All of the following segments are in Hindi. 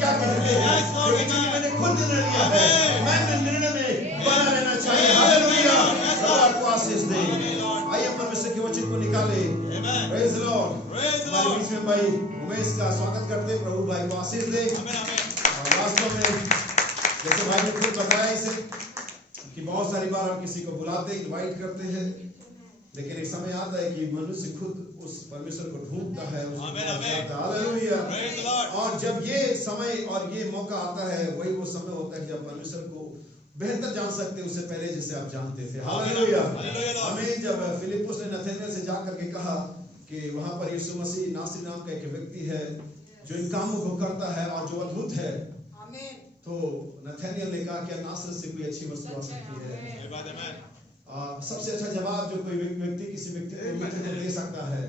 क्या करेंगे? क्योंकि मैंने खुद निर्णय लिया है, मैंने निर्णय में बना रहना चाहिए। हालेलुया, आपको आशीष दे। आइए परमेश्वर के वचन को निकाले। Praise the Lord. हमारे बीच में भाई उमेश का स्वागत करते, प्रभु भाई को आशीष दे। और वास्तव में जैसे भाई ने खुद बताया इसे कि बहुत सारी बार हम किसी को बुलाते, इनवाइट करते हैं, लेकिन एक समय आता है कि मनुष्य खुद उस परमेश्वर को ढूंढता है, हालेलुया। और जब ये समय और ये मौका आता है, वही वो समय होता है जब परमेश्वर को बेहतर जान सकते उससे पहले जैसे आप जानते थे। हालेलुया। हमें जब फिलिप्पुस ने नथानिएल से जाकर के कहा कि वहां पर यीशु मसीह नासरी नाम का एक व्यक्ति है जो इन कामों को करता है और जो अद्भुत है, तो नथानिएल ने कहा क्या नासरत से कोई अच्छी वस्तु आ सकती है? सबसे अच्छा जवाब जो कोई व्यक्ति किसी व्यक्ति को दे सकता है,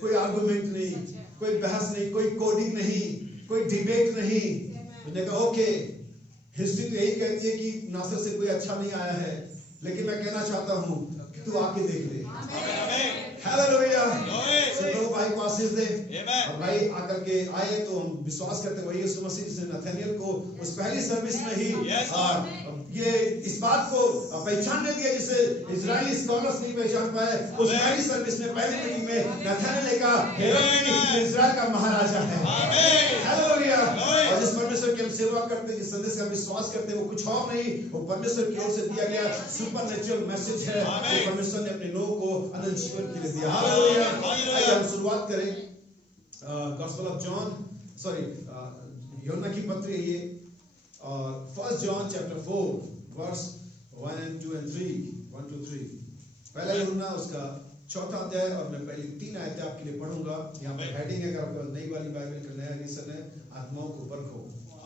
कोई आर्गुमेंट नहीं, कोई बहस नहीं, कोई कोडिंग नहीं, कोई डिबेट नहीं। उसने कहा ओके, हिस्ट्री तो यही कहती है कि नासरत से कोई अच्छा नहीं आया है, लेकिन मैं कहना चाहता हूँ कि तू आके देख ले। हालेलुया। प्रभु भाई को आशीष दे। और भाई आकर के आए तो हम विश्वास करते वही यीशु मसीह ने नथानिएल को उस पहली सर्विस में ही ये इस बात को पहचानने दिया जिसे इजरायली स्कॉलर्स नहीं पहचान पाए। उस पहली सर्विस में, पहली मीटिंग में नथानिएल ने कहा इजराइल का महाराजा है। हालेलुया। और जिस परमेश्वर की हम सेवा करते, जिस संदेश का हम विश्वास करते, वो कुछ और नहीं, वो परमेश्वर की ओर से दिया गया सुपरनेचुरल मैसेज है। परमेश्वर ने अपने लोगों को अनंत जीवन के लिए दिया। हालेलुया। आइए हम शुरुआत करें गॉस्पेल ऑफ जॉन, यूहन्ना की पत्री है ये, और 1 John chapter 4 verse 1 and 2 and 3, 1 to 3। पहला यूहन्ना उसका 4था अध्याय, और मैं पहली 3 आयतें आपके लिए पढ़ूंगा। यहाँ पर हेडिंग है, अगर आपको नई वाली बाइबल का नया एडिशन है, आत्माओं को परखो।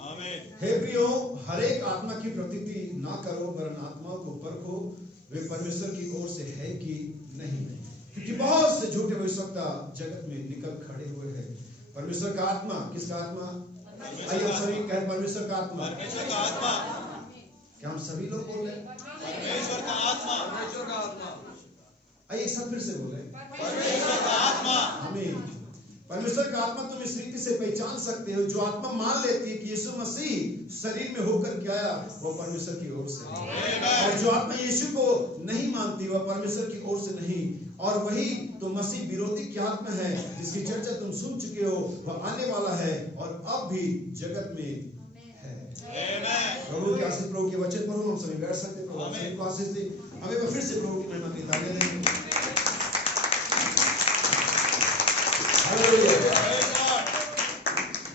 आमीन। हे प्रियो, हर एक आत्मा की प्रतीति ना करो, वरन आत्माओं को परखो, वे परमेश्वर की ओर से है कि नहीं, क्योंकि बहुत से झूठे भविष्यवक्ता जगत में निकल खड़े हुए हैं। परमेश्वर का आत्मा, किसका आत्मा? आइए सभी कहें परमेश्वर का आत्मा। परमेश्वर का आत्मा। क्या हम सभी लोग बोल रहे हैं? परमेश्वर का आत्मा। परमेश्वर का आत्मा। आइए सब फिर से बोले, परमेश्वर का आत्मा। आमीन। परमेश्वर का आत्मा तुम इस रीति से पहचान सकते हो, जो आत्मा मान लेती है कि यीशु मसीह शरीर में होकर के आया, वो परमेश्वर की ओर से है। और जो आत्मा यीशु को नहीं मानती, वह परमेश्वर की ओर से नहीं। और वही तो मसीह विरोधी की आत्मा है, जिसकी चर्चा तुम सुन चुके हो, वह आने वाला है और अब भी जगत में है। प्रभु के आशीष, प्रभु के वचन पर हम सभी बैठ सकते हैं। प्रभु को आशीष दे। हमें मैं फिर से प्रभु की महिमा की तालियां देंगे।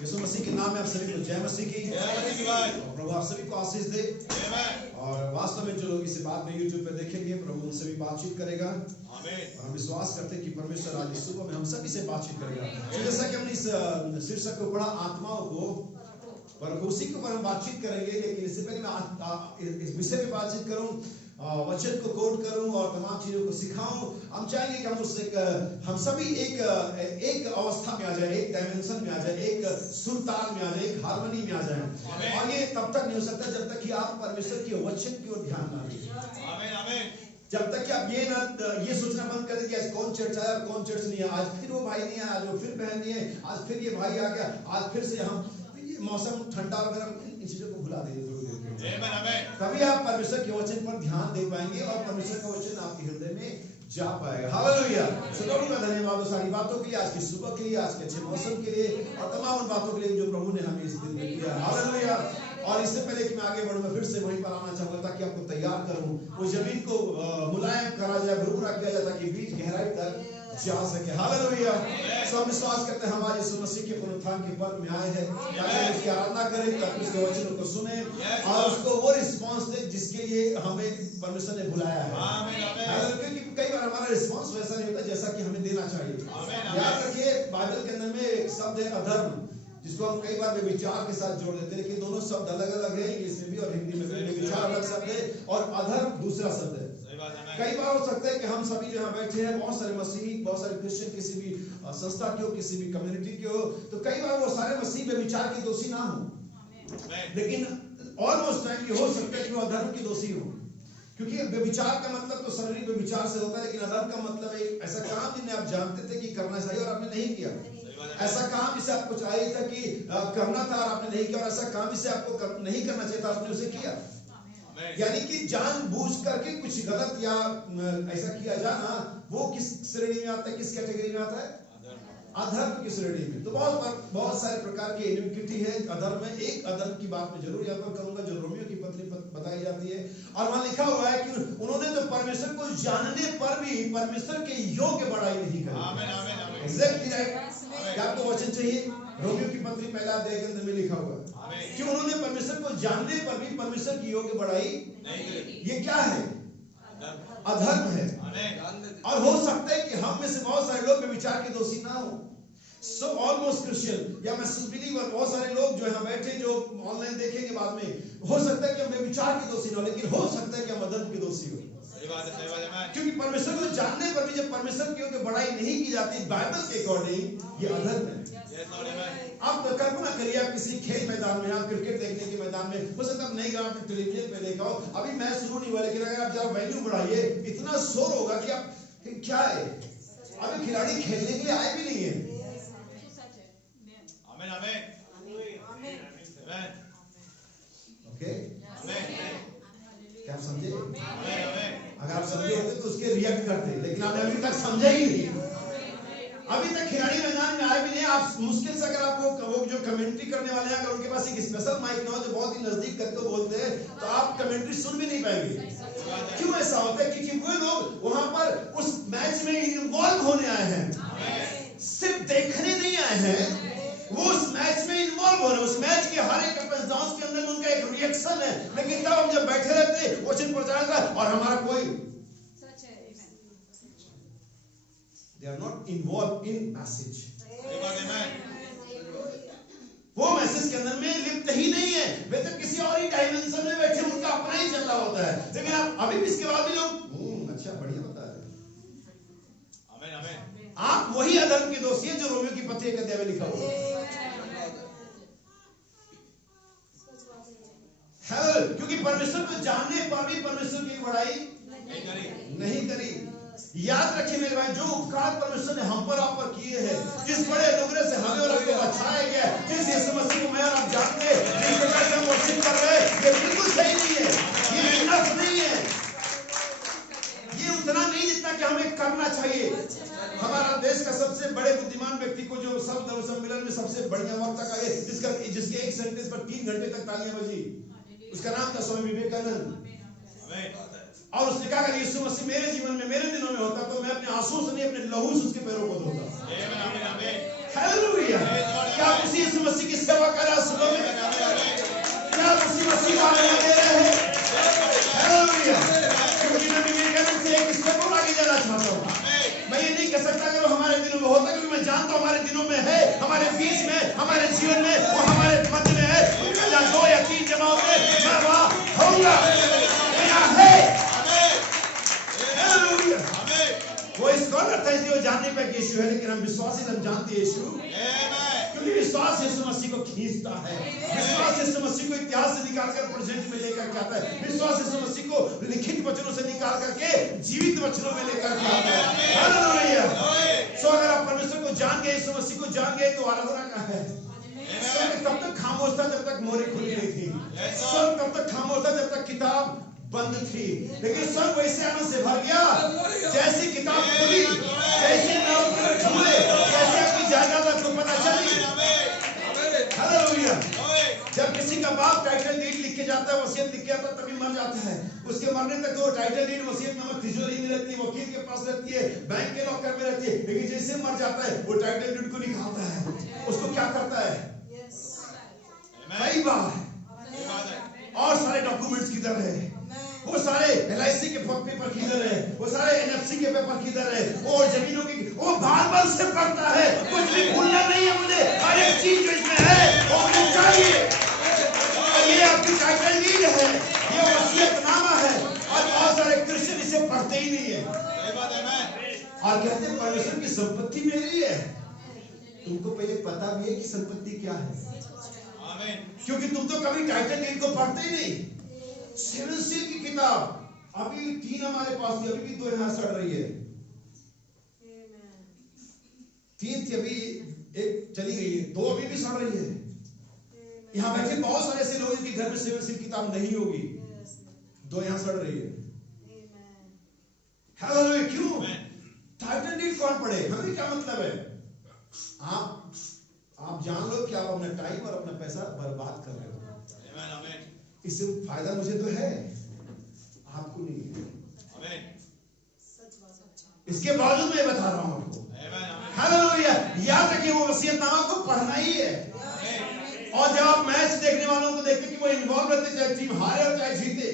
यीशु मसीह के नाम में आप सभी को जय मसीह की। प्रभु आप सभी को आशीष दे। और वास्तव में जो लोग इसे बाद में यूट्यूब पे देखेंगे, प्रभु उनसे भी बातचीत करेगा। और हम विश्वास करते हैं कि परमेश्वर आज सुबह में हम सभी से बातचीत करेगा। तो जैसा कि हमने इस शीर्षक को पढ़ा, आत्माओं को पर उसी के ऊपर हम बातचीत करेंगे। लेकिन इससे पहले मैं इस विषय पे बातचीत करूं, वचन को कोट करूं और तमाम चीजों को सिखाऊं। हम चाहेंगे कि हम सभी एक अवस्था में आ जाए, एक डायमेंशन में आ जाए, एक सुर ताल में आ जाए, एक हार्मनी में आ जाए। और ये तब तक नहीं हो सकता जब तक कि आप परमेश्वर के वचन की ओर ध्यान ना दें। आमीन, आमीन। जब तक कि आप ये सोचना बंद कर दें कि आज कौन चर्च आया और कौन चर्च नहीं आया, आज फिर वो भाई नहीं आया, आज वो फिर बहन नहीं है, आज फिर ये भाई आ गया, आज फिर से हम मौसम ठंडा वगैरह, इन चीजों को भुला देंगे थोड़ी देर के लिए। तभी आप परमेश्वर के वचन पर ध्यान दे पाएंगे और परमेश्वर का वचन आपके हृदय में जा पाएगा। हालेलुया। प्रभु का धन्यवाद सारी बातों के लिए, आज की सुबह के लिए, आज के अच्छे मौसम के लिए और तमाम उन बातों के लिए जो प्रभु ने हमें इस दिन में दिया। हालेलुया। और इससे पहले कि मैं आगे बढ़ूं, मैं फिर से वहीं पर आना चाहूंगा ताकि आपको तैयार करूं, वो जमीन को मुलायम करा जाए, भुरभुरा किया जाए, ताकि बीज गहराई तक जा सके। हालेलुया। सब विश्वास करते हैं हमारे यीशु मसीह के पुनरुत्थान के पर्व में आए हैं, ताकि उसकी आराधना करें, ताकि उसके वचनों को सुने और उसको वो रिस्पांस दे जिसके लिए हमें परमेश्वर ने बुलाया है। क्योंकि कई बार हमारा रिस्पांस वैसा नहीं होता जैसा कि हमें देना चाहिए। याद रखिए, बाइबल के अंदर में एक शब्द है अधर्म, जिसको हम कई बार विचार के साथ जोड़ देते हैं, लेकिन दोनों शब्द अलग अलग है, इंग्लिश में भी और हिंदी में भी। विचार अलग शब्द है और अधर्म दूसरा शब्द है। कई बार हो सकता है कि हम सभी जो यहाँ बैठे हैं, बहुत सारे मसीही, बहुत सारे क्रिश्चियन, किसी भी संस्था के हो, किसी भी कम्युनिटी के हो, तो कई बार वो सारे मसीह विचार के दोषी ना हो, लेकिन ऑलमोस्ट टाइम ये हो सकता है कि वो अधर्म के दोषी हो। क्योंकि व्यभिचार का मतलब तो शारीरिक व्यभिचार से होता है, लेकिन अधर्म का मतलब एक ऐसा काम जिन्हें आप जानते थे कि करना चाहिए और आपने नहीं किया। ऐसा काम जिसे आपको चाहिए था कि करना था और आपने नहीं किया, और ऐसा काम जिसे आपको नहीं करना चाहिए था आपने उसे किया। यानी कि जानबूझ करके कुछ गलत या ऐसा किया जाना, वो किस श्रेणी में आता है, किस कैटेगरी में आता है? अधर्म की श्रेणी में। तो बहुत सारे प्रकार की इनिक्विटी है अधर्म में। एक अधर्म की बात मैं जरूर यहाँ पर कहूंगा जो रोमियो की पत्री बताई जाती है, और वहां लिखा हुआ है कि उन्होंने तो परमेश्वर को जानने पर भी परमेश्वर के योग्य बड़ाई नहीं करी। Exactly right. क्या आपको वचन चाहिए? रोमियो की पत्री पहला अध्याय के अंदर में लिखा हुआ है कि उन्होंने परमेश्वर को जानने पर भी परमेश्वर की योग्य बड़ाई नहीं करी। ये क्या है? अधर्म है। और हो सकता है कि हम में से बहुत सारे लोग व्यभिचार के दोषी ना हो। सो ऑलमोस्ट क्रिश्चियन या मैं बिलीवर, बहुत सारे लोग जो यहाँ बैठे जो ऑनलाइन देखेंगे बाद में, हो सकता है कि हम व्यभिचार के दोषी ना हो, लेकिन हो सकता है कि हम अधर्म के दोषी हो। क्योंकि परमेश्वर को जानने पर भी जब परमेश्वर की ओर बढ़ाई नहीं की जाती बाइबल के अकॉर्डिंग, ये अधर्म है। आप कल्पना करिए, आप किसी खेल मैदान में, आप क्रिकेट देखने के मैदान में, हो सकता है नहीं गया, आपने टेलीविजन पे देखा हो, अभी मैच शुरू नहीं हुआ, लेकिन अगर आप जरा वैल्यू बढ़ाइए, इतना शोर होगा कि आप क्या है, अभी खिलाड़ी खेलने के लिए आए भी नहीं है। ओके, क्या आप समझे? अगर आप समझे होते तो उसके रिएक्ट करते, लेकिन आपने अभी तक समझा ही नहीं। अभी तक खिलाड़ी मैदान में आए भी नहीं। आप मुश्किल से अगर आपको वो जो कमेंट्री करने वाले हैं, अगर उनके पास एक स्पेशल माइक ना हो जो बहुत ही नजदीक करके बोलते हैं, तो आप कमेंट्री सुन भी नहीं पाएंगे। क्यों ऐसा होता है? क्योंकि वो लोग वहां पर उस मैच में इन्वॉल्व होने आए हैं, सिर्फ देखने नहीं आए हैं, वो उस मैच में इन्वॉल्व हो रहे हैं। उस मैच के हर एक अप एंड डाउन के अंदर उनका एक रिएक्शन है। लेकिन तब हम जब बैठे रहते वचन प्रचार का और हमारा कोई they are not involved in message, वो मैसेज के अंदर में लिप्त ही नहीं है। वे तो किसी और ही डायमेंशन में बैठे, उनका अपना ही चल रहा होता है। लेकिन आप अभी भी इसके बाद भी लोग अच्छा बढ़िया बता रहे हैं। आप वही अधर्म के दोषी हैं जो रोमियो की पत्री के अध्याय में लिखा हुआ है। क्योंकि परमेश्वर को जानने पर भी परमेश्वर की बड़ाई नहीं करी। याद रखिए मेरे भाई, जो उपकार परमेश्वर ने हम पर आप पर किए हैं, जिस बड़े अनुग्रह से हमें और आपको बचाया गया, जिस यीशु मसीह को मैं और आप जानते हैं, जिस प्रकार से हम वर्शिप कर रहे हैं, ये बिल्कुल सही नहीं है, ये इनफ नहीं है, ये उतना नहीं जितना कि हमें करना चाहिए। हमारा देश का सबसे बड़े बुद्धिमान व्यक्ति को जो शब्द सम्मेलन में सबसे बढ़िया वक्ता कहे, जिसके एक सेंटेंस पर 3 घंटे तक तालियां बजी, उसका नाम था स्वामी विवेकानंद। और उसने कहा कि यीशु मसीह मेरे जीवन में, मेरे दिनों में होता तो मैं अपने आंसू से नहीं, अपने लहू से उसके पैरों को धोता। हालेलुया। क्या आप उसी यीशु मसीह की सेवा कर रहे हैं सुबह में? क्या आप उसी मसीह को आनंद दे रहे हैं? हालेलुया। क्योंकि मैं विवेकानंद से एक स्टेप और आगे जाना चाहता हूँ। मैं ये नहीं कह सकता कि वो हमारे दिनों में होता, क्योंकि मैं जानता हूँ हमारे दिनों में है, हमारे बीच में, हमारे जीवन में, वो हमारे मध्य में है। जहाँ 2 या 3 जमा होंगे मैं वहाँ होऊंगा। वो स्कॉलर था इसलिए वो जानने पे कि यीशु है, लेकिन हम विश्वासी हम जानते हैं यीशु, क्योंकि विश्वास यीशु मसीह को खींचता है। विश्वास यीशु मसीह को इतिहास से निकालकर प्रेजेंट में लेकर के आता है। विश्वास यीशु मसीह को लिखित वचनों से निकाल करके जीवित वचनों में लेकर के आता है। हालेलुया। सो अगर आप परमेश्वर को जान गए, यीशु मसीह को जान गए, तो आराधना का है। तब तक खामोश था जब तक मोहरें खुली नहीं थी। सब तब तक खामोश था जब तक किताब बंद थी। लेकिन सब वैसे आनंद से भर गया जैसी किताब खुली, जैसे झूले, जैसे अपनी जायदाद आपको पता चली। हालेलुया। जब किसी का बाप टाइटल डीड लिख के जाता है, वसीयत लिख के आता है, तभी मर जाता है। उसके मरने तक तो टाइटल डीड वसीयत नामक तिजोरी में रहती है, वकील के पास रहती है, बैंक के लॉकर में रहती है। लेकिन जैसे मर जाता है वो टाइटल डीड को निकालता है, उसको क्या करता है? कई बार और सारे डॉक्यूमेंट्स किधर है, वो सारे LIC के पेपर किधर है, वो सारे NFC के पेपर किधर है, वो जमीनों की, वो बार-बार से पढ़ता है। कुछ भी भूलना नहीं है मुझे, हर एक चीज जो इसमें है वो मुझे चाहिए। और ये आपकी टाइटल डीड है, ये वसीयतनामा है, और बहुत सारे क्रिश्चियन इसे पढ़ते ही नहीं है और कहते हैं परमेश्वर की संपत्ति मेरी है। तुमको पहले पता भी है कि संपत्ति क्या है, क्योंकि तुम तो कभी टाइटल डीड को पढ़ते ही नहीं। 7 सील की किताब अभी 3 हमारे पास थी, अभी भी 2 यहाँ सड़ रही है। 3 थी, अभी एक चली गई है, 2 अभी भी सड़ रही है। यहाँ बैठे बहुत सारे ऐसे लोग जिनके घर में सेवनशील किताब नहीं होगी, 2 यहाँ सड़ रही है। हालेलुया। क्यों? टाइटन कौन पढ़े? हमें क्या मतलब है? आप जान लो कि आप अपना टाइम और अपना पैसा बर्बाद कर रहे हो। इससे फायदा मुझे तो है, आपको नहीं है। इसके बावजूद मैं बता रहा हूं आपको। हालेलुया। याद रखिए, वो वसीयतनामा को पढ़ना ही है। और जब आप मैच देखने वालों को देखते कि वो इन्वॉल्व रहते, चाहे टीम हारे और चाहे जीते,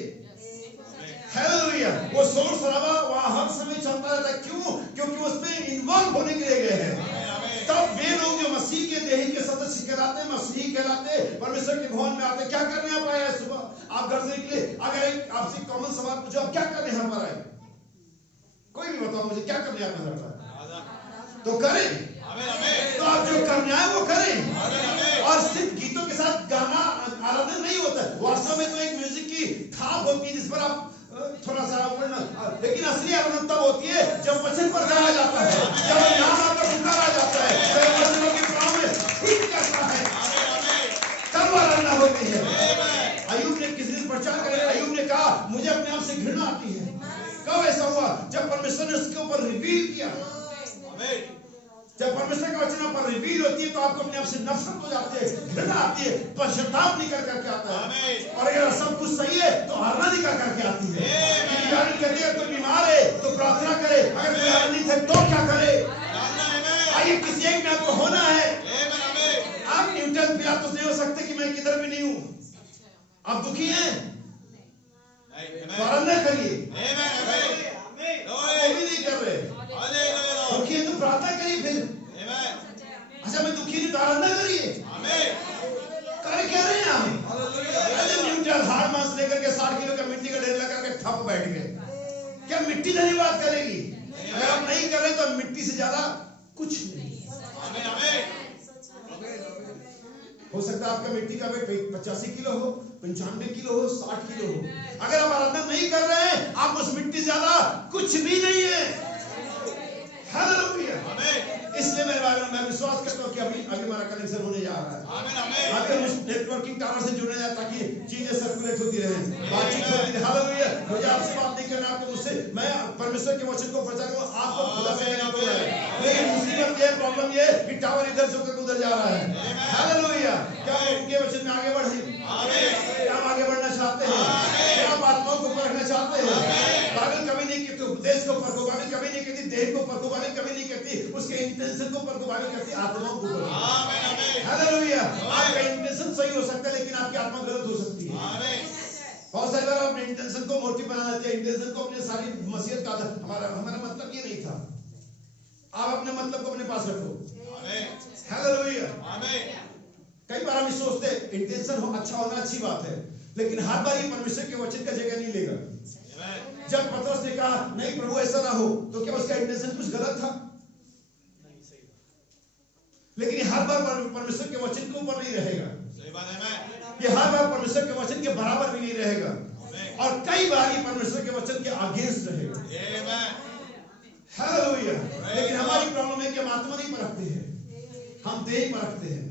हालेलुया, वो शोर शराबा वहां हर समय चलता रहता है। क्यों? क्योंकि उसमें इन्वॉल्व होने के लिए गए हैं। तब वे लोग जो मसीह के देह के सदस्य कहलाते, मसीही कहलाते, परमेश्वर के भवन में आते। क्या करने आप आए? सुबह आप घर से निकले, अगर आपसे कॉमन सवाल पूछो, आप क्या करने यहाँ पर आए? कोई भी बताओ मुझे, क्या करने आप यहाँ पर? तो करें। तो आप जो करने आए वो करें। और सिर्फ गीतों के साथ गाना आराधना नहीं होता है। वास्तव में तो एक म्यूजिक की थाप होती है जिस पर आप थोड़ा सा पढ़ना, लेकिन असली आराधना तब होती है जब वचन पर गाया जाता है, जब नाम आपका पुकारा जाता है, जब वचनों के पाँव में ठीक करता है, तब आराधना होती है। अय्यूब ने किसी दिन प्रचार करे, अय्यूब ने कहा मुझे अपने आप से घृणा आती है। कब ऐसा हुआ? जब परमेश्वर ने उसके ऊपर रिवील किया। जब परमेश्वर का वचन पर रिवील होती है तो आपको अपने आप से नफरत हो जाती है, घृणा आती है, पश्चाताप निकल करके आता है। और अगर सब कुछ सही है तो आराधना निकल करके आती है। कहती है कोई बीमार है तो प्रार्थना करे, अगर कोई आनंदित है तो क्या करे? आइए, किसी एक में आपको होना है। आप न्यूटन पिलातुस नहीं हो सकते कि मैं किधर भी नहीं हूं। आप दुखी हैं तो आराधना करिए, वो भी नहीं कर रहे। दुखी है तो प्रार्थना करिए। फिर अच्छा मैं दुखी नहीं तो आराधना करिए। कर क्या रहे हैं आप? अरे न्यूटन हार मांस लेकर के 60 किलो का मिट्टी का ढेर लगा के ठप बैठ गए। क्या मिट्टी धन्यवाद करेगी? अगर आप नहीं कर रहे तो मिट्टी से ज्यादा कुछ नहीं। हो सकता है आपका मिट्टी का वेट 85 किलो हो, 95 किलो हो, 60 किलो हो। अगर आप आराधना नहीं कर रहे हैं, आप उस मिट्टी से ज्यादा कुछ भी नहीं है। हालेलुया। इसलिए मैं विश्वास करता हूं कि अभी हमारा कनेक्शन होने जा रहा है। अभी हम नेटवर्किंग टावर से जुड़े जाए ताकि चीजें सर्कुलेट होती रहे, बातचीत होती रहे। हालेलुया। मुझे आपसे बात नहीं करना, आपको मुझसे, मैं परमेश्वर के वचन को प्रचार करूं, आपको खुदा से कहना तो है। लेकिन मुसीबत ये, प्रॉब्लम ये कि टावर इधर से होकर उधर जा रहा है। हालेलुया। क्या उनके वचन में आगे बढ़े? क्या हम आगे बढ़ना चाहते हैं? क्या आप आत्माओं को परखना चाहते हैं? बाइबल कभी नहीं कहती उपदेश को परखो, बाइबल कभी नहीं कहती देह को परखो, बाइबल कभी नहीं कहती उसके इंटेंशन को परखो, बाइबल कहती आत्माओं को परखो। हालेलुया। आपका इंटेंशन सही हो सकता है लेकिन आपकी आत्मा गलत हो सकती है। बहुत सारी बार अपने इंटेंशन को मोटिव बना लेते हैं, इंटेंशन को अपने सारी मसीहत का हमारा मतलब ये नहीं था। आप अपने मतलब को अपने पास रखो। हालेलुया। कई बार हम सोचते हैं इंटेंशन हो अच्छा होना अच्छी बात है, लेकिन हर बार ये परमेश्वर के वचन का जगह नहीं लेगा। जब पतरस ने कहा नहीं प्रभु ऐसा ना हो, तो क्या उसका इंटेंशन कुछ गलत था? नहीं, सही था। लेकिन हर बार परमेश्वर के वचन के ऊपर नहीं रहेगा। सही बात है। ये हर बार परमेश्वर के वचन के बराबर भी नहीं रहेगा, और कई बार ये परमेश्वर के वचन के अगेंस्ट रहेगा। हालेलुया। लेकिन हमारी प्रॉब्लम है कि हम आत्मा नहीं परखते हैं, हम देह परखते हैं।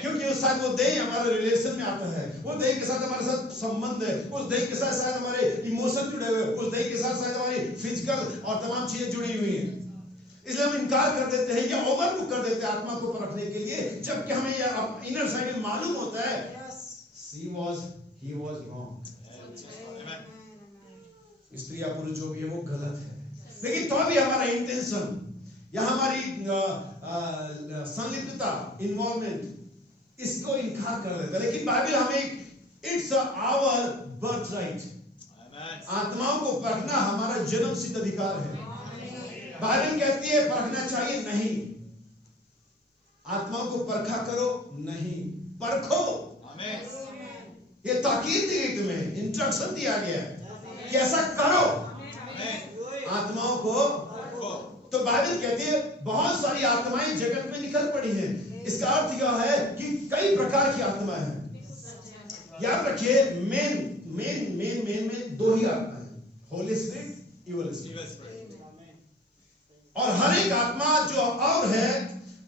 क्योंकि उस साथ वो देह हमारे रिलेशन में आता है, वो देह के साथ हमारे साथ संबंध है, उस देह के साथ शायद हमारे इमोशन जुड़े हुए, उस देह के साथ शायद हमारी फिजिकल और तमाम चीजें जुड़ी हुई हैं। इसलिए हम इनकार कर देते हैं या ओवरलुक कर देते हैं आत्मा को परखने के लिए, जबकि हमें यह इनर साइड में मालूम होता है he was wrong। स्त्री या पुरुष जो भी है वो गलत है, लेकिन तो भी हमारा इंटेंशन या हमारी संलिप्तता, इन्वॉल्वमेंट, इसको इनकार कर देता है। लेकिन बाइबल हमें इट्स आवर बर्थ राइट, आत्माओं को परखना हमारा जन्म सिद्ध अधिकार है। बाइबल कहती है परखना चाहिए नहीं, आत्माओं को परखा करो नहीं, परखो। ये ताकीद दी गई, तुम्हें इंस्ट्रक्शन दिया गया कि ऐसा करो, आत्माओं को। तो बाइबल कहती है बहुत सारी आत्माएं जगत में निकल पड़ी हैं। इसका अर्थ यह है कि कई प्रकार की आत्मा है। याद रखिए मेन में 2 ही आत्मा है, होली स्पिरिट, इविल स्पिरिट। और हर एक आत्मा जो और है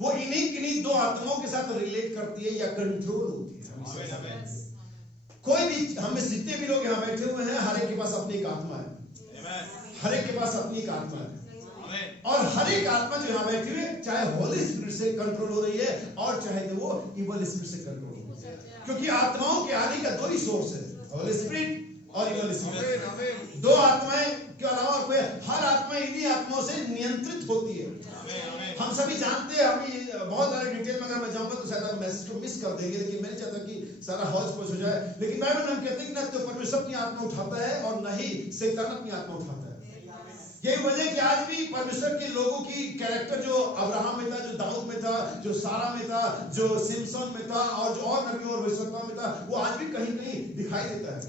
वो इन्हीं किन्हीं दो आत्माओं के साथ रिलेट करती है या कंट्रोल होती है। कोई भी हम में जितने भी लोग यहाँ बैठे हुए हैं, हर एक के पास अपनी एक आत्मा है, हर एक के पास अपनी एक आत्मा है, और हर एक आत्मा जो यहाँ बैठी हुई है, चाहे होली स्पिरिट से कंट्रोल हो रही है और चाहे तो वो इवल स्पिरिट से कंट्रोल हो रही है, क्योंकि आत्माओं के आने का दो ही सोर्स है, होली स्पिरिट और इवल स्पिरिट। दो आत्माएं के अलावा कोई, हर आत्मा इन्हीं आत्माओं से नियंत्रित होती है। हम सभी जानते हैं, हम बहुत सारे डिटेल में अगर मैं जाऊंगा तो शायद आप मैसेज को मिस कर देंगे, लेकिन मैं नहीं चाहता कि सारा हौज पौज हो जाए। लेकिन बाइबल में हम कहते हैं कि ना तो परमेश्वर अपनी आत्मा उठाता है और न ही शैतान अपनी आत्मा उठाता है। यही वजह कि आज भी परमेश्वर के लोगों की कैरेक्टर जो अब्राहम में था, जो दाऊद में था, जो सारा में था, जो सिमसन में था और जो और नबियों और भविष्यवक्ताओं में था, वो आज भी कहीं कहीं दिखाई देता है।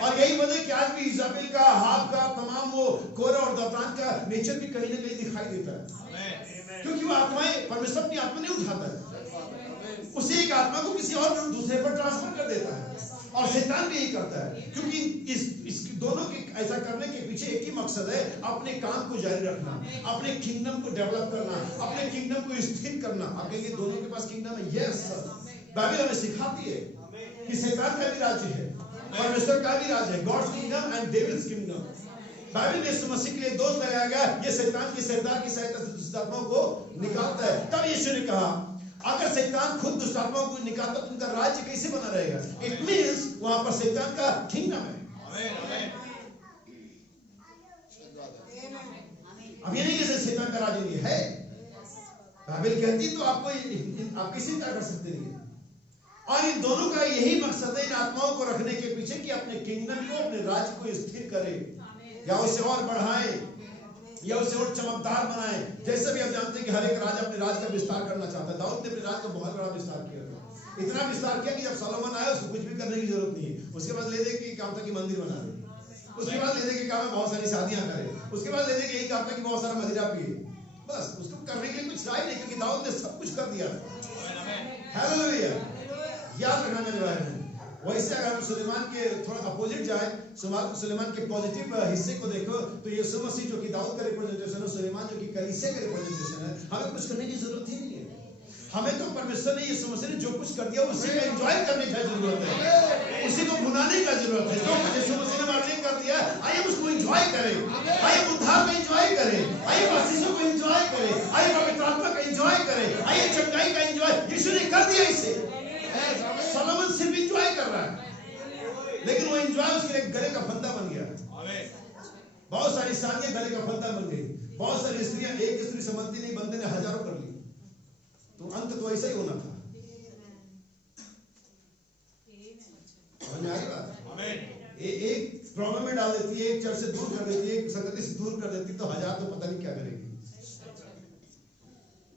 और यही वजह कि आज भी इजाबेल का, हाब का, तमाम वो कोरा और दातान का नेचर भी कहीं ना कहीं दिखाई देता है, क्योंकि वो आत्माएं, परमेश्वर अपनी आत्मा नहीं उठाता है, उसी एक आत्मा को किसी और दूसरे पर ट्रांसफर कर देता है। और शैतान भी यही करता है, क्योंकि इस दोनों के ऐसा करने के पीछे एक ही मकसद है, अपने काम को जारी रखना, अपने किंगडम को डेवलप करना, अपने किंगडम को स्थिर करना। आप कहेंगे दोनों के पास किंगडम है, यस सर। बाइबल हमें सिखाती है कि शैतान का भी राज्य है, परमेश्वर का भी राज्य है, God's kingdom and devil's kingdom. Bible में यीशु मसीह के लिए दोष लगाया गया, ये शैतान की सरदार की सहायता से दुष्ट आत्माओं को निकालता है। तब यीशु ने कहा अगर शैतान खुद दुष्ट आत्माओं को निकालता तो उनका राज्य कैसे बना रहेगा? इट मींस वहां पर शैतान का किंगडम है। अब ये नहीं कि शैतान का राज्य नहीं है, बाइबल कहती तो आपको आप किसी चिंता कर सकते नहीं। और इन दोनों का यही मकसद है, इन आत्माओं को रखने के पीछे कि अपने किंगडम को, अपने राज्य को स्थिर करे, या उसे और बढ़ाए, या उसे और चमकदार बनाए। जैसे भी आप जानते हैं कि हर एक राजा अपने राज का विस्तार करना चाहता है। दाऊद ने अपने राज का बहुत बड़ा विस्तार किया था, इतना विस्तार किया कि जब सोलोमन आया उसको कुछ भी करने की जरूरत नहीं है। उसके बाद ले दे कि काम था कि मंदिर बना दे, उसके बाद ले दे कि काम है बहुत सारी शादियां करे, उसके बाद ले दे कि यही काम था कि बहुत सारा मदिरा पिए। बस उसको करने के लिए कुछ रहा ही नहीं, क्योंकि दाऊद ने सब कुछ कर दिया। हालेलुया, याद रखना मेरे भाई बहन। वैसे अगर हम सुलेमान के थोड़ा अपोजिट जाए, सुलेमान के पॉजिटिव हिस्से को देखो, तो यीशु मसीह जो कि दाऊद का रिप्रेजेंटेशन है, सुलेमान जो कि कलीसिया का रिप्रेजेंटेशन है, हमें कुछ करने की जरूरत ही नहीं है। हमें तो परमेश्वर ने, यीशु मसीह ने जो कुछ कर दिया उसी को एंजॉय करने की जरूरत है, उसी को भुनाने का जरूरत है। जो यीशु मसीह ने हमारे लिए कर दिया, आइए उसको एंजॉय करें, आइए उद्धार को एंजॉय करें, आइए आशीषों को एंजॉय करें, आइए पवित्र आत्मा का एंजॉय करें, आइए चंगाई का एंजॉय। यीशु ने कर दिया इसे, सोलोमन सिर्फ एंजॉय कर रहा है, लेकिन वो एंजॉय उसके लिए गले का फंदा बन गया। बहुत सारी शादियां गले का फंदा बन गई, बहुत सारी स्त्रियां, एक स्त्री संबंधी नहीं, बंदे ने हजारों कर ली। तो अंत तो ऐसा ही होना था। समझ में आई बात? एक प्रॉब्लम में डाल देती है, एक चर्च से दूर कर देती है, एक संगति से दूर कर देती, तो हजार तो पता नहीं क्या करेगी।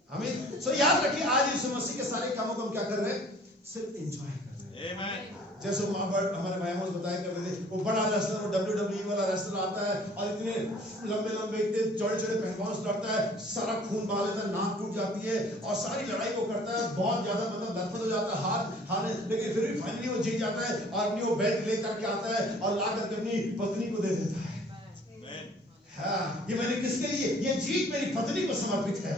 हमें सो याद रखिए, आज यीशु मसीह के सारे कामों को हम क्या कर रहे हैं? सिर्फ एंजॉय कर रहे हैं। जैसे हमारे भाई हम बताया करते थे, वो बड़ा रेसलर, वो WWE वाला रेसलर आता है और इतने लंबे लंबे, इतने चौड़े चौड़े पहलवान लड़ता है, सारा खून बहा लेता है, नाक टूट जाती है और सारी लड़ाई वो करता है, बहुत ज्यादा मतलब लथपथ हो जाता है, हारने, लेकिन फिर भी फाइनली वो जीत जाता है और अपनी वो बेल्ट लेकर के आता है और ला करके अपनी पत्नी को दे देता है। हाँ, ये मैंने किसके लिए? ये जीत मेरी पत्नी को समर्पित है।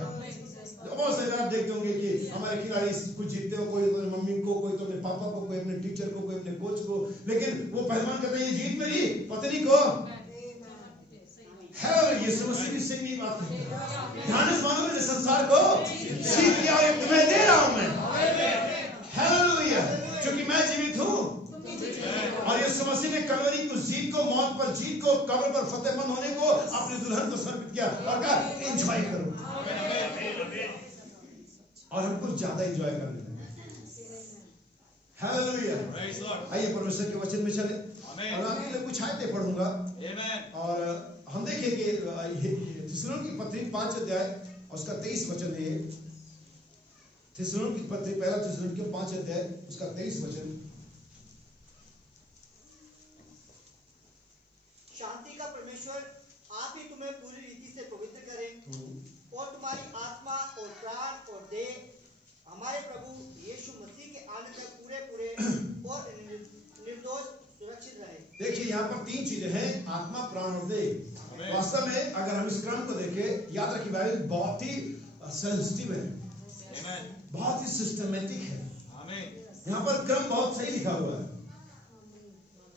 बहुत सारे आप देखते होंगे कि हमारे खिलाड़ी कुछ जीतते हो, कोई तो मम्मी को, कोई तो अपने पापा को, कोई अपने टीचर को, कोई अपने कोच को, लेकिन वो पहलवान कहते हैं ये जीत मेरी पत्नी को है। और यीशु मसीह भी सेम ही बात है, ध्यान से मानो, मैंने संसार को जीत लिया और तुम्हें दे रहा हूं मैं। हालेलुया, क्योंकि मैं जीवित हूं। और यीशु मसीह ने कलवरी की जीत को, मौत पर जीत को, कब्र पर फतेहमंद होने को अपनी दुल्हन को समर्पित किया और कहा एंजॉय करो। और हम कुछ ज्यादा एंजॉय करने लगे। हालेलुया, आइए परमेश्वर के वचन में चले और आगे मैं कुछ आयतें पढ़ूंगा और हम देखेंगे थिस्सलुनीकी की पत्री 5 अध्याय उसका 23 वचन है। थिस्सलुनीकी की पत्री, पहला थिस्सलुनीकी 5 अध्याय उसका 23 वचन। शांति का परमेश्वर आप ही तुम्हें पूरी रीति से पवित्र करें और तुम्हारी आत्मा और प्राण और देह हमारे प्रभु यीशु मसीह के आने तक पूरे पूरे और निर्दोष सुरक्षित रहे। देखिए यहाँ पर 3 चीजें हैं, आत्मा, प्राण और देह। वास्तव में अगर हम इस क्रम को देखें, याद रखिए बाइबल बहुत ही सेंसिटिव है, बहुत ही सिस्टमेटिक है। यहाँ पर क्रम बहुत सही लिखा हुआ है,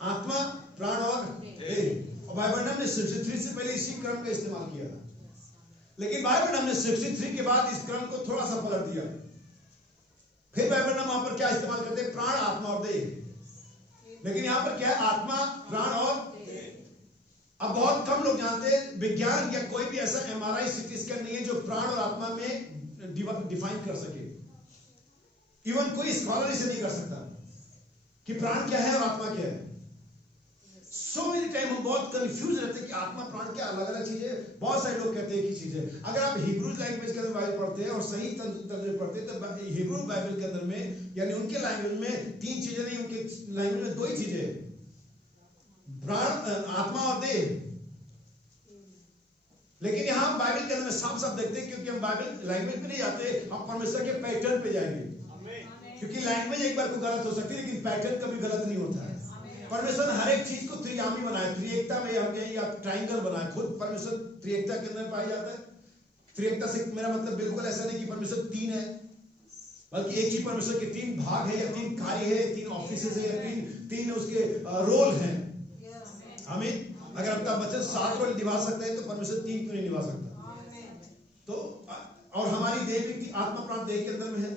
आत्मा, प्राण और देह। और बाइबल ने 63 से पहले इसी क्रम का इस्तेमाल किया था, लेकिन बाइबल ने 63 के बाद इस क्रम को थोड़ा सा पलट दिया। फिर बाइबल ने वहां पर क्या इस्तेमाल करते हैं? प्राण, आत्मा और देह। लेकिन यहाँ पर क्या है? आत्मा, प्राण और देह। अब बहुत कम लोग जानते हैं, विज्ञान या कोई भी ऐसा MRI CT स्कैन नहीं है जो प्राण और आत्मा में डिफाइन कर सके। इवन कोई स्कॉलर इसे नहीं कर सकता कि प्राण क्या है और आत्मा क्या है। सो मेनी टाइम हम बहुत कंफ्यूज रहते हैं कि आत्मा प्राण क्या अलग अलग चीज है। बहुत सारे लोग कहते हैं कि चीज है। अगर आप हिब्रू लैंग्वेज के अंदर बाइबल पढ़ते हैं और सही तर्जुमे पढ़ते हैं तो हिब्रू बाइबल के अंदर में, यानी उनके लैंग्वेज में 3 चीजें नहीं, उनके लैंग्वेज में 2 ही चीजें, प्राण, आत्मा और देह। लेकिन यहां बाइबल के अंदर में साफ साफ देखते हैं, क्योंकि हम बाइबल लैंग्वेज पे नहीं जाते, हम परमेश्वर के पैटर्न पे जाएंगे। क्योंकि लैंग्वेज एक बार को गलत हो सकती है, लेकिन पैटर्न कभी गलत नहीं होता है। परमेश्वर ने हर एक चीज को त्रियामी बनाया, त्रिएकता में हम कहें या ट्रायंगल बनाया। खुद परमेश्वर त्रिएकता के अंदर पाया जाता है। त्रिएकता से मेरा मतलब बिल्कुल ऐसा नहीं कि परमेश्वर 3 है, बल्कि एक ही परमेश्वर के 3 भाग है, या 3 कार्य है, 3 ऑफिसेज है, या 3 उसके रोल हैं। आमीन। अगर आपका बच्चा 7 रोल निभा सकता है तो परमेश्वर 3 क्यों नहीं निभा सकता? तो और हमारी देह भी, आत्मा प्राण देह के अंदर में है,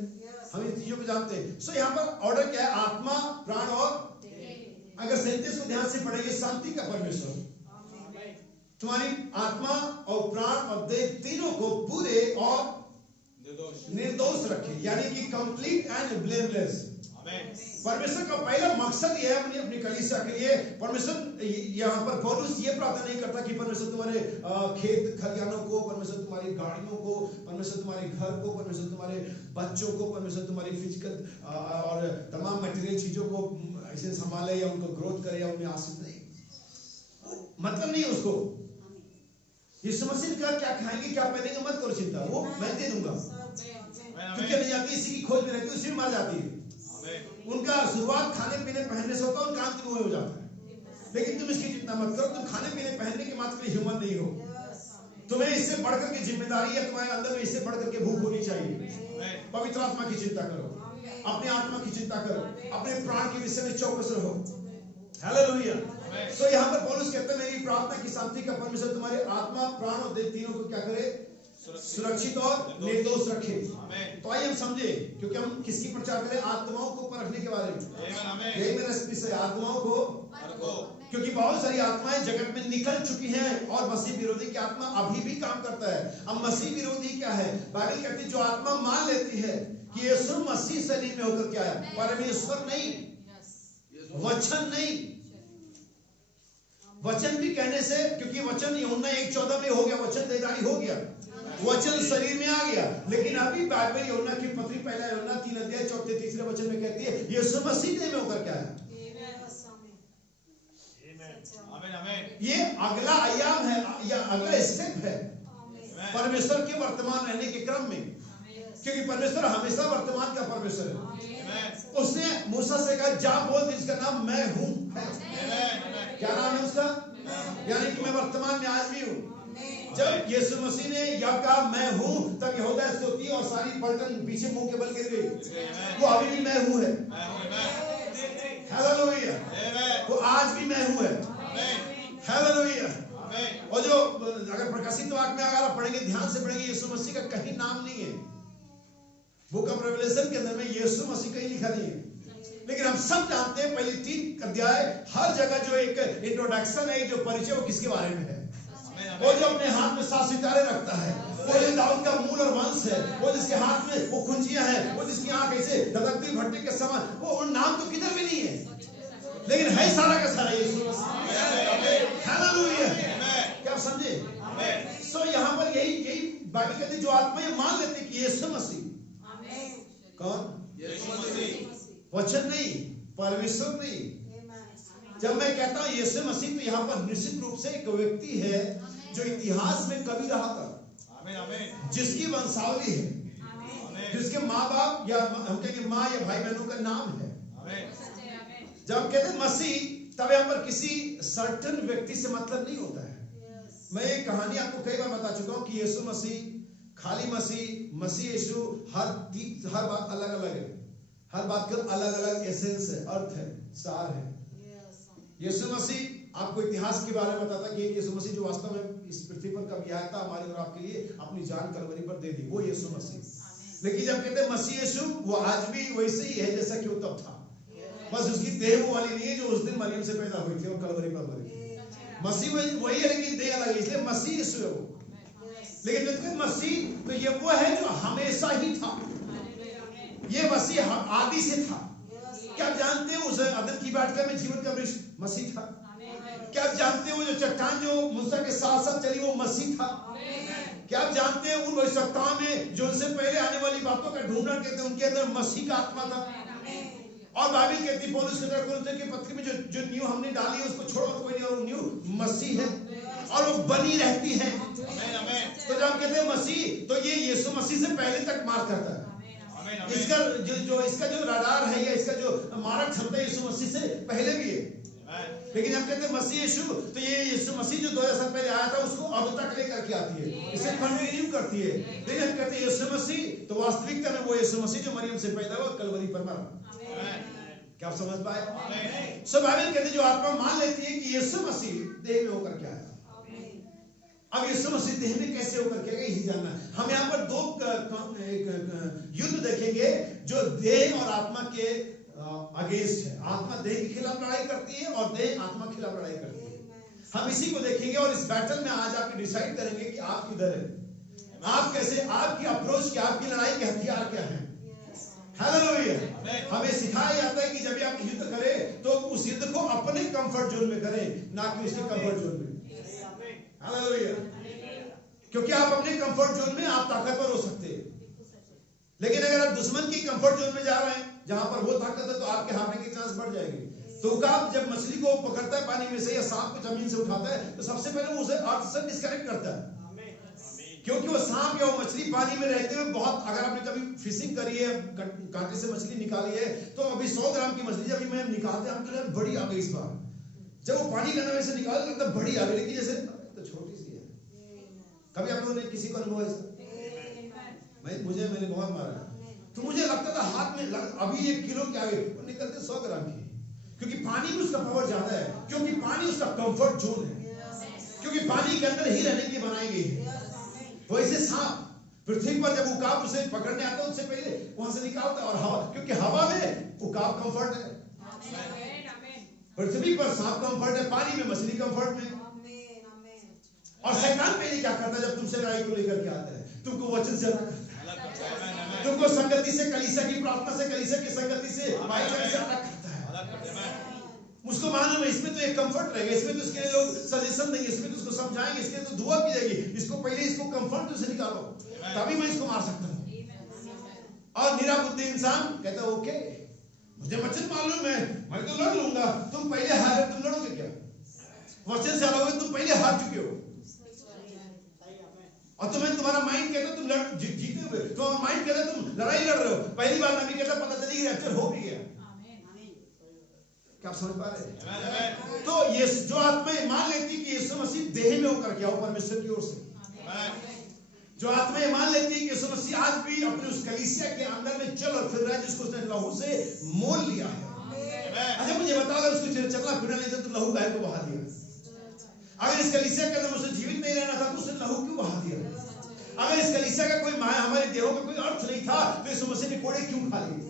हम इन चीजों को जानते हैं। सो यहाँ पर ऑर्डर क्या है? आत्मा, प्राण और, अगर 37 को ध्यान से पढ़ेंगे, शांति का परमेश्वर तुम्हारी आत्मा और प्राण और देह तीनों को पूरे और निर्दोष रखे, यानी कि कंप्लीट एंड ब्लेमलेस। परमेश्वर का पहला मकसद यह है अपनी कलीसिया के लिए। परमेश्वर यहाँ पर पौलुस ये प्रार्थना नहीं करता कि परमेश्वर तुम्हारे खेत खलिहानों को, परमेश्वर तुम्हारी गाड़ियों को, परमेश्वर तुम्हारे घर को, परमेश्वर तुम्हारे बच्चों को, परमेश्वर तुम्हारी फिजिकल और तमाम मटेरियल चीजों को ऐसे संभाले या उनको ग्रोथ करे या उनमें आशीष नहीं, मतलब नहीं उसको। यीशु मसीह का क्या खाएंगे क्या पहनेंगे मत करो चिंता, वो मैं दे दूंगा। क्योंकि नहीं जाती, इसी की खोज में रहती है, उसी में मर जाती है। उनका शुरुआत खाने पीने पहनने से होता है, उनका अंत में हो जाता है। लेकिन तुम इसकी चिंता मत करो, तुम खाने पीने पहनने के मात्र ह्यूमन नहीं हो। तुम्हें इससे बढ़कर के जिम्मेदारी है, तुम्हारे अंदर में इससे बढ़कर के भूख होनी चाहिए। पवित्र आत्मा की चिंता करो, अपने आत्मा की चिंता करो, अपने प्राण के विषय में चौकस रहो। हालेलुया। सो यहाँ पर पौलुस कहते हैं मेरी प्रार्थना की शांति का परमेश्वर तुम्हारे आत्मा, प्राण और देह तीनों को क्या करे? सुरक्षित और निर्दोष रखे। तो आइए हम समझे, क्योंकि हम किसकी प्रचार करें? आत्माओं को परखने के बारे में। यही मेरा विषय, आत्माओं को, क्योंकि बहुत सारी आत्माएं जगत में निकल चुकी हैं और मसीह विरोधी की आत्मा अभी भी काम करता है। अब मसीह विरोधी क्या है? बाइबल कहती है जो आत्मा मान लेती है कि यीशु मसीह शरीर में होकर क्या है? परमेश्वर नहीं, वचन नहीं। वचन भी कहने से, क्योंकि वचन यूहन्ना 1:14 में हो गया, वचन देहधारी हो गया, वचन शरीर में आ गया। लेकिन अभी बाइबल यूहन्ना की पत्री पहला यूहन्ना 3 अध्याय 4-3 वचन में कहती है यीशु मसीह देह में होकर क्या है? ये अगला आयाम है या अगला स्टेप है परमेश्वर के वर्तमान रहने के क्रम में, क्योंकि परमेश्वर हमेशा वर्तमान का परमेश्वर है। उसने मूसा से कहा जा बोल जिसका नाम मैं हूं है। क्या नाम है उसका? यानी कि मैं वर्तमान में आज भी हूं। जब यीशु मसीह ने यह कहा मैं हूं, तब यहूदा स्तुति और सारी पलटन पीछे मुंह के बल गिर गई। वो अभी भी मैं हूं है। हालेलुया। वो आज भी मैं हूं है। हालेलुया। और जो अगर प्रकाशित वाक्य में अगर आप पढ़ेंगे, ध्यान से पढ़ेंगे, यीशु मसीह का कहीं नाम नहीं है। बुक ऑफ रेवलेशन के अंदर में यीशु मसीह कहीं लिखा नहीं है। लेकिन हम सब जानते हैं पहले 3 अध्याय हर जगह जो एक इंट्रोडक्शन है, जो परिचय, वो किसके बारे में है? वो जो अपने हाथ में 7 सितारे रखता है, वो जो दाऊद का मूल और वंश है, वो जिसके हाथ में वो खुंजियां हैं, वो जिसकी आंख ऐसे धधकती भट्टे के समान, वो नाम तो किधर भी नहीं है, लेकिन है सारा का सारा यीशु मसीह। हालेलुया। क्या आप समझे? सो यहाँ पर यही बाइबल कहती है जो आत्माएं मान लेती कि यीशु मसीह कौन? यीशु मसीह। वचन नहीं, परमेश्वर नहीं। जब मैं कहता हूं यीशु मसीह, तो यहाँ पर निश्चित रूप से एक व्यक्ति है जो इतिहास में कभी रहा था, जिसकी वंशावली है, जिसके माँ बाप या हम कहेंगे माँ या भाई बहनों का नाम है। जब कहते हैं मसीह, तब यहाँ पर किसी सर्टन व्यक्ति से मतलब नहीं होता है। मैं एक कहानी आपको कई बार बता चुका हूं कि यीशु मसीह, खाली मसीह, मसीह यीशु हर बात अलग अलग है, हर बात का अलग अलग एसेंस है, अर्थ है, सार है। यीशु मसीह आपको इतिहास के बारे में बताता कि यीशु मसीह जो वास्तव में इस पृथ्वी पर कब आया था हमारे और आपके लिए अपनी जान कलवरी पर दे दी, वो यीशु मसीह। लेकिन जब कहते हैं मसीह यीशु, वो आज भी वैसे ही है जैसा कि वो तब था, बस उसकी देह वो वाली नहीं है जो उस दिन मरियम से पैदा हुई थी और कलवरी पर मरी। मसीह वही है लेकिन देह अलग है, इसलिए मसीह यीशु है वो। लेकिन जब मसीह, तो ये वो है जो हमेशा ही था, ये मसीह आदि से था। क्या आप जानते हो उस अदन की वाटिका में जीवन का वृक्ष मसीह था? क्या आप जानते हो जो चट्टान जो मूसा के साथ साथ चली वो मसीह था? क्या आप जानते हैं उन भविष्यवक्ताओं में जो उनसे पहले आने वाली बातों का ढूंढना कहते हैं, उनके अंदर मसीह का आत्मा था। और बाइबल कहती है पौलुस के पत्र में जो न्यू हमने डाली है उसको छोड़ो कोई नहीं, और न्यू मसीह है और वो बनी रहती है। तो जब हम कहते हैं मसीह, तो ये यीशु मसीह से पहले तक मार करता है। इसका इसका जो रडार है या इसका जो मारक क्षमता यीशु मसीह से पहले भी है। लेकिन जब कहते हैं मसीह यीशु, तो ये यीशु मसीह जो 2000 साल पहले आया था उसको अब तक लेकर के आती है, इसे कंटिन्यू करती है। लेकिन हम कहते हैं यीशु मसीह, तो वास्तविकता में वो यीशु मसीह जो मरियम से पैदा हुआ कलवरी पर मरा। क्या आप समझ पाए? सो बाइबल कहते हैं जो आत्मा मान लेती है कि यीशु मसीह देह में होकर के आया। अब यीशु मसीह देह में कैसे होकर के आया, यही जानना है। हम यहाँ पर दो युद्ध देखेंगे जो देह और आत्मा के अगेंस्ट है। आत्मा देह के खिलाफ लड़ाई करती है और देह आत्मा के खिलाफ लड़ाई करती है। हम इसी को देखेंगे और इस बैटल में आज आप डिसाइड करेंगे कि आप किधर है, आप कैसे, आपकी अप्रोच क्या, आपकी लड़ाई के हथियार क्या है। हालेलुया। हमें सिखाया जाता है कि जब आप युद्ध करें तो उस युद्ध को अपने कंफर्ट जोन में करें, ना कि उसके कंफर्ट जोन में। हालेलुया। क्योंकि आप अपने कंफर्ट जोन में आप ताकतवर हो सकते हैं, लेकिन अगर आप दुश्मन की कंफर्ट जोन में जा रहे हैं जहां पर वो ताकत है, तो आपके हारने के चांस बढ़ जाएंगे। तो उकाब जब मछली को पकड़ता है पानी में से या सांप को जमीन से उठाता है, तो सबसे पहले वो उसे अर्थ से डिस्कनेक्ट करता है, क्योंकि वो सांप या वो मछली पानी में रहते हुए बहुत, अगर आपने कभी फिशिंग करी है, कांटे से मछली निकाली है, तो अभी 100 ग्राम की मछली जब मैं निकालते हैं, हम बड़ी आ गई इस बार, जब वो पानी का से निकाल तब बड़ी आ गई, लेकिन जैसे तो छोटी सी है। कभी आप लोगों ने किसी को अनुभव है? मैंने बहुत मारा, तो मुझे लगता था हाथ में अभी 1 किलो के आगे, वो निकलते 100 ग्राम की, क्योंकि पानी में उसका पावर ज्यादा है, क्योंकि पानी उसका कंफर्ट जोन है, क्योंकि पानी के अंदर ही रहने की बनाई गई है। वैसे सांप पृथ्वी पर जब उकाब उसे पकड़ने आता है, उससे पहले वहां से निकालता है, और हवा, क्योंकि हवा में उकाब कंफर्ट है, पृथ्वी पर सांप कंफर्ट है, पानी में मछली कंफर्ट में। और शैतान पहले क्या करता है जब तुमसे लड़ाई को लेकर के आता है, तुमको वचन से अलग करता है, तुमको संगति से, कलीसिया की प्रार्थना से, कलीसिया की संगति से, भाईचारे से अलग करता है। मुझको मालूम है इसमें तो एक कंफर्ट रहेगा, इसमें तो इसके लिए लोग सजेशन देंगे, इसमें तो उसको समझाएंगे, इसके लिए तो दुआ की जाएगी, इसको पहले इसको कंफर्ट से निकालो, तभी मैं इसको मार सकता हूँ। और निरा बुद्धि इंसान कहता है ओके, मुझे वचन मालूम है, मैं तो लड़ लूंगा, तुम पहले हारे, तुम लड़ोगे क्या? वचन से लड़ोगे, तुम पहले हार चुके हो, और तुम्हारा माइंड कहता तुम जीते हुए, तुम्हारा माइंड कहता तुम लड़ाई लड़ रहे हो। पहली बार नबी कहता पता चली कि रैप्चर हो भी गया। क्या आप समझ पा रहे हैं? तो ये जो आत्मा मान लेती कि यीशु मसीह देह में होकर के आओ परमेश्वर की ओर से, जो आत्मा मान लेती है कि यीशु मसीह आज भी अपने उस कलीसिया के अंदर में चल और फिर रहा है, जिसको उसने लहू से मोल लिया है। अच्छा मुझे बताओ, अगर उसको चलना फिरना नहीं था तो लहू गाय को बहा दिया? अगर इस कलीसिया के अंदर उसे जीवित नहीं रहना था तो उसने लहू क्यों बहा दिया? अगर इस कलीसिया का कोई हमारे देहों का कोई अर्थ नहीं था तो यीशु मसीह ने कोड़े क्यों खा लिए?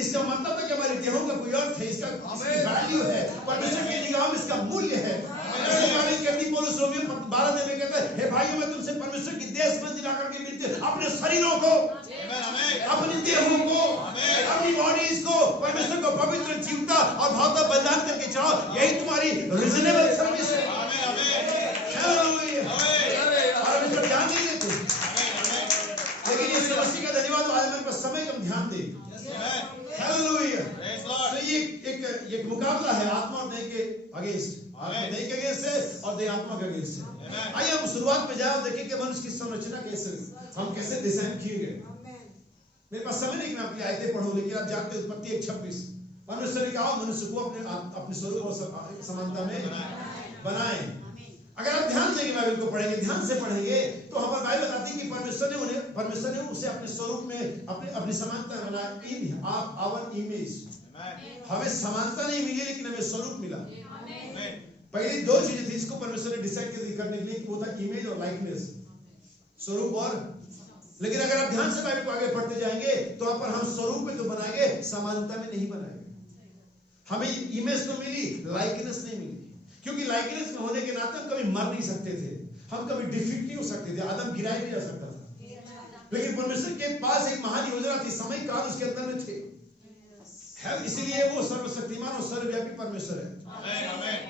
इसका मतलब है कि हमारे देहों का कोई अर्थ है, इसका वैल्यू है, परमेश्वर की निगाह में इसका मूल्य है। पौलुस रोमियो 12 में कहता है, हे भाइयों मैं तुमसे परमेश्वर की देश में दिलाकर के विनती, अपने शरीरों को, अपनी देहों को, अपनी बॉडीज को परमेश्वर को पवित्र, जीवता और भावता बलिदान करके चढ़ाओ, यही तुम्हारी रीजनेबल सर्विस है। परमेश्वर ध्यान नहीं देते, लेकिन यीशु मसीह का धन्यवाद, आज मेरे पास समय कम, ध्यान दे। हालेलुया। तो ये एक मुकाबला है आत्मा और देह के अगेंस्ट, आत्मा देह के अगेंस्ट है और देह आत्मा के अगेंस्ट है। आइए हम शुरुआत में जाओ, देखें कि मनुष्य की संरचना कैसे, हम कैसे डिजाइन किए गए। मेरे पास समय नहीं कि मैं आपकी आयतें पढ़ूं, लेकिन आप जानते हैं उत्पत्ति 1:26, मनुष्य ने कहा मनुष्य को अपने स्वरूप और समानता में बनाए। अगर आप ध्यान देंगे बाइबल को पढ़ेंगे, ध्यान से पढ़ेंगे, तो हमारी बाइबल बताती है कि परमेश्वर ने उसे अपने स्वरूप में अपनी समानता बनाया। आवर इमेज, हमें समानता नहीं मिली लेकिन हमें स्वरूप मिला। पहली दो चीजें थी इसको परमेश्वर ने डिसाइड करने के लिए, वो था इमेज और लाइकनेस, स्वरूप और। लेकिन अगर आप ध्यान से बाइबल को आगे पढ़ते जाएंगे तो वहां पर हम स्वरूप में तो बनाएंगे, समानता में नहीं बनाएंगे। हमें इमेज तो मिली, लाइकनेस नहीं मिली, क्योंकि लाइकनेस में होने के नाते हम कभी मर नहीं सकते थे, हम कभी डिफीट नहीं हो सकते थे, आदम गिराया नहीं जा सकता था। लेकिन परमेश्वर के पास एक महान योजना थी, समय काल उसके अंदर में थे, इसीलिए वो सर्वशक्तिमान और सर्वव्यापी परमेश्वर है।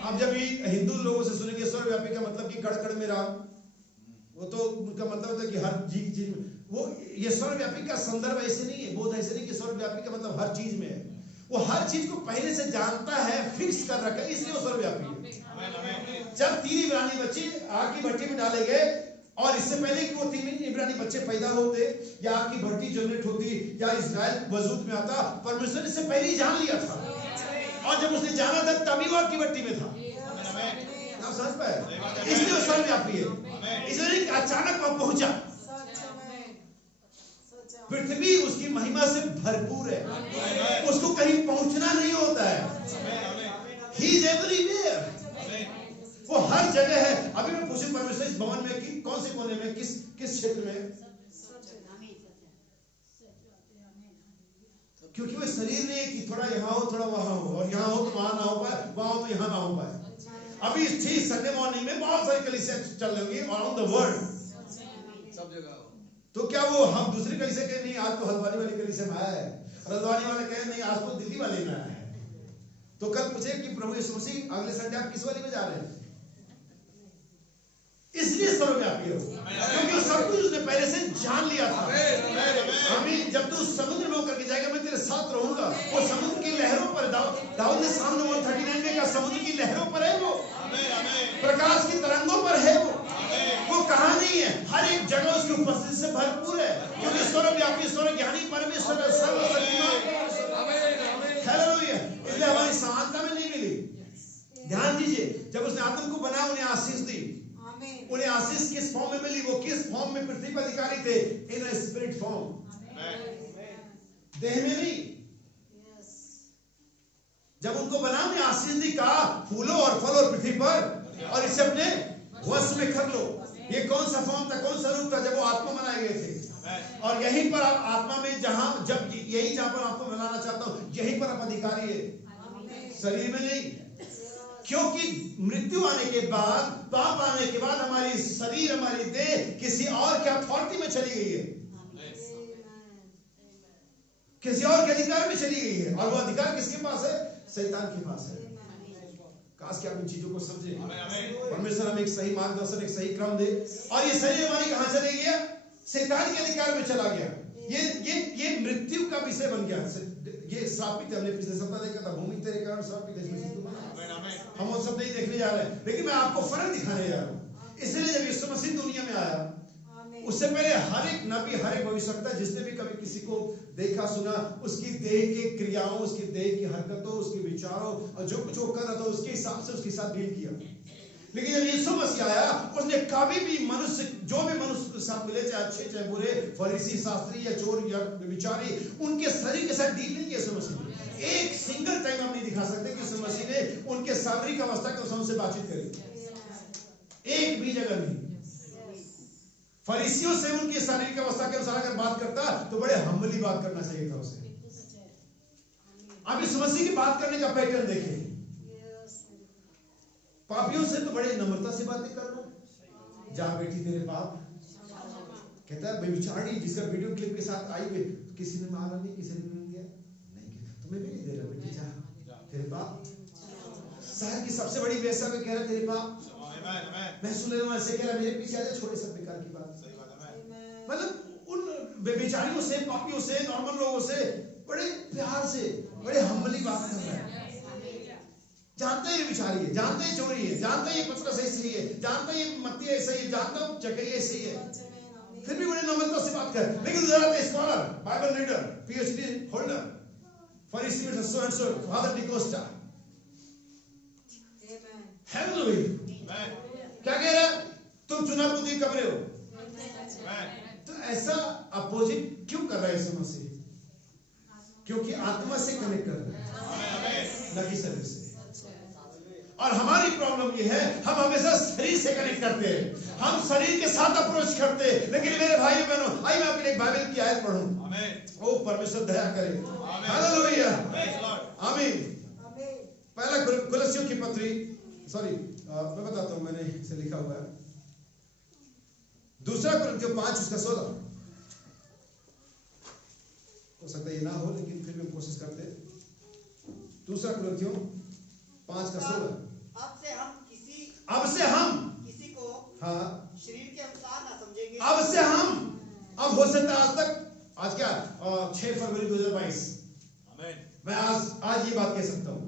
आप जब हिंदू लोगों से सुनेंगे सर्वव्यापी का मतलब कि कड़ में राम, वो तो उनका मतलब होता है कि हर चीज में वो, ये सर्वव्यापी का संदर्भ ऐसे नहीं है, बोध ऐसे नहीं कि सर्वव्यापी का मतलब हर चीज में है। वो हर चीज को पहले से जानता है, फिक्स कर रखा है, इसलिए वो सर्वव्यापी है। जब 3 इब्रानी बच्चे आग की भट्टी में डाले गए, और इससे पहले कि वो 3 इब्रानी बच्चे पैदा होते या आग की भट्टी जनरेट होती या इस्राएल वजूद में आता, परमेश्वर ने इससे पहले ही जान लिया था। और जब उसने जाना था तभी वो आग की भट्टी में था। आप समझ पाए? इसलिए वो सर्वव्यापी है, इसलिए अचानक वहां पहुंचा। पृथ्वी उसकी महिमा से भरपूर है, उसको कहीं पहुंचना नहीं होता है। He is everywhere, वो हर जगह है। अभी मैं पूछूं परमेश्वर इस भवन में कि कौन से कोने में, किस क्षेत्र में? क्योंकि वो शरीर नहीं है कि थोड़ा यहाँ हो थोड़ा वहां हो, और यहाँ हो तो वहां ना हो पाए, वहां हो तो यहाँ ना हो पाए। अभी थी संडे मॉर्निंग में बहुत सारी कलीसियां चल रही होंगी अराउंड द वर्ल्ड, सब जगह। तो क्या वो हम दूसरी कलीसिया कहे नहीं आज तो हल्द्वानी वाली कलीसिया में आया है, हल्द्वानी वाले कहे नहीं आज तो दिल्ली वाले में आया है, तो कल पूछे कि प्रभु यीशु मसीह अगले संडे आप किस वाली में जा रहे हैं? इसलिए सर्वव्यापी हो, क्योंकि वो सब कुछ उसने पहले से जान लिया था। हमें जब तू समुद्र में होकर के जाएगा मैं तेरे साथ रहूंगा। वो समुद्र की लहरों पर, दाऊद ने सामने 139 में कहा समुद्र की लहरों पर है वो, प्रकाश की तरंगों पर है वो कहां नहीं है, हर एक जगह उसकी उपस्थिति से भरपूर है, क्योंकि सर्वव्यापी सर्वज्ञानी परमेश्वर है, सर्वशक्तिमान। हालेलुया। इसलिए हमारी समानता में नहीं मिली। ध्यान दीजिए, जब उसने आदम को बनाया उन्हें आशीष दी, उन्हें आशीष किस फॉर्म में मिली? वो किस फॉर्म में पृथ्वी पर अधिकारी थे? इन अ स्पिरिट फॉर्म, देह में नहीं। जब उनको बना उन्हें आशीष दी, कहा फूलो और फलो और पृथ्वी पर और इसे अपने वश में कर लो। ये कौन सा फॉर्म था, कौन सा रूप था? जब वो आत्मा बनाए गए थे। और यहीं पर आप आत्मा में जब यही जहां पर आपको बनाना चाहता हूं, यहीं पर आप अधिकारी है, शरीर में नहीं। क्योंकि मृत्यु आने के बाद, पाप आने के बाद हमारी शरीर, हमारी देह किसी और के अथॉरिटी में चली गई है, किसी और के अधिकार में चली गई है। और वो अधिकार किसके पास है? शैतान के पास है। काश कि आप इन चीजों को समझे। परमेश्वर हमें एक सही मार्गदर्शन, एक सही क्रम दे। और ये शरीर हमारी कहां चले गया? शैतान के अधिकार में चला गया। ये मृत्यु का विषय बन गया। ये श्रापित है, हमने पिछले सप्ताह देखा था, भूमि तेरे कारण श्रापित है, हम वो सब नहीं देखने जा रहे हैं, लेकिन मैं आपको फर्क दिखाने जा रहा हूं। इसलिए जब यीशु मसीह दुनिया में आया, उससे पहले हर एक नबी, हर एक भविष्यवक्ता जिसने भी कभी किसी को देखा सुना, उसकी देह की क्रियाओं, उसकी देह की हरकतों, उसके विचारों और जो कुछ वो कर रहा था उसके हिसाब से उसके साथ डील किया। लेकिन जब यीशु मसीह आया, उसने कभी भी मनुष्य, जो भी मनुष्य के साथ मिले, चाहे अच्छे चाहे बुरे, फरीसी, शास्त्री या चोर या व्यभिचारी, उनके शरीर के साथ डील नहीं किया यीशु मसीह ने। एक सिंगल टाइम हम नहीं दिखा सकते कि यीशु मसीह ने उनके शारीरिक अवस्था के अनुसार से बातचीत करी, एक भी जगह नहीं। फरीसियों से उनकी शारीरिक अवस्था के अनुसार अगर बात करता तो बड़े हम्बली बात करना चाहिए था उसे। अब यीशु मसीह की बात करने का पैटर्न देखें, पापियों से तो बड़े नम्रता से बातें कर लो, जा बेटी तेरे पाप, कहता है व्यभिचारी जिसका वीडियो क्लिप के साथ आई हुई, किसी ने मारा नहीं, किसी ने नहीं दिया, नहीं तुम्हें भी नहीं दे रहा बेटी, जा तेरे पाप। शहर की सबसे बड़ी वेश्या में कह रहा तेरे पाप। मैं सुन रहा हूं ऐसे कह रहा मेरे पीछे आ जा, छोड़े सब बेकार की बात। मतलब उन व्यभिचारियों से, पापियों से, नॉर्मल लोगों से बड़े प्यार से, बड़े हम्बली बात कर रहा है। जानते हैं विचारी है, जानते हैं चोरी है, जानते हैं ये पत्थर सही है, जानते हैं ये मत्ती ऐसा ही है, जानता हूं चकरिया सही है, फिर भी बड़े नम्रता से बात कर। लेकिन जरा scholar, Bible reader, PhD holder, फरीसी में so and so, father D'Costa, hallelujah, क्या कब रहे हो? तो ऐसा अपोजिट क्यों कर रहा है यीशु मसीह? क्योंकि आत्मा से कनेक्ट कर रहा है, न कि शरीर से। और हमारी प्रॉब्लम ये है, हम हमेशा शरीर से कनेक्ट करते हैं, हम शरीर के साथ अप्रोच करते हैं। लेकिन मेरे भाइयों बहनों, आइए मैं आपके लिए एक बाइबल की आयत पढ़ूं। ओ परमेश्वर दया करे, हालेलुया, आमीन। पहला कुलस्सियों की पत्री, सॉरी मैं बताता हूं, मैंने इसे लिखा हुआ है। दूसरा कुरिन्थियों 5 उसका 16। हो सकता है ये ना हो, लेकिन फिर भी हम कोशिश करते हैं। दूसरा कुरिन्थियों 5 का 16। अब से हम किसी को हाँ शरीर के अनुसार ना समझेंगे। अब से हम, अब हो सकता है आज तक, आज क्या 6 फरवरी 2022, मैं आज ये बात कह सकता हूँ।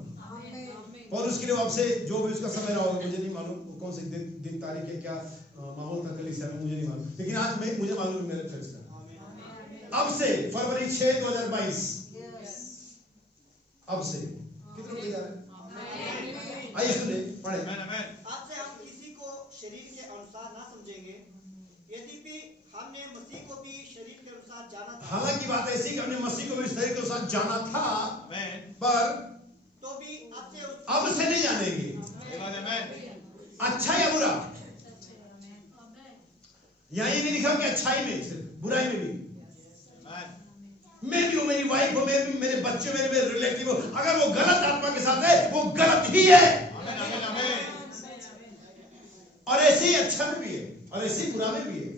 और उसके लिए अब से जो भी उसका समय रहा होगा, मुझे नहीं मालूम कौन सी दिन तारीख है, क्या माहौल था कलीसिया में, मुझे नहीं मालूम, लेकिन आज मुझे मालूम है मेरे चर्च का। अब से फरवरी 6 2022, अब से कितने तैयार है? आइए सुने, पढ़े। अब से हम किसी को शरीर के अनुसार ना समझेंगे, यद्यपि हमने मसीह को भी शरीर के अनुसार जाना था। हालांकि बात ऐसी कि हमने मसीह को भी शरीर के अनुसार जाना था, पर तो भी अब से नहीं जानेंगे। अच्छा या बुरा? यहाँ ये नहीं लिखा कि अच्छाई में, सिर्फ बुराई में भी। मैं भी हो, मेरी वाइफ हो, मेरे बच्चे, मेरे रिलेटिव हो, अगर वो गलत आत्मा के साथ है, वो गलत ही है। और ऐसे ही अच्छा में भी है, और ऐसे ही बुरा में भी है।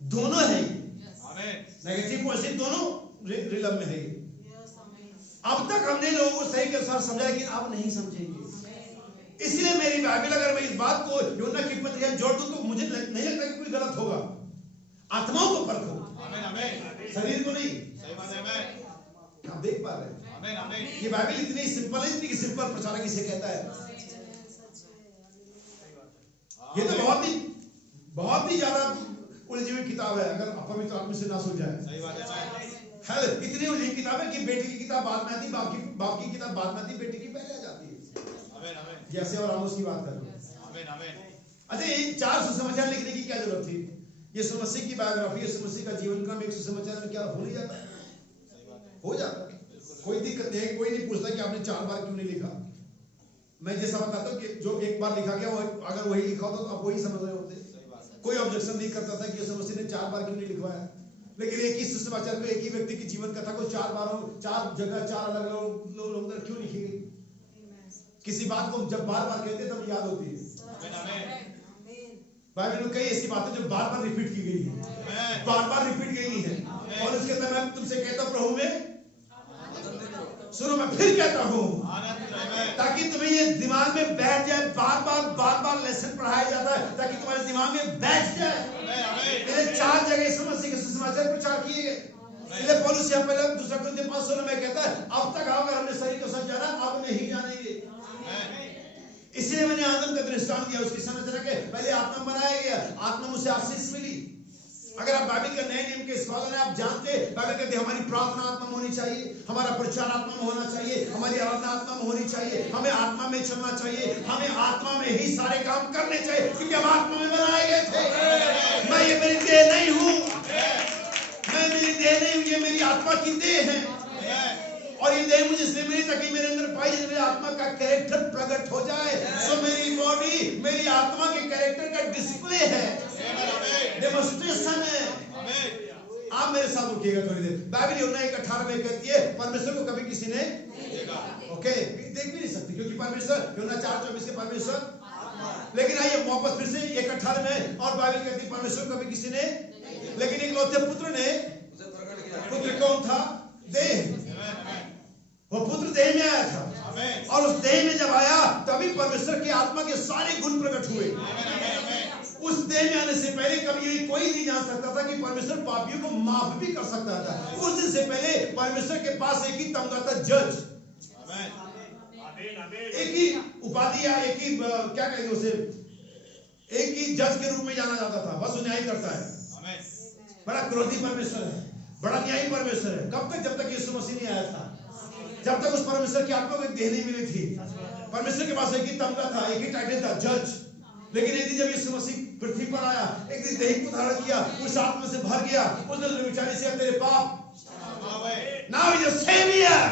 दोनों है, नेगेटिव पॉजिटिव दोनों रिलम में है। अब तक हमने लोगों को सही के अनुसार समझा, लेकिन अब नहीं समझेंगे। इसलिए मेरी बाइबल, अगर मैं इस बात को यूहन्ना की पत्री में जोड़ दूं, तो मुझे नहीं लगता कि कोई गलत होगा। आत्माओं को परखो, शरीर को नहीं। आप देख पा रहे हैं, ये बाइबल इतनी सिंपल है, इतनी सिंपल प्रचारक इसे कहता है। ये तो बहुत ही ज्यादा उलझी हुई किताब है, अगर अपवित्र आत्मा से ना सुलझाए। इतनी उलझी किताब है कि बेटी की किताब बाद में आती, बाप की किताब बाद में आती, बेटी की पहले आ जाती है। जैसे और आमोस की बात कर लो। अच्छा, ये 4 सुसमाचार लिखने की क्या जरूरत थी? यीशु मसीह की बायोग्राफी, यीशु मसीह का जीवन क्रम एक सुसमाचार में क्या हो नहीं जाता? हो जाता, कोई दिक्कत नहीं है। कोई नहीं पूछता कि आपने 4 बार क्यों नहीं लिखा। मैं जैसा बताता हूँ कि जो एक बार लिखा गया, वो अगर वही लिखा होता तो आप वही समझ रहे होते। कोई ऑब्जेक्शन नहीं करता था कि यीशु मसीह ने 4 बार क्यों नहीं लिखवाया। लेकिन एक ही सुसमाचार को, एक ही व्यक्ति की जीवन कथा को 4 बारों, 4 जगह, 4 अलग अलग लोगों द्वारा क्यों लिखी गई? किसी बात को जब बार बार कहते तब याद होती है। बाइबल में कई ऐसी बातें जो बार बार रिपीट की गई है, बार बार रिपीट गई है। और उसके अंदर मैं तुमसे कहता हूं, प्रभु में सुनो, मैं फिर कहता हूं, ताकि तुम्हें ये दिमाग में बैठ जाए। बार बार लेसन पढ़ाया जाता है ताकि तुम्हारे दिमाग में बैठ जाए। मैंने 4 जगह यीशु मसीह के सुसमाचार प्रचार किए गए। इसलिए पौलुस यहाँ पहले 2 कुरिन्थियों 5:16 में कहता है, अब तक अगर हमने शरीर को समझ जाना, अब नहीं जानेंगे। इसलिए मैंने आदम का दृष्टांत दिया, उसकी संरचना के पहले आत्मा बनाया गया, आत्मा मुझसे आशीष मिली। अगर आप बाइबल के नए नियम के स्कॉलर हैं, आप जानते हैं बाइबल कहते हैं हमारी प्रार्थना आत्मा में होनी चाहिए, हमारा प्रचार आत्मा में होना चाहिए, हमारी आराधना आत्मा में होनी चाहिए, हमें आत्मा में चलना चाहिए, हमें आत्मा में ही सारे काम करने चाहिए, क्योंकि हम आत्मा में बनाए गए थे। मैं ये मेरी देह नहीं हूँ, मैं मेरी देह नहीं हूँ, ये मेरी आत्मा की देह है। और ये देह मुझे इसलिए मिली ताकि मेरे अंदर पाई जाए, मेरे आत्मा का कैरेक्टर प्रकट हो जाए। सो मेरी बॉडी मेरी आत्मा के कैरेक्टर का डिस्प्ले है, डेमोन्स्ट्रेशन है। आप मेरे साथ उठिएगा थोड़ी देर। बाइबल यूहन्ना 1:18 में कहती है, परमेश्वर को कभी किसी ने ओके देख भी नहीं सकती, क्योंकि परमेश्वर, यूहन्ना 4:24 के परमेश्वर। लेकिन आइए वापस फिर से 1:18 में, और बाइबल कहती है परमेश्वर कभी किसी ने, लेकिन इकलौते पुत्र ने, पुत्र कौन था? देह। वो पुत्र देह में आया था, और उस देह में जब आया तभी परमेश्वर की आत्मा के सारे गुण प्रकट हुए। उस देह में आने से पहले कभी कोई नहीं जान सकता था कि परमेश्वर पापियों को माफ भी कर सकता था। उस दिन से पहले परमेश्वर के पास एक ही तमगा था, जज। एक ही उपाधि या एक ही क्या कहेंगे उसे, एक ही जज के रूप में जाना जाता था, बस वो न्याय करता है। बड़ा क्रोधी परमेश्वर है, बड़ा न्यायी परमेश्वर है। कब तक? जब तक यीशु मसीह नहीं आया था, जब तक उस परमेश्वर की आत्मा को एक देह नहीं मिली थी। परमेश्वर के पास एक ही तमगा था, एक ही टाइटल था, जज। लेकिन एक दिन जब यीशु मसीह पृथ्वी पर आया, एक दिन देह को धारण किया, उस आत्मा से भर गया, उसने व्यभिचारी से तेरे पाप, नाउ इज अ सेवियर,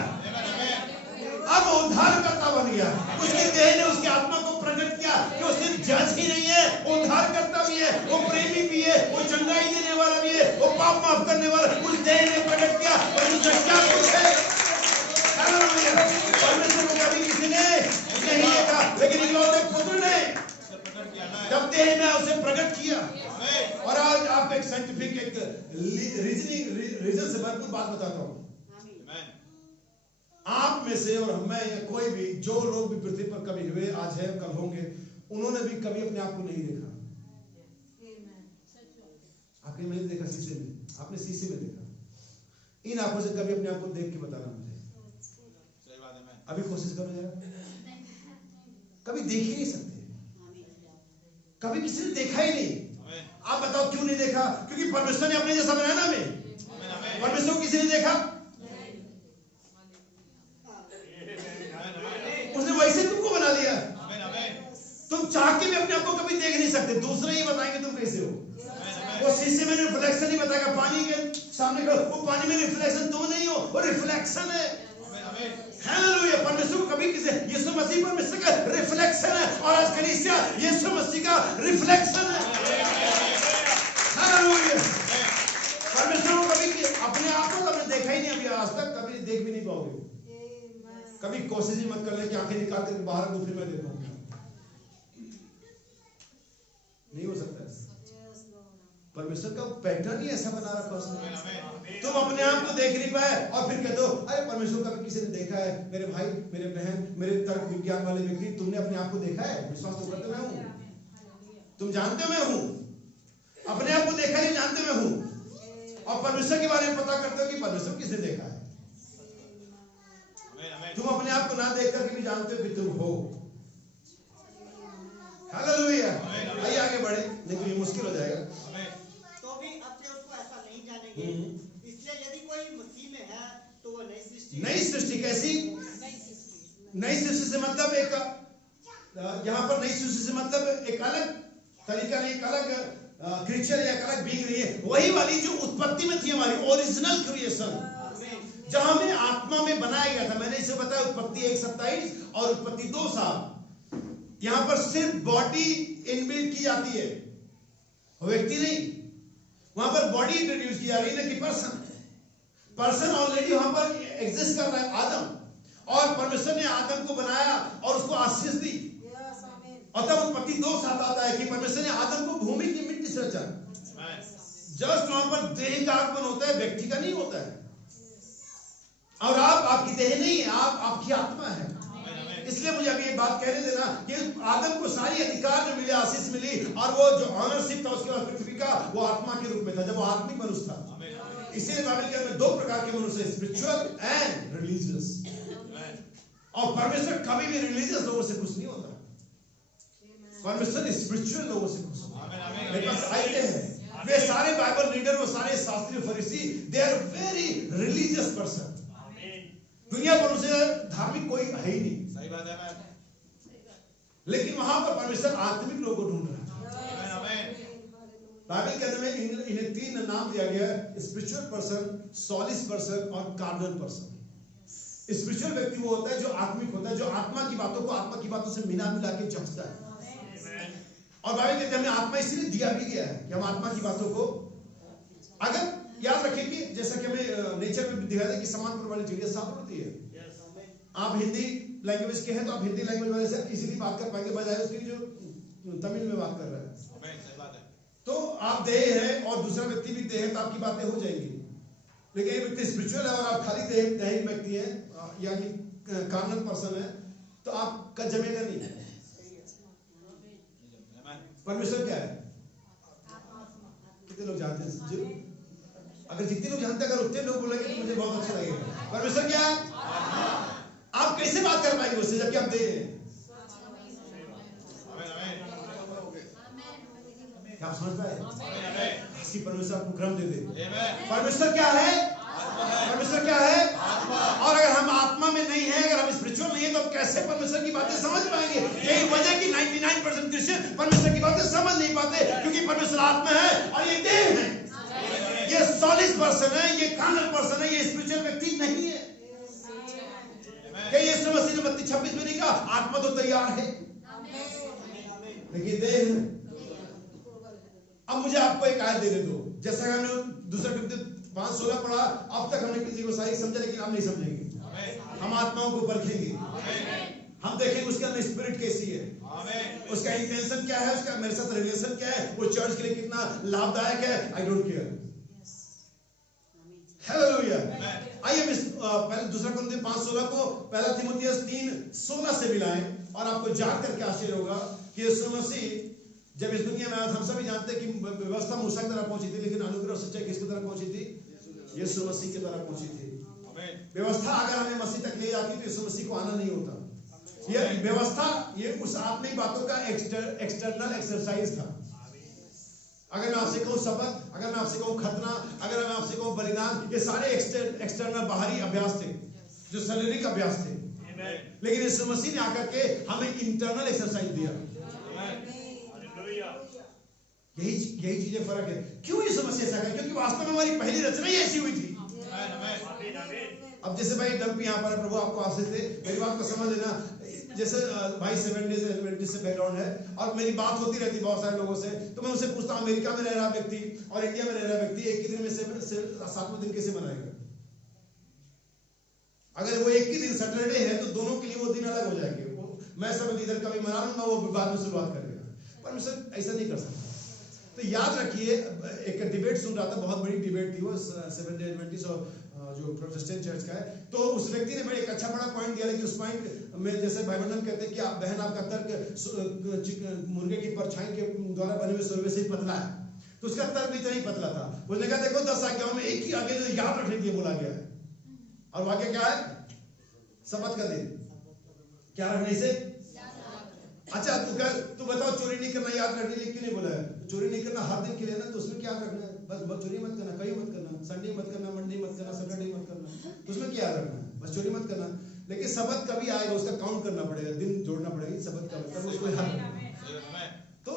अब वो उद्धारकर्ता बन गया। उसकी देह ने उसकी आत्मा को प्रकट किया कि वो सिर्फ जज ही नहीं है, वो उद्धारकर्ता भी है, वो प्रेमी भी है, वो चंगाई देने वाला भी है, वो पाप माफ करने वाला। उस देह ने प्रकट किया और उसका क्या कुछ है। हालेलुया। परमेश्वर को कभी किसी ने नहीं देखा, लेकिन इकलौते पुत्र ने जब देह में उसे प्रकट किया। और आज आपको एक साइंटिफिक, एक रीजन से भरपूर बात बताता हूँ। आप में से और मैं या कोई भी, जो लोग भी पृथ्वी पर कभी हुए, आज है, कल होंगे, उन्होंने भी कभी अपने आप को नहीं देखा। आपने नहीं देखा शीशे में, आपने शीशे में देखा। इन आंखों से कभी अपने आप को देख के बताना मुझे। अभी कोशिश करो जरा। कभी देख ही नहीं सकते, कभी किसी ने देखा ही नहीं। आप बताओ क्यों नहीं देखा? क्योंकि परमेश्वर ने अपने जैसा बनाया ना हमें। परमेश्वर को किसी ने देखा? उसने वैसे तुमको बना दिया। तुम चाह के भी अपने आप को कभी देख नहीं सकते, दूसरे ही बताएंगे तुम कैसे हो। वो शीशे में रिफ्लेक्शन ही बताएगा, पानी के सामने का वो पानी में रिफ्लेक्शन तुम नहीं हो, वो रिफ्लेक्शन है। हालेलुया। परमेश्वर को कभी किसी, यीशु मसीह परमेश्वर का रिफ्लेक्शन है, और आज कलीसिया यीशु मसीह का रिफ्लेक्शन है। हालेलुया। परमेश्वर को कभी अपने आप को तुमने देखा ही नहीं अभी आज तक, कभी देख भी नहीं पाओगे। कभी कोशिश ही मत कर ले कि आंखें निकाल कर बाहर को फिर मैं देखूं, नहीं हो सकता। परमेश्वर का पैटर्न ही ऐसा बना रखा उसने। तुम अपने आप को देख नहीं पाए और फिर कहते हो अरे परमेश्वर का भी किसी ने देखा है। मेरे भाई, मेरे बहन, मेरे तर्क विज्ञान वाले व्यक्ति, तुमने अपने आप को देखा है? विश्वास तो करते मैं हूं, तुम जानते मैं हूं, अपने आप को देखा नहीं, जानते मैं हूं। और परमेश्वर के बारे में पता करते हो कि परमेश्वर किसने देखा है। तुम अपने आप को ना देख करके भी जानते हो कि तुम हो। हालेलुया। आइए आगे बढ़े, नहीं तो ये मुश्किल हो जाएगा। तो भी अब से उसको ऐसा नहीं जानेंगे। इसलिए यदि कोई मसीह में है तो वो नई सृष्टि। नई सृष्टि कैसी? नई सृष्टि से मतलब एक, यहाँ पर नई सृष्टि से मतलब एक अलग तरीका नहीं, एक अलग क्रिएचर या एक अलग बीइंग नहीं है। वही वाली जो उत्पत्ति में थी, हमारी ओरिजिनल क्रिएशन, जहां में आत्मा में बनाया गया था। मैंने इसे बताया उत्पत्ति 1:27 और उत्पत्ति 2:7। यहां पर सिर्फ बॉडी इनबिल्ट की जाती है, व्यक्ति नहीं। वहां पर बॉडी इंट्रोड्यूस की जा रही है ना कि पर्सन ऑलरेडी वहां पर एग्जिस्ट कर रहा है, आदम। और परमेश्वर ने आदम को बनाया और उसको आशीष दी। और तब उत्पत्ति 2:7 आता है कि परमेश्वर ने आदम को भूमि की मिट्टी से रचा। जस्ट वहां पर देह का आगमन होता है, व्यक्ति का नहीं होता है। और आप आपकी देह नहीं है, आप आपकी आत्मा है। इसलिए मुझे अभी ये बात कहने देना कि आदम को सारी अधिकार जो मिले, आशीष मिली, और वो जो ऑनरशिप था उसके बाद पृथ्वी का, वो आत्मा के रूप में था, जब वो आत्मिक मनुष्य था। इसीलिए बाइबल के अंदर 2 प्रकार के मनुष्य, स्पिरिचुअल एंड रिलीजियस। और परमेश्वर कभी भी रिलीजियस लोगों से खुश नहीं होता। परमेश्वर स्पिरिचुअल लोगों से खुश होता है। मेरे पास आइए हैं, वे सारे बाइबल रीडर, वो सारे शास्त्री फरीसी, they are very religious person. दुनिया पर उनसे धार्मिक कोई है ही नहीं। सही बात है। लेकिन वहां पर परमेश्वर आत्मिक लोगों को ढूंढ रहा है। बाइबल के अंदर में इन्हें 3 नाम दिया गया है, स्पिरिचुअल पर्सन, सॉलिस पर्सन और कार्नल पर्सन। स्पिरिचुअल व्यक्ति वो होता है जो आत्मिक होता है, जो आत्मा की बातों को आत्मा की बातों से मिला मिला के जपता है। और बाइबल कहते हैं हमें आत्मा इसलिए दिया भी गया है कि हम आत्मा की बातों को, अगर याद रखें कि जैसा कि हमें नेचर में दिखाया है कि समान पर वाली चिड़िया सांप होती है। आप हिंदी लैंग्वेज के हैं तो आप हिंदी लैंग्वेज वाले से इजीली बात कर पाएंगे, बजाय उसकी जो तमिल में बात कर रहा है। तो आप देह है और दूसरा व्यक्ति भी देह है, तो आपकी बातें हो जाएंगी। लेकिन एक व्यक्ति स्पिरिचुअल है और आप खाली देहिक व्यक्ति है, यानी कार्नल पर्सन है, तो आपका जमेगा नहीं। परमेश्वर क्या है? कितने लोग जानते हैं? अगर जितने लोग जानते हैं, अगर उतने लोग बोलेंगे तो मुझे बहुत अच्छा लगेगा। परमेश्वर क्या है? आप कैसे बात कर पाएंगे उससे जबकि आप दे रहे हैं? क्या आप समझ पाए? इसी परमेश्वर आपको क्रम दे दे। परमेश्वर क्या है? परमेश्वर क्या है? और अगर हम आत्मा में नहीं है, अगर हम स्पिरिचुअल नहीं है, तो कैसे परमेश्वर की बातें समझ पाएंगे? यही वजह कि 99% क्रिश्चियन परमेश्वर की बातें समझ नहीं पाते, क्योंकि परमेश्वर आत्मा है और ये देह है, ये सॉलिड पर्सन है, ये कार्नल पर्सन है, ये स्पिरिचुअल व्यक्ति नहीं है। क्या यीशु मसीह ने मत्ती 26 में नहीं कहा आत्मा तो तैयार है लेकिन देह है? अब मुझे आपको एक आयत देने दो, जैसा कि हमने दूसरा कृत्य 5:16 पढ़ा, अब तक हमने किसी को सही समझा, लेकिन हम नहीं समझेंगे। हम आत्माओं को परखेंगे, हम देखेंगे उसके अंदर स्पिरिट कैसी है, उसका इंटेंशन क्या है, उसका मेरे साथ रिलेशन क्या है, वो चर्च के लिए कितना लाभदायक है। I don't care. हालेलुया। आइए हम पहले दूसरा कुरिन्थियों 5:16 को पहला तीमुथियुस 3:16 से मिलाएं, और आपको जान करके आश्चर्य होगा कि यीशु मसीह जब इस दुनिया में आया, हम सभी जानते हैं कि व्यवस्था मूसा की तरह पहुंची थी, लेकिन अनुग्रह और सच्चाई किसकी तरह पहुंची थी? यीशु मसीह की तरह पहुंची थी। व्यवस्था अगर हमें मसीह तक ले जाती तो यीशु मसीह को आना नहीं होता। ये व्यवस्था, ये उस आत्मिक बातों का एक्सटर्नल एक्सरसाइज था। अगर मैं आपसे कहूँ शपथ, अगर मैं आपसे कहूँ खतना, अगर मैं आपसे कहूँ बलिदान, ये सारे एक्सटर्नल बाहरी अभ्यास थे, जो शारीरिक अभ्यास थे। लेकिन यीशु मसीह ने आकर के हमें इंटरनल एक्सरसाइज दिया। यही चीजें फर्क है। क्यों यीशु मसीह ऐसा कर? क्योंकि वास्तव में हमारी पहली रचना ही ऐसी हुई थी। अब जैसे भाई डंपी यहाँ पर प्रभु आपको आशीष दे, मेरी बात को समझ लेना। जैसे भाई 7 डेज एडवेंटिस्ट से बैकग्राउंड है, और मेरी बात होती रहती बहुत सारे लोगों से, तो मैं उनसे पूछता हूँ अमेरिका में रह रहा व्यक्ति और इंडिया में रह रहा व्यक्ति एक ही दिन में से 7वां दिन कैसे मनाएगा? अगर वो एक ही दिन सैटरडे है तो दोनों के लिए वो दिन अलग हो जाएंगे। मैं सब इधर कभी मना लूंगा, वो बाद में शुरुआत करेगा। परमेश्वर ऐसा नहीं कर सकता। तो याद रखिए, एक डिबेट सुन रहा था, बहुत बड़ी डिबेट थी वो 7 डे एडवेंटिस्ट और जो प्रोटेस्टेंट चर्च का है। तो उस व्यक्ति ने बड़ा एक अच्छा बड़ा पॉइंट दिया, लेकिन उस पॉइंट में जैसे भाई बहन कहते हैं कि आप बहन आपका तर्क मुर्गे की परछाई के द्वारा बने हुए सूर्य से ही पतला है, तो उसका तर्क भी इतना ही पतला था। उसने कहा देखो 10 आज्ञाओं में एक ही आज्ञा जो याद रखने के लिए बोला गया है, और वाक्य क्या है? शपथ का दिन। क्या रखने से? अच्छा तू बताओ, चोरी नहीं करना याद रखने के लिए क्यों नहीं बोला है? चोरी नहीं करना हर दिन के लिए ना, तो उसमें क्या रखना है? बस चोरी मत करना, कहीं मत करना, संडे मत करना, मंडे मत करना, सैटरडे मत करना, तो उसमें क्या रखना है? बस चोरी मत करना। लेकिन शब्द कभी आएगा, उसका काउंट करना पड़ेगा, दिन जोड़ना पड़ेगा शब्द का, मतलब उसको याद। तो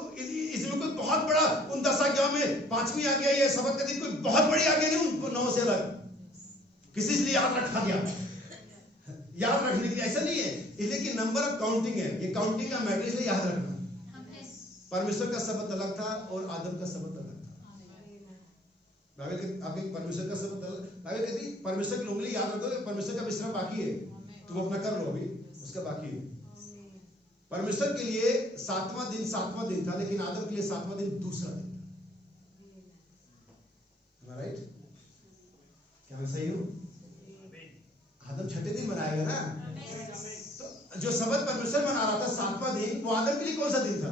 इसमें कोई बहुत बड़ा उन 10 आज्ञाओं में 5वीं आज्ञा ये शब्द का दिन कोई बहुत बड़ी आज्ञा नहीं, उन 9 से अलग किसी से याद रखा गया, याद रखने के लिए ऐसा नहीं है। इसलिए कि नंबर ऑफ काउंटिंग है, ये काउंटिंग का मैटर, इसलिए याद रखना। परमेश्वर का शब्द अलग था और आदम का शब्द अलग था। बाइबल आपके परमेश्वर का शब्द अलग, बाइबल कहती परमेश्वर की उंगली याद रखो, परमेश्वर का विश्राम बाकी है, तुम अपना कर लो, अभी उसका बाकी है। परमेश्वर के लिए 7वां दिन था, लेकिन आदम के लिए 7वां दिन दूसरा दिन था। राइट? क्या मैं सही हूं? आदम 6ठे दिन मनाएगा ना, तो जो शब्द परमेश्वर मना रहा था 7वां दिन, वो आदम के लिए कौन सा दिन था?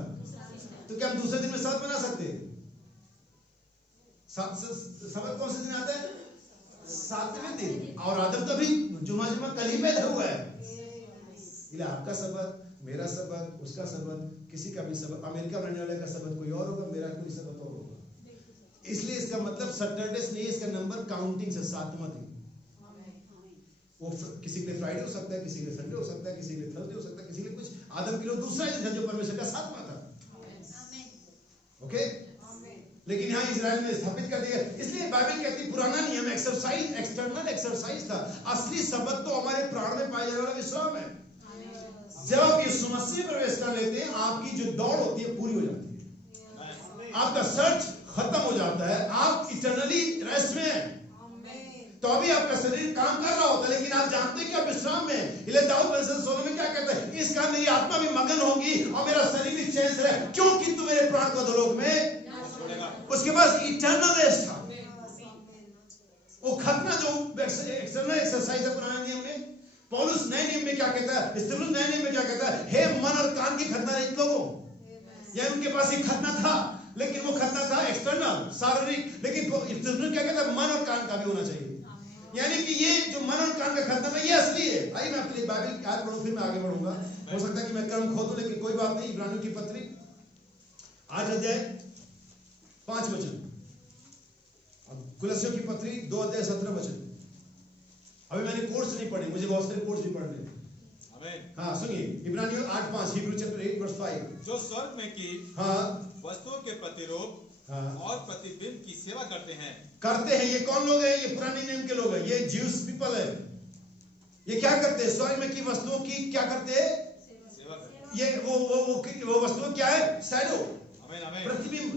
तो क्या हम दूसरे दिन में शब्द मना सकते? शब्द कौन से दिन आता है? 7वें दिन। और आदम तो अभी जुमा कल ही पैदा हुआ है। इसलिए आपका शब्द, मेरा शब्द, उसका शब्द, किसी का भी शब्द, अमेरिका में रहने वाले का शब्द कोई और होगा, मेरा कोई शब्द और होगा। इसलिए इसका मतलब सैटरडे नहीं, इसका नंबर काउंटिंग से 7वां दिन। वो किसी के लिए फ्राइडे हो सकता है, किसी के लिए संडे हो सकता है, किसी के लिए थर्सडे हो सकता है, किसी के लिए कुछ। आदम के लिए दूसरा दिन था जो परमेश्वर का 7वां था। ओके? लेकिन यहाँ इजराइल में स्थापित कर दिया। इसलिए बाइबल कहती पुराना नियम एक्सरसाइज, एक्सटर्नल एक्सरसाइज था। असली शब्द तो हमारे प्राण में पाया जाने वाला विश्राम है। जब आप यीशु मसीह में प्रवेश कर लेते हैं, आपकी जो दौड़ होती है पूरी हो जाती है, आपका सर्च खत्म हो जाता है, आप इटर्नली रेस्ट में हैं। तो अभी आपका शरीर काम कर रहा होता है, लेकिन आप जानते हैं कि आप विश्राम में हैं। इसलिए दाऊद भजन 16 में क्या कहता है? इस कारण मेरी आत्मा भी मगन होगी और मेरा शरीर भी चैन से रहे, क्योंकि तू मेरे प्राण को अधोलोक में। उसके पास इटर्नल रेस्ट था। वो खतना जो एक्सटर्नल एक्सरसाइज है पुराने नियम में, पौलुस नए नियम में क्या कहता है? स्तिफनुस नए नियम में क्या कहता है? हे मन और कान की खतना रहित लोगों। यानी उनके पास एक खतना था, लेकिन वो खतना था एक्सटर्नल, शारीरिक। लेकिन स्तिफनुस क्या कहता है? मन और कान का भी होना चाहिए। यानी कि ये जो मन और कान का खतना है, ये असली है। आइए मैं आपके लिए बाइबल का पढ़ूं, फिर मैं आगे बढ़ूंगा। हो सकता है कि मैं क्रम खो दूं, लेकिन कोई बात नहीं। इब्रानियों की पत्री 8 अध्याय 5 वचन, कुलस्सियों की पत्री 2 अध्याय 17 वचन। अभी मैंने कोर्स नहीं पढ़े, मुझे बहुत सारे कोर्स भी पढ़ने। हाँ सुनिए, इब्रानियों 8:5, Hebrew chapter 8 verse 5। जो स्वर्ग में की हाँ वस्तुओं के प्रतिरूप हाँ और प्रतिबिंब की सेवा करते हैं। ये कौन लोग हैं? ये पुराने नियम के लोग हैं, ये ज्यूस पीपल है। ये क्या करते हैं? स्वर्ग में की वस्तुओं की क्या करते हैं? सेवा करते हैं। ये वो वस्तुएं क्या है? शैडो, प्रतिबिंब।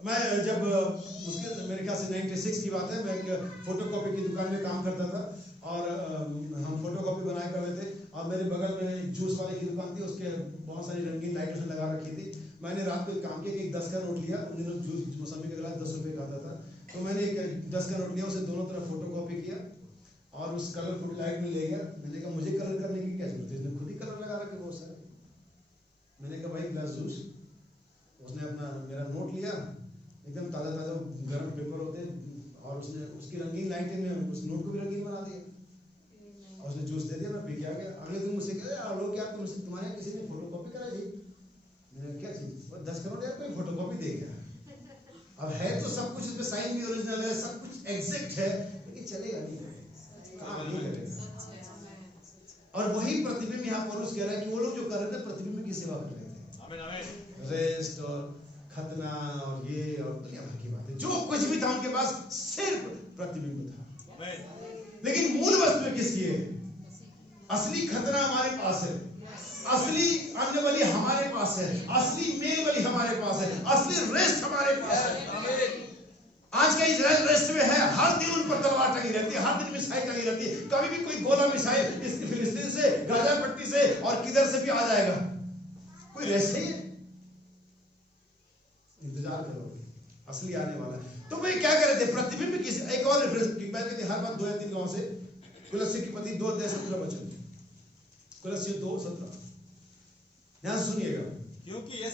मैं जब मुश्किल मेरे ख्याल से 96 की बात है, मैं एक फोटोकॉपी की दुकान में काम करता था और हम फोटोकॉपी बनाया करते थे और मेरे बगल में एक जूस वाले की दुकान थी, उसके बहुत सारी रंगीन लाइट उसने लगा रखी थी। मैंने रात को एक काम किया कि 10 का नोट लिया, उन दिनों जूस मौसमी का गिलास 10 रुपये का आता था, तो मैंने एक 10 का नोट लिया, उसे दोनों तरफ फोटोकॉपी किया और उस कलरफुल लाइट में ले गया। मैंने कहा मुझे कलर करने की क्या जरूरत है, इसने खुद ही कलर लगा रखे बहुत सारे। मैंने कहा भाई ग्लास जूस। उसने अपना मेरा नोट लिया, एकदम ताज़ा ताज़ा गर्म पेपर होते, और उसने उसकी रंगीन लाइटें में उस नोट को भी रंगीन बना दिया और उसने जूस दे दिया। मैं पी के आ गया। अगले दिन मुझसे कह रहे लोग क्या तुमसे तुम्हारे यहाँ किसी ने फोटोकॉपी कराई थी? मैंने क्या चीज? 10 करोड़ यार कोई फोटोकॉपी दे गया। अब है तो सब कुछ, इसमें साइन भी ओरिजिनल है, सब कुछ एग्जैक्ट है, लेकिन चलेगा नहीं, काम नहीं करेगा। और वही प्रतिबिंब यहाँ पौलुस कह रहा है कि वो लोग जो कर रहे थे प्रतिबिंब की सेवा कर रहे थे। रेस्ट और खतना और ये और दुनिया भर की बातें, जो कुछ भी था उनके पास सिर्फ प्रतिबिंब था। लेकिन मूल वस्तु किसकी है? असली खतना हमारे पास है, असली अन्न बलि हमारे पास है, असली मेल बलि हमारे पास है, असली रेस्ट हमारे पास है। आज का इजराइल रेस्ट में है, हर दिन उन पर तलवार टंगी रहती है, हर दिन मिसाइल टंगी रहती है। कभी भी कोई गोला मिसाइल इस फिलिस्तीन से, गाजा पट्टी से और किधर से भी आ जाएगा, कोई रेस्ट है? इंतजार करो, असली आने वाला है। तो वे क्या कर रहे थे? प्रतिबिंब किस एक और रेफरेंस हर बात 2 या 3 गांव से। कुलस्सी की पति 2:17 वचन, कुलस्सी 2:17, ध्यान सुनिएगा। क्योंकि ये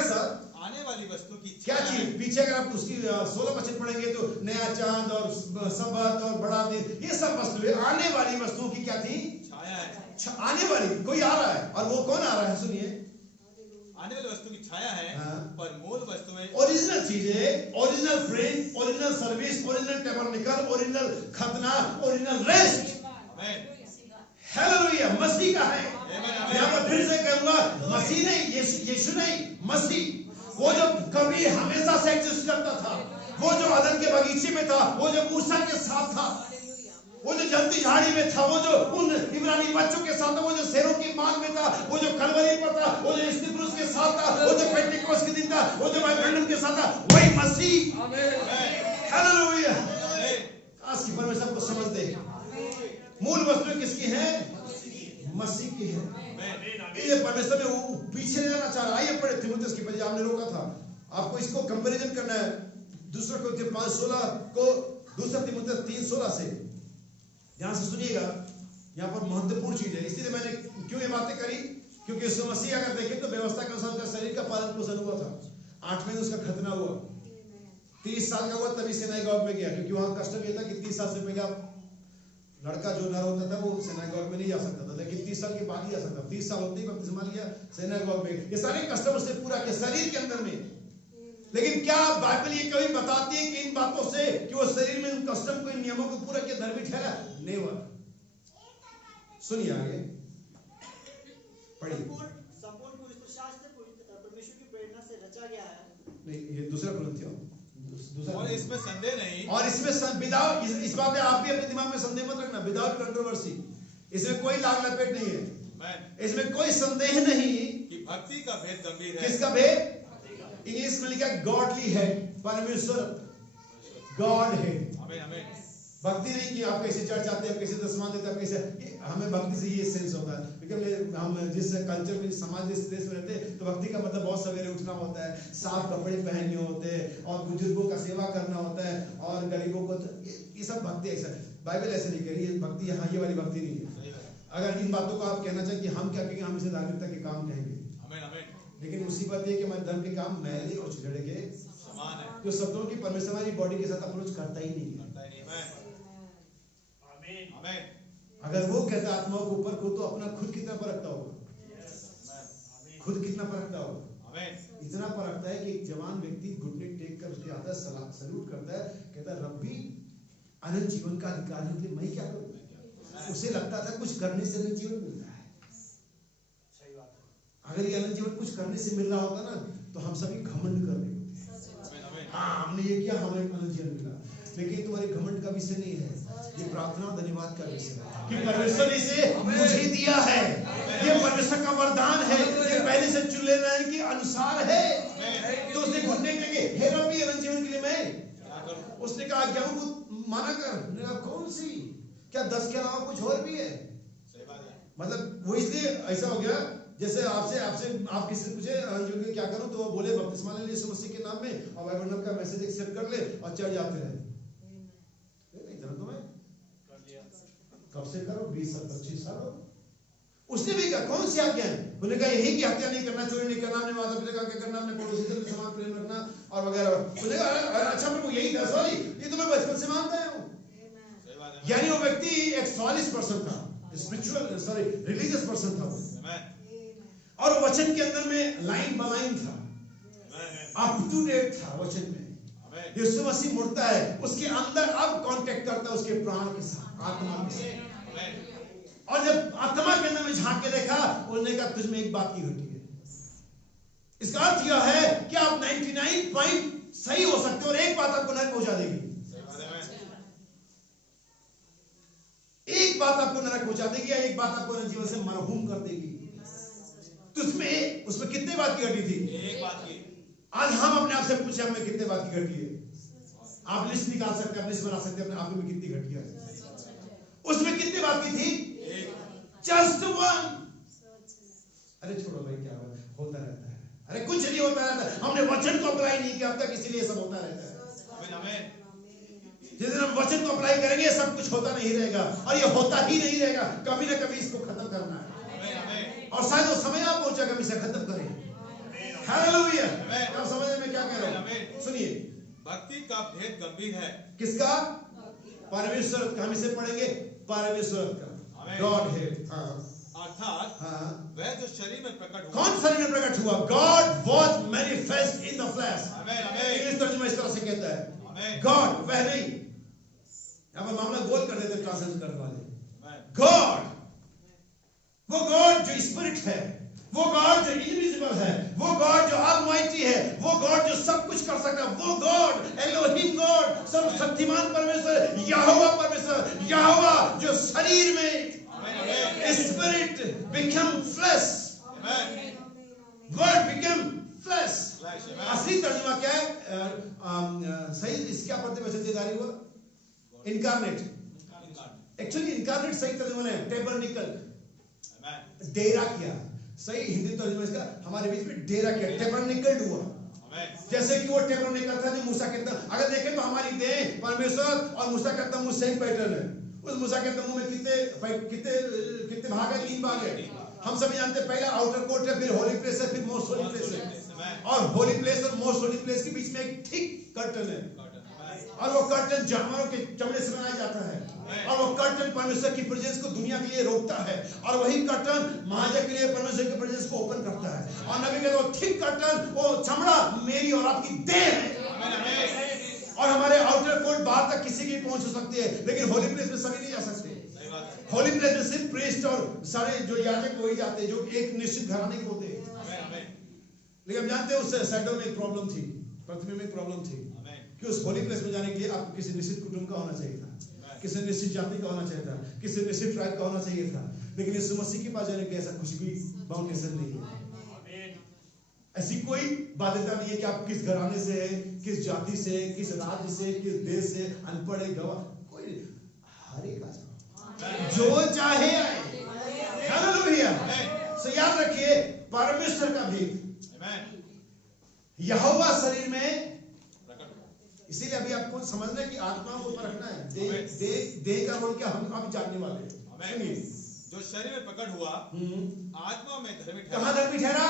सब आने वाली वस्तु की क्या चीज? पीछे अगर आप उसकी 16 वचन पढ़ेंगे तो नया चांद और सबत और बड़ा दिन, ये सब वस्तुएं आने वाली वस्तुओं की क्या थी? छाया है। आने वाली कोई आ रहा है, और वो कौन आ रहा है? सुनिए, आने वाली वस्तु की छाया है। हाँ। पर मूल वस्तुएं ओरिजिनल चीजें, original friend, original service, original tabernacle, original खतना, ओरिजिनल रेस्ट, हालेलुया, मसीह का है। यहाँ पर फिर से कहूंगा, मसीह नहीं, यीशु नहीं, मसीह। वो जो कभी हमेशा से एग्जिस्ट करता था, वो जो अदन के बगीचे में था, वो जो मूसा के साथ था, वो जो जलती झाड़ी में था, वो जो उन इब्रानी बच्चों के साथ था, वो जो शेरों की मांग में था, वो जो कलवरी पर था, वो जो स्तिफनुस के साथ था, वो जो पेंटेकोस्त के दिन था, वो जो वाइब्रेंडम के साथ था, वही मसीह। हालेलुया। काश की परमेश्वर को समझ दे। मूल वस्तु किसकी है? मसीह की है। ये परमेश्वर ने वो पीछे नहीं जाना चाह रहा। आइए पढ़े तीमुथियुस की पत्री, आपने रोका था, आपको इसको कंपैरिजन करना है। दूसरा तीमुथियुस 5:16 को दूसरा तीमुथियुस 3:16 से, ध्यान से सुनिएगा, यहाँ पर महत्वपूर्ण चीज है। इसलिए मैंने क्यों ये बातें करी, क्योंकि यीशु मसीह अगर देखें तो व्यवस्था के अनुसार उसका शरीर का पालन पोषण हुआ था। 8 महीने उसका खतना हुआ, 30 साल का हुआ तभी सिनागोग में गया, क्योंकि वहां कस्टम ये था कि 30 साल से पहले लड़का जो नर होता था वो सिनागोग में नहीं जा सकता था, लेकिन 30 साल के बाद ही आ सकता। 30 साल होते ही बपतिस्मा लिया सिनागोग में। ये सारे कस्टम उसने पूरा किया शरीर के अंदर में। लेकिन क्या बाइबल ये कभी बताती है कि इन बातों से कि वो शरीर में उन कस्टम को, इन नियमों को पूरा किया धर्मी ठहरा? नेवर। सुनिए आगे पढ़िए। संपूर्ण पवित्र शास्त्र परमेश्वर की प्रेरणा से रचा गया है। नहीं, ये दूसरा कुरिन्थियों दूसरा, और इसमें संदेह नहीं, और इसमें विदाउट, इस बात में आप भी अपने दिमाग में संदेह मत रखना, विदाउट कंट्रोवर्सी। इसमें कोई लाग लपेट नहीं है, इसमें कोई संदेह नहीं कि भक्ति का भेद गंभीर है। किसका भेद? इंग्लिश में लिखा गॉडली है, परमेश्वर, गॉड है। भक्ति नहीं कि आप कैसे चर्च आते हैं, कैसे दसवां देते हैं, कैसे, हमें भक्ति से ये सेंस होता है। क्योंकि हम जिस कल्चर में, समाज, जिस देश में रहते हैं, तो भक्ति का मतलब बहुत सवेरे उठना होता है, साफ कपड़े पहनने होते हैं, और बुजुर्गों का सेवा करना होता है, और गरीबों को, ये सब भक्ति ऐसा है। बाइबल ऐसे नहीं कह रही है भक्ति, यहाँ ये वाली भक्ति नहीं है। अगर इन बातों को आप कहना चाहिए कि हम क्या कहेंगे, हम इसे धार्मिकता के काम कहेंगे, लेकिन मुसीबत ये कि हमारे धर्म के काम मैले और छिछड़े के समान है। जो शब्दों की परमेश्वर हमारी बॉडी के साथ अप्रोच करता ही नहीं है। अगर वो कहता आत्माओं को ऊपर को, तो अपना खुद कितना परखता होगा, खुद कितना परखता होगा। इतना परखता है कि एक जवान व्यक्ति घुटने टेक कर उसके आता है, सैल्यूट करता है, कहता है रब्बी अनंत जीवन का अधिकारी के लिए मैं क्या करूं? उसे लगता था कुछ करने से अनंत जीवन मिल रहा है। सही बात है। अगर ये अनंत जीवन कुछ करने से मिल रहा होता ना तो हम सभी घमंड कर रहे होते। हाँ, हमने ये किया, हमें अनंत जीवन मिला। लेकिन तुम्हारे घमंड का विषय नहीं है, ये प्रार्थना धन्यवाद का विषय है कि परमेश्वर ने इसे मुझे दिया है। ये परमेश्वर का वरदान है, ये पहले से चुन लेने के अनुसार है। तो उसने घुटने के लिए, हे रब्बी अनंत जीवन के लिए मैं, उसने कहा आज्ञाओं को माना कर। मैंने कहा कौन सी, क्या 10 के अलावा कुछ और भी है? मतलब वो इसलिए ऐसा हो गया जैसे आपसे आप किसी से पूछे अनंत जीवन के लिए क्या करूं, तो वो बोले बपतिस्मा ले ले यीशु मसीह के नाम में और बाइबल का मैसेज एक्सेप्ट कर ले और चढ़ जाते रहे। इतना तो मैं कब से करो, 20-25 साल हो। उसने भी कहा कौन सी आज्ञा है? उन्होंने कहा यही कि हत्या नहीं करना, चोरी नहीं करना, अपने माता पिता का क्या करना, अपने पड़ोसी से समान प्रेम रखना और वगैरह। उन्होंने कहा अच्छा प्रभु यही 10 वाली, ये तो मैं बचपन से मानता हूँ। यानी वो व्यक्ति एक सॉलिस्ट पर्सन था, स्पिरिचुअल सॉरी रिलीजियस पर्सन था वो, और वचन के अंदर में लाइन बाय लाइन था, अप टू डेट था वचन में। यीशु मसीह मुड़ता है, उसके अंदर अब कांटेक्ट करता है उसके प्राण के साथ, आत्मा के साथ। और जब आत्मा के अंदर में झांक के देखा, उन्होंने कहा तुझ में एक बात की घटी है। इसका अर्थ यह है कि आप 99 पॉइंट सही हो सकते हो और एक बात आपको नरक पहुंचा देगी। एक बात आपको नरक पहुंचा देगी या एक बात आपको जीवन से मरहूम कर देगी। तो उसमें कितने बात की घटी थी? एक बात की। आज हम अपने आप से पूछे हमें कितने बात की घटी है। आप लिस्ट निकाल सकते हैं, आप लिस्ट बना सकते हैं अपने आप में कितनी घटिया है। उसमें कितने बात की थी? Just one. अरे छोड़ो भाई, क्या होता रहता है। अरे कुछ नहीं होता रहता है, हमने वचन को अप्लाई नहीं किया अब तक, इसीलिए सब होता रहता है। जिस दिन हम वचन को अप्लाई करेंगे सब कुछ होता नहीं रहेगा, और ये होता ही नहीं रहेगा। कभी ना कभी इसको खत्म करना है, और शायद वो समय आप पहुंचा कभी इसे खत्म करें। हालेलुया। आप समझ में क्या कह रहा हूं? सुनिए, भक्ति का भेद गंभीर है। किसका? परमेश्वर का। हम इसे पढ़ेंगे परमेश्वर का, गॉड हेड। अर्थात वह जो शरीर में प्रकट हुआ। कौन शरीर में प्रकट हुआ? God was manifest in the flash. English तर्जुमा इस तरह से कहता है, गॉड वह नहीं, यहां पर मामला गोल कर देते ट्रांसलेट करने वाले। गॉड, वो गॉड जो स्पिरिट है, वो गॉड जो इनविजिबल है, वो गॉड जो ऑलमाइटी है, वो गॉड जो सब कुछ कर सकता है, वो गॉड एलोहिम गॉड, सर्वशक्तिमान परमेश्वर, यहोवा परमेश्वर, यहोवा जो शरीर में spirit become flesh, word become flesh. असली तर्जुमा क्या है? सही इसका पढ़ते वचन देदारी हुआ इनकारनेट। एक्चुअली इनकारनेट सही तर्जुमा है टेबरनिकल, डेरा किया। सही हिंदी तर्जुमा इसका हमारे बीच में डेरा किया, टेबरनिकल्ड हुआ। जैसे कि वो टेबरनिकल था जो मूसा के अंदर, अगर देखें तो हमारी देह परमेश्वर और मूसा के अंदर मुंह सेम पैटर्न है। उस मूसा के अंदर मुंह में कितने भाग है? 3 भाग है। हम सभी जानते हैं, पहला आउटर कोर्ट है, फिर होली प्लेस है, फिर मोस्ट होली प्लेस है। और होली प्लेस और मोस्ट होली प्लेस के बीच में एक थिक कर्टन है, और वो कर्टन जानवरों के चमड़े से बनाया जाता है, और वो कर्टन परमेश्वर की प्रेजेंस को दुनिया के लिए रोकता है, और वही कर्टन महायाजक के लिए परमेश्वर की प्रेजेंस को ओपन करता है। और नबी कहते हैं थिक कर्टन, वो चमड़ा मेरी और आपकी देह है। और हमारे आउटर कोर्ट बाहर तक किसी की पहुंच हो सकती है, लेकिन होली प्लेस में सभी नहीं जा सकते। होली प्लेस में सिर्फ प्रीस्ट और सारे जो याजक वही जाते हैं, जो एक निश्चित घराने के होते हैं। लेकिन हम जानते हैं उस साइडों में एक प्रॉब्लम थी, पृथ्वी में एक प्रॉब्लम थी कि उस होली प्लेस में जाने के लिए आपको किसी निश्चित कुटुंब का होना चाहिए था, किसी निश्चित जाति का होना चाहिए था, किसी निश्चित ट्राइब का होना चाहिए था। लेकिन यीशु मसीह के पास जाने के ऐसा कुछ भी बाउंडेशन नहीं है। ऐसी कोई बाध्यता नहीं है कि आप किस घराने से हैं, किस जाति से, किस राज्य से, किस देश से, अनपढ़ है, गवाह, कोई हर एक जो चाहे आए। हालेलुया। सो याद रखिए परमेश्वर का भेद यहोवा शरीर में, इसीलिए अभी आपको समझना कि आत्माओं को परखना है। देह का रोल क्या हम अभी जानने वाले हैं। सुनिए, जो शरीर में प्रकट हुआ आत्मा में धर्मी ठहरा। कहां धर्मी ठहरा?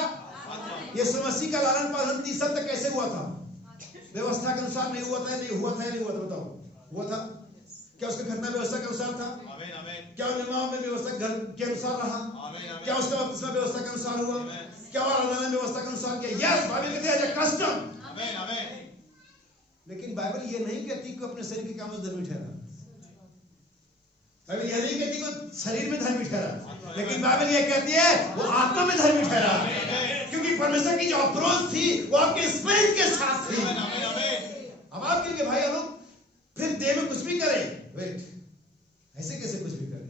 यीशु मसीह का लालन पालन 30 साल तक कैसे हुआ था? व्यवस्था के अनुसार नहीं हुआ था, नहीं हुआ था, नहीं हुआ था? बताओ, हुआ था क्या? उसका घटना व्यवस्था के अनुसार था? क्या निर्माण में व्यवस्था घर के अनुसार रहा? क्या उसका बपतिस्मा व्यवस्था के अनुसार हुआ? क्या और व्यवस्था के अनुसार किया? यस, बाइबल कहती है कस्टम। लेकिन बाइबल ये नहीं कहती कि अपने शरीर के काम में धर्मी ठहरा। बाइबल यह नहीं कहती वो शरीर में धर्मी ठहरा, लेकिन बाइबल यह कहती है वो आत्मा में धर्मी ठहरा, क्योंकि परमेश्वर की जो अप्रोच थी वो आपके स्पिरिट के साथ थी। अब आप कहेंगे भाई हम लोग फिर देह में कुछ भी करें, वेट, ऐसे कैसे कुछ भी करें?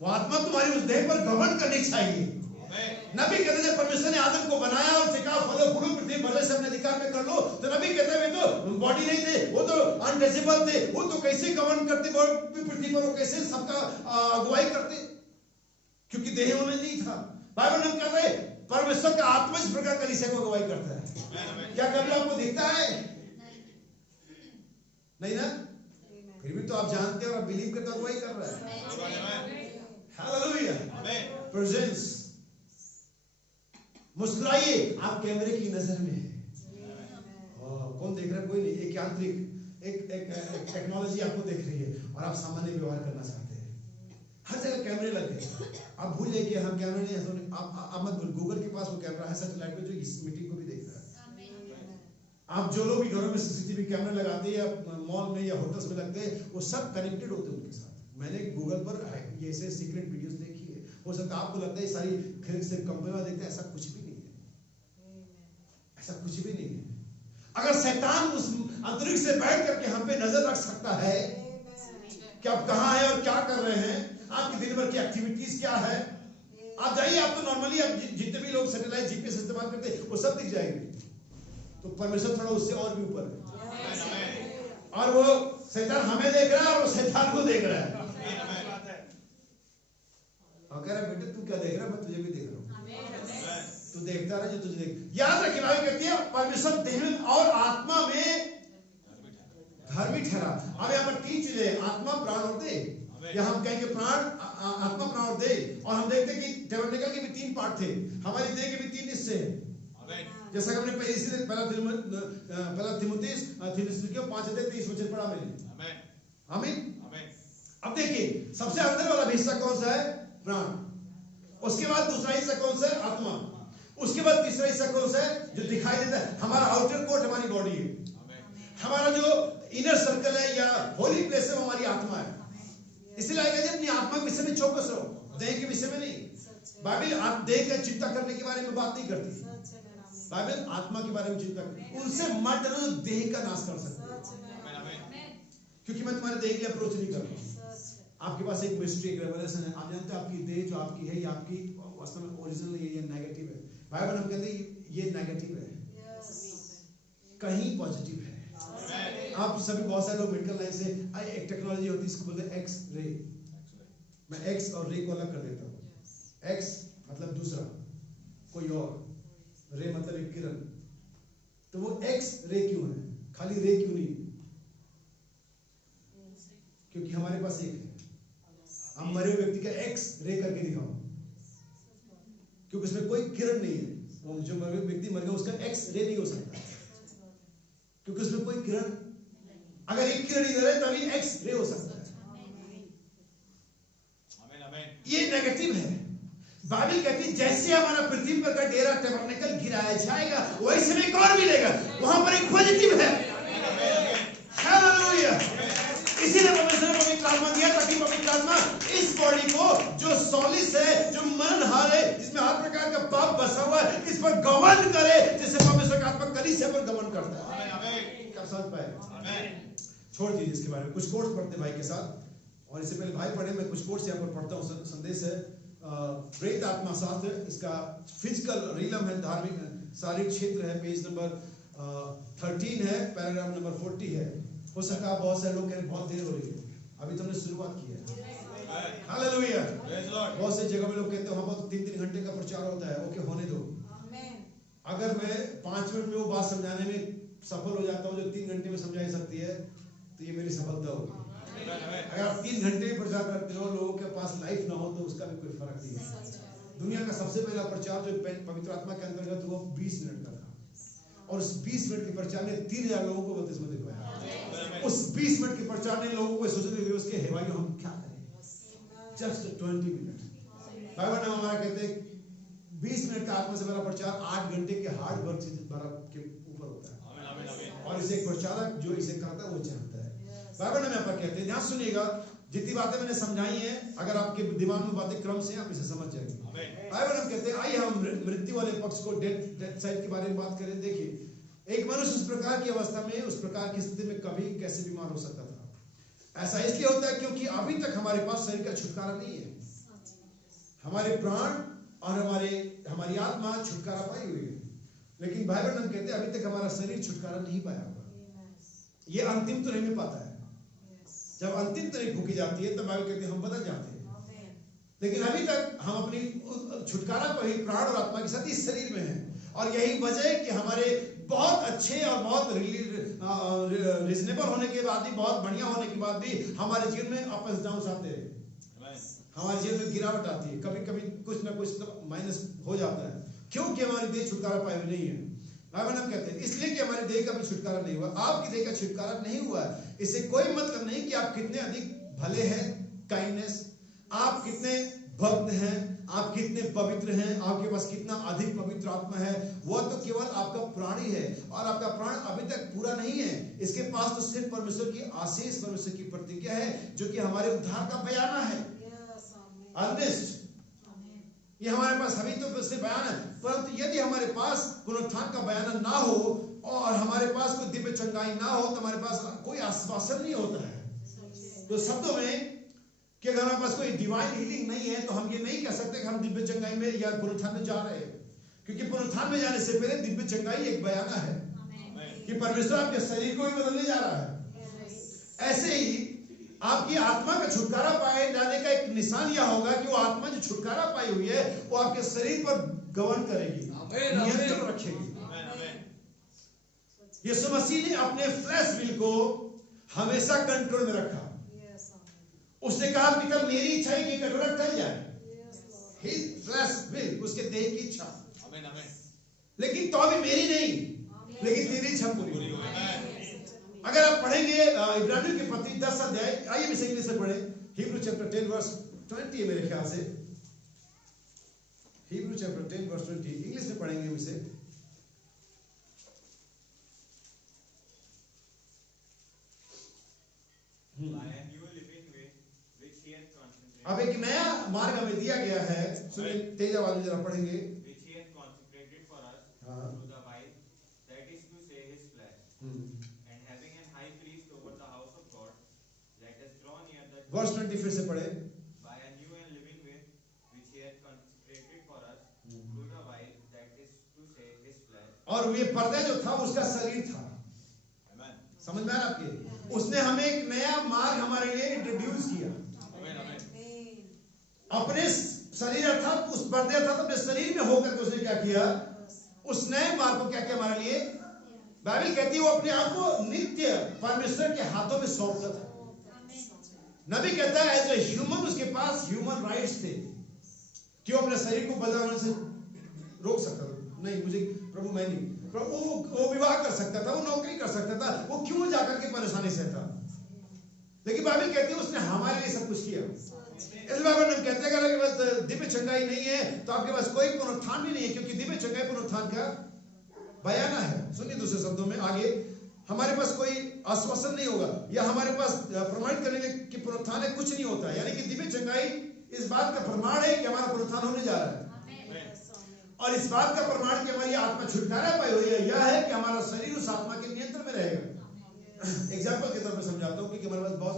वो आत्मा तुम्हारी उस देह पर घमंड करनी चाहिए। नबी कहते थे परमेश्वर ने आदम को बनाया और सिखा फलो फूलो पृथ्वी भले से अपने अधिकार में कर लो, तो नबी कहते वे तो बॉडी नहीं थे, वो तो अनटचेबल थे, वो तो कैसे गवर्न करते पृथ्वी पर, वो कैसे सबका अगुवाई करते, क्योंकि देह उन्हें नहीं था। बाइबल में कहता है परमेश्वर का आत्मा इस प्रकार कलीसिया को अगुवाई करता है। क्या कभी आपको दिखता है? नहीं ना? फिर भी तो आप जानते हैं और आप बिलीव करते अगुवाई कर रहा है। Hallelujah, presence. मुस्कुराइए, आप कैमरे की नजर में है। कौन देख रहा है? कोई नहीं। एक यांत्रिक एक टेक्नोलॉजी आपको देख रही है और आप सामान्य व्यवहार करना चाहते हैं। हर जगह कैमरे लगे हैं। आप भूल जाइए कि हम कैमरे नहीं है, आप मत भूल, गूगल के पास वो कैमरा है सैटेलाइट पे जो इस मीटिंग को भी देख रहा है। आप जो लोग भी घरों में सीसीटीवी कैमरे लगाते हैं या मॉल में या होटल्स में लगते हैं, वो सब कनेक्टेड होते हैं उनके साथ। मैंने गूगल पर ये ऐसे सीक्रेट वीडियोस देखी है। हो सकता है आपको लगता है सारी खरीद से कंपनी वाले देखते हैं, ऐसा कुछ भी नहीं है, ऐसा कुछ भी नहीं है। अगर शैतान उस अंतरिक्ष से बैठ करके हम पे नजर रख सकता है कि आप कहाँ हैं और क्या कर रहे हैं, आपकी दिन भर की एक्टिविटीज क्या है, आप जाइए, आप तो नॉर्मली आप जितने भी लोग सैटेलाइट जीपीएस इस्तेमाल करते हैं वो सब दिख जाएंगे। तो परमेश्वर थोड़ा उससे और भी ऊपर है, और वो शैतान हमें देख रहा है और वो शैतान को देख रहा है। और कह रहा है बेटे तू क्या देख रहा है, मैं तुझे भी देख रहा हूँ, तू देखता रहा जो तुझे देख। याद रखिए बाइबल कहती है परमेश्वर देह और आत्मा में धर्मी ठहरा। अब यहाँ पर तीन चीजें, आत्मा, प्राण और देह। या हम कहेंगे प्राण, आत्मा, प्राण और देह। और हम देखते हैं कि टैबरनेकल के भी तीन पार्ट थे, हमारी देह के भी तीन हिस्से हैं। जैसा कि हमने पहला थिमुथियुस 5:23 पढ़ा मैंने। आमीन। अब देखिए सबसे अंदर वाला हिस्सा कौन सा है? प्राण। उसके बाद दूसरा हिस्सा कौन सा है? आत्मा। उसके बाद तीसरा हिस्सा कौन सा है? जो दिखाई देता है, हमारा आउटर कोट हमारी बॉडी है। हमारा जो इनर सर्कल है या होली प्लेस है वो हमारी आत्मा है। इसलिए कहते हैं अपनी आत्मा के विषय में चौकस रहो, देह के विषय में नहीं। बाइबल देह का चिंता करने के बारे में बात नहीं करती, बाइबल आत्मा के बारे में चिंता करती। उनसे मत डरो जो देह का नाश कर सकते हैं, क्योंकि मैं तुम्हारे देह के लिए अप्रोच नहीं कर रहा हूं। आपके पास एक मिस्ट्री, एक रेवलेशन है। आप जानते हैं आपकी देह जो आपकी है, ये आपकी वास्तव में ओरिजिनल है या नेगेटिव है। बाइबल हम कहते हैं ये नेगेटिव है, कहीं पॉजिटिव है। आप सभी बहुत सारे लोग मेडिकल लाइन से, एक टेक्नोलॉजी होती है इसको बोलते हैं एक्स रे। मैं एक्स और रे को अलग कर देता हूँ। एक्स मतलब दूसरा कोई और, रे मतलब एक किरण। तो वो एक्स रे क्यों है, खाली रे क्यों नहीं? क्योंकि हमारे पास एक है। हम मरे हुए व्यक्ति का एक्स रे करके दिखाओ, क्योंकि उसमें कोई किरण नहीं है। वो जो व्यक्ति मर गया उसका एक्स रे नहीं हो सकता, क्योंकि उसमें कोई किरण, अगर एक किरण इधर है तभी एक्स रे हो सकता है। ये नेगेटिव है। बाइबल कहती है जैसे हमारा पृथ्वी पर का डेरा टैबरनेकल गिराया जाएगा वैसे में एक और मिलेगा, वहां पर एक पॉजिटिव है। हालेलुया। इसीलिए परमेश्वर ने पवित्र आत्मा दिया ताकि पवित्र आत्मा इस बॉडी को जो सॉलिस है, जो मरणहार है, जिसमें हर प्रकार का पाप बसा हुआ है, इस पर गवर्न करे, जैसे परमेश्वर का आत्मा कलीसिया पर गवर्न करता है। क्या समझ पाए? छोड़ दीजिए इसके बारे में, कुछ कोट्स पढ़ते भाई के साथ। और इससे पहले भाई पढ़े, मैं कुछ कोट्स यहाँ पर पढ़ता हूँ। संदेश है प्रेत आत्मा शास्त्र, इसका फिजिकल रिलम है, धार्मिक शारीरिक क्षेत्र है, पेज नंबर 13 है, पैराग्राफ नंबर 40 है। हो सका बहुत सारे लोग कह रहे बहुत देर हो रही है, अभी तो हमने शुरुआत की है। हालेलुया। बहुत से जगह में लोग कहते हैं वहां पर 3-3 घंटे का प्रचार होता है। ओके, होने दो। अगर मैं 5 मिनट में वो बात समझाने में सफल हो जाता हूँ जो 3 घंटे में समझाई सकती है, तो ये मेरी सफलता होगी। अगर आप 3 घंटे प्रचार करते हो, लोगों के पास लाइफ ना हो, तो उसका भी कोई फर्क नहीं है। दुनिया का सबसे पहला प्रचार जो पवित्र आत्मा के अंतर्गत वो 20 मिनट का था, और उस 20 मिनट के प्रचार ने 3000 लोगों को बपतिस्मा दिलवाया। उस 20 मिनट के प्रचार ने लोगों को सोचने लगे उसके हे भाई हम क्या करें, जस्ट 20 मिनट। बाइबल में हमारा कहते हैं 20 मिनट का आत्मा से भरा प्रचार 8 घंटे के हार्ड वर्क से भरा के ऊपर होता है। और इसे एक प्रचारक जो इसे करता है वो जानता है। बाइबल में यहाँ पर कहते हैं, ध्यान सुनिएगा, जितनी बातें मैंने समझाई हैं, अगर आपके दिमाग में बातें क्रम से आप इसे समझ जाएंगे। बाइबल हम कहते हैं, आइए हम मृत्यु वाले पक्ष को, डेथ साइड के बारे में बात करें। देखिए, एक मनुष्य उस प्रकार की अवस्था में, उस प्रकार की स्थिति में कभी कैसे बीमार हो सकता था। ऐसा इसलिए होता है क्योंकि अभी तक हमारे पास शरीर का छुटकारा नहीं है। हमारे प्राण और हमारी आत्मा छुटकारा पाई हुई है, लेकिन बाइबल हम कहते हैं अभी तक हमारा शरीर छुटकारा नहीं पाया हुआ। ये अंतिम तो नहीं मिल पाता है। जब अंतिम तारीख फूकी जाती है तब बाइबल कहते हैं हम बदल जाते हैं, लेकिन अभी तक हम अपनी छुटकारा को ही प्राण और आत्मा के साथ इस शरीर में हैं। और यही वजह है कि हमारे बहुत अच्छे और बहुत रीजनेबल होने के बाद भी, बहुत बढ़िया होने के बाद भी हमारे जीवन में अप एंड डाउन आते हैं, हमारे जीवन में गिरावट आती है, कभी कभी कुछ ना कुछ तो माइनस हो जाता है, क्योंकि हमारी देह छुटकारा पाई हुई नहीं है। बाइबल हम कहते हैं इसलिए कि हमारी देह का भी छुटकारा नहीं हुआ। आपकी देह का छुटकारा नहीं हुआ है, इससे कोई मतलब नहीं कि आप कितने अधिक भले हैं, काइंडनेस, आप कितने भक्त हैं, आप कितने पवित्र हैं, आपके पास कितना अधिक पवित्र आत्मा है। वो तो केवल आपका प्राण ही है, और आपका प्राण अभी तक पूरा नहीं है। इसके पास तो सिर्फ परमेश्वर की आशीष, परमेश्वर की प्रतिज्ञा है, जो कि हमारे उद्धार का बयाना है। ये हमारे पास अभी तो सिर्फ बयान है, परंतु यदि हमारे पास पुनरुत्थान का बयान ना हो और हमारे पास कोई दिव्य चंगाई ना हो, तो हमारे पास कोई आश्वासन नहीं होता है। तो शब्दों में कि अगर हमारे पास कोई डिवाइन हीलिंग नहीं है, तो हम ये नहीं कह सकते कि हम दिव्य चंगाई में या पुनरुत्थान में जा रहे हैं, क्योंकि पुनरुत्थान में जाने से पहले दिव्य चंगाई एक बयाना है कि परमेश्वर आपके शरीर को ही बदलने जा रहा है। ऐसे ही आपकी आत्मा का छुटकारा पाए जाने का एक निशान यह होगा कि वो आत्मा जो छुटकारा पाई हुई है वो आपके शरीर पर गवर्न करेगी, नियंत्रण रखेगी। यीशु मसीह ने अपने फ्लैश विल को हमेशा कंट्रोल में रखा। उसने कहा पिता मेरी इच्छा है कि कटोरा टल जाए, हिज फ्लैश विल, उसके देह की इच्छा, लेकिन तो अभी मेरी नहीं, लेकिन तेरी इच्छा पूरी हो। अगर आप पढ़ेंगे इब्रानियों के पत्री 10 अध्याय, आइए इसे इंग्लिश से पढ़े, हिब्रू चैप्टर 10 वर्स 20 मेरे ख्याल से, हिब्रू चैप्टर 10 वर्स 20 इंग्लिश में पढ़ेंगे हम इसे। अब एक नया मार्ग हमें दिया गया है, सुनिए तेज आवाज में जरा पढ़ेंगे। वर्स 20 फिर से पढ़े। और ये पर्दा जो था उसका शरीर था, समझ में आ रहा आपके? उसने हमें एक नया मार्ग हमारे लिए इंट्रोड्यूस किया। अपने शरीर अर्थात उस पर्दे अर्थात अपने शरीर में होकर के उसने क्या किया, उस नए मार्ग को क्या किया हमारे लिए। बाइबल कहती है वो अपने आप को नित्य परमेश्वर के हाथों में सौंपता था। नबी कहता है एज ए ह्यूमन उसके पास ह्यूमन राइट्स थे कि वो अपने शरीर को बदलने से रोक सकता था। नहीं मुझे प्रभु मैं नहीं, प्रभु वो विवाह कर सकता था, वो नौकरी कर सकता था, वो क्यों जाकर के परेशानी सहता। लेकिन बाइबल कहती है उसने हमारे लिए सब कुछ किया। इस बाइबल में कहते हैं अगर आपके पास दिव्य चंगाई नहीं है तो आपके पास कोई पुनरुत्थान भी नहीं है, क्योंकि दिव्य चंगाई पुनरुत्थान का बयाना है। सुनिए दूसरे शब्दों में आगे, हमारे पास कोई आश्वासन नहीं होगा या हमारे पास प्रमाणित करने के पुनरुत्थान है, कुछ नहीं होता है। यानी कि दिव्य चंगाई इस बात का प्रमाण है कि हमारा पुनरुत्थान होने जा रहा है, और इस बात का प्रमाण कि हमारी आत्मा छुटकारा पाई हुई है यह है कि हमारा शरीर उस आत्मा के नियंत्रण में रहेगा। एग्जाम्पल के तौर पर समझाता हूँ क्योंकि मेरे पास बहुत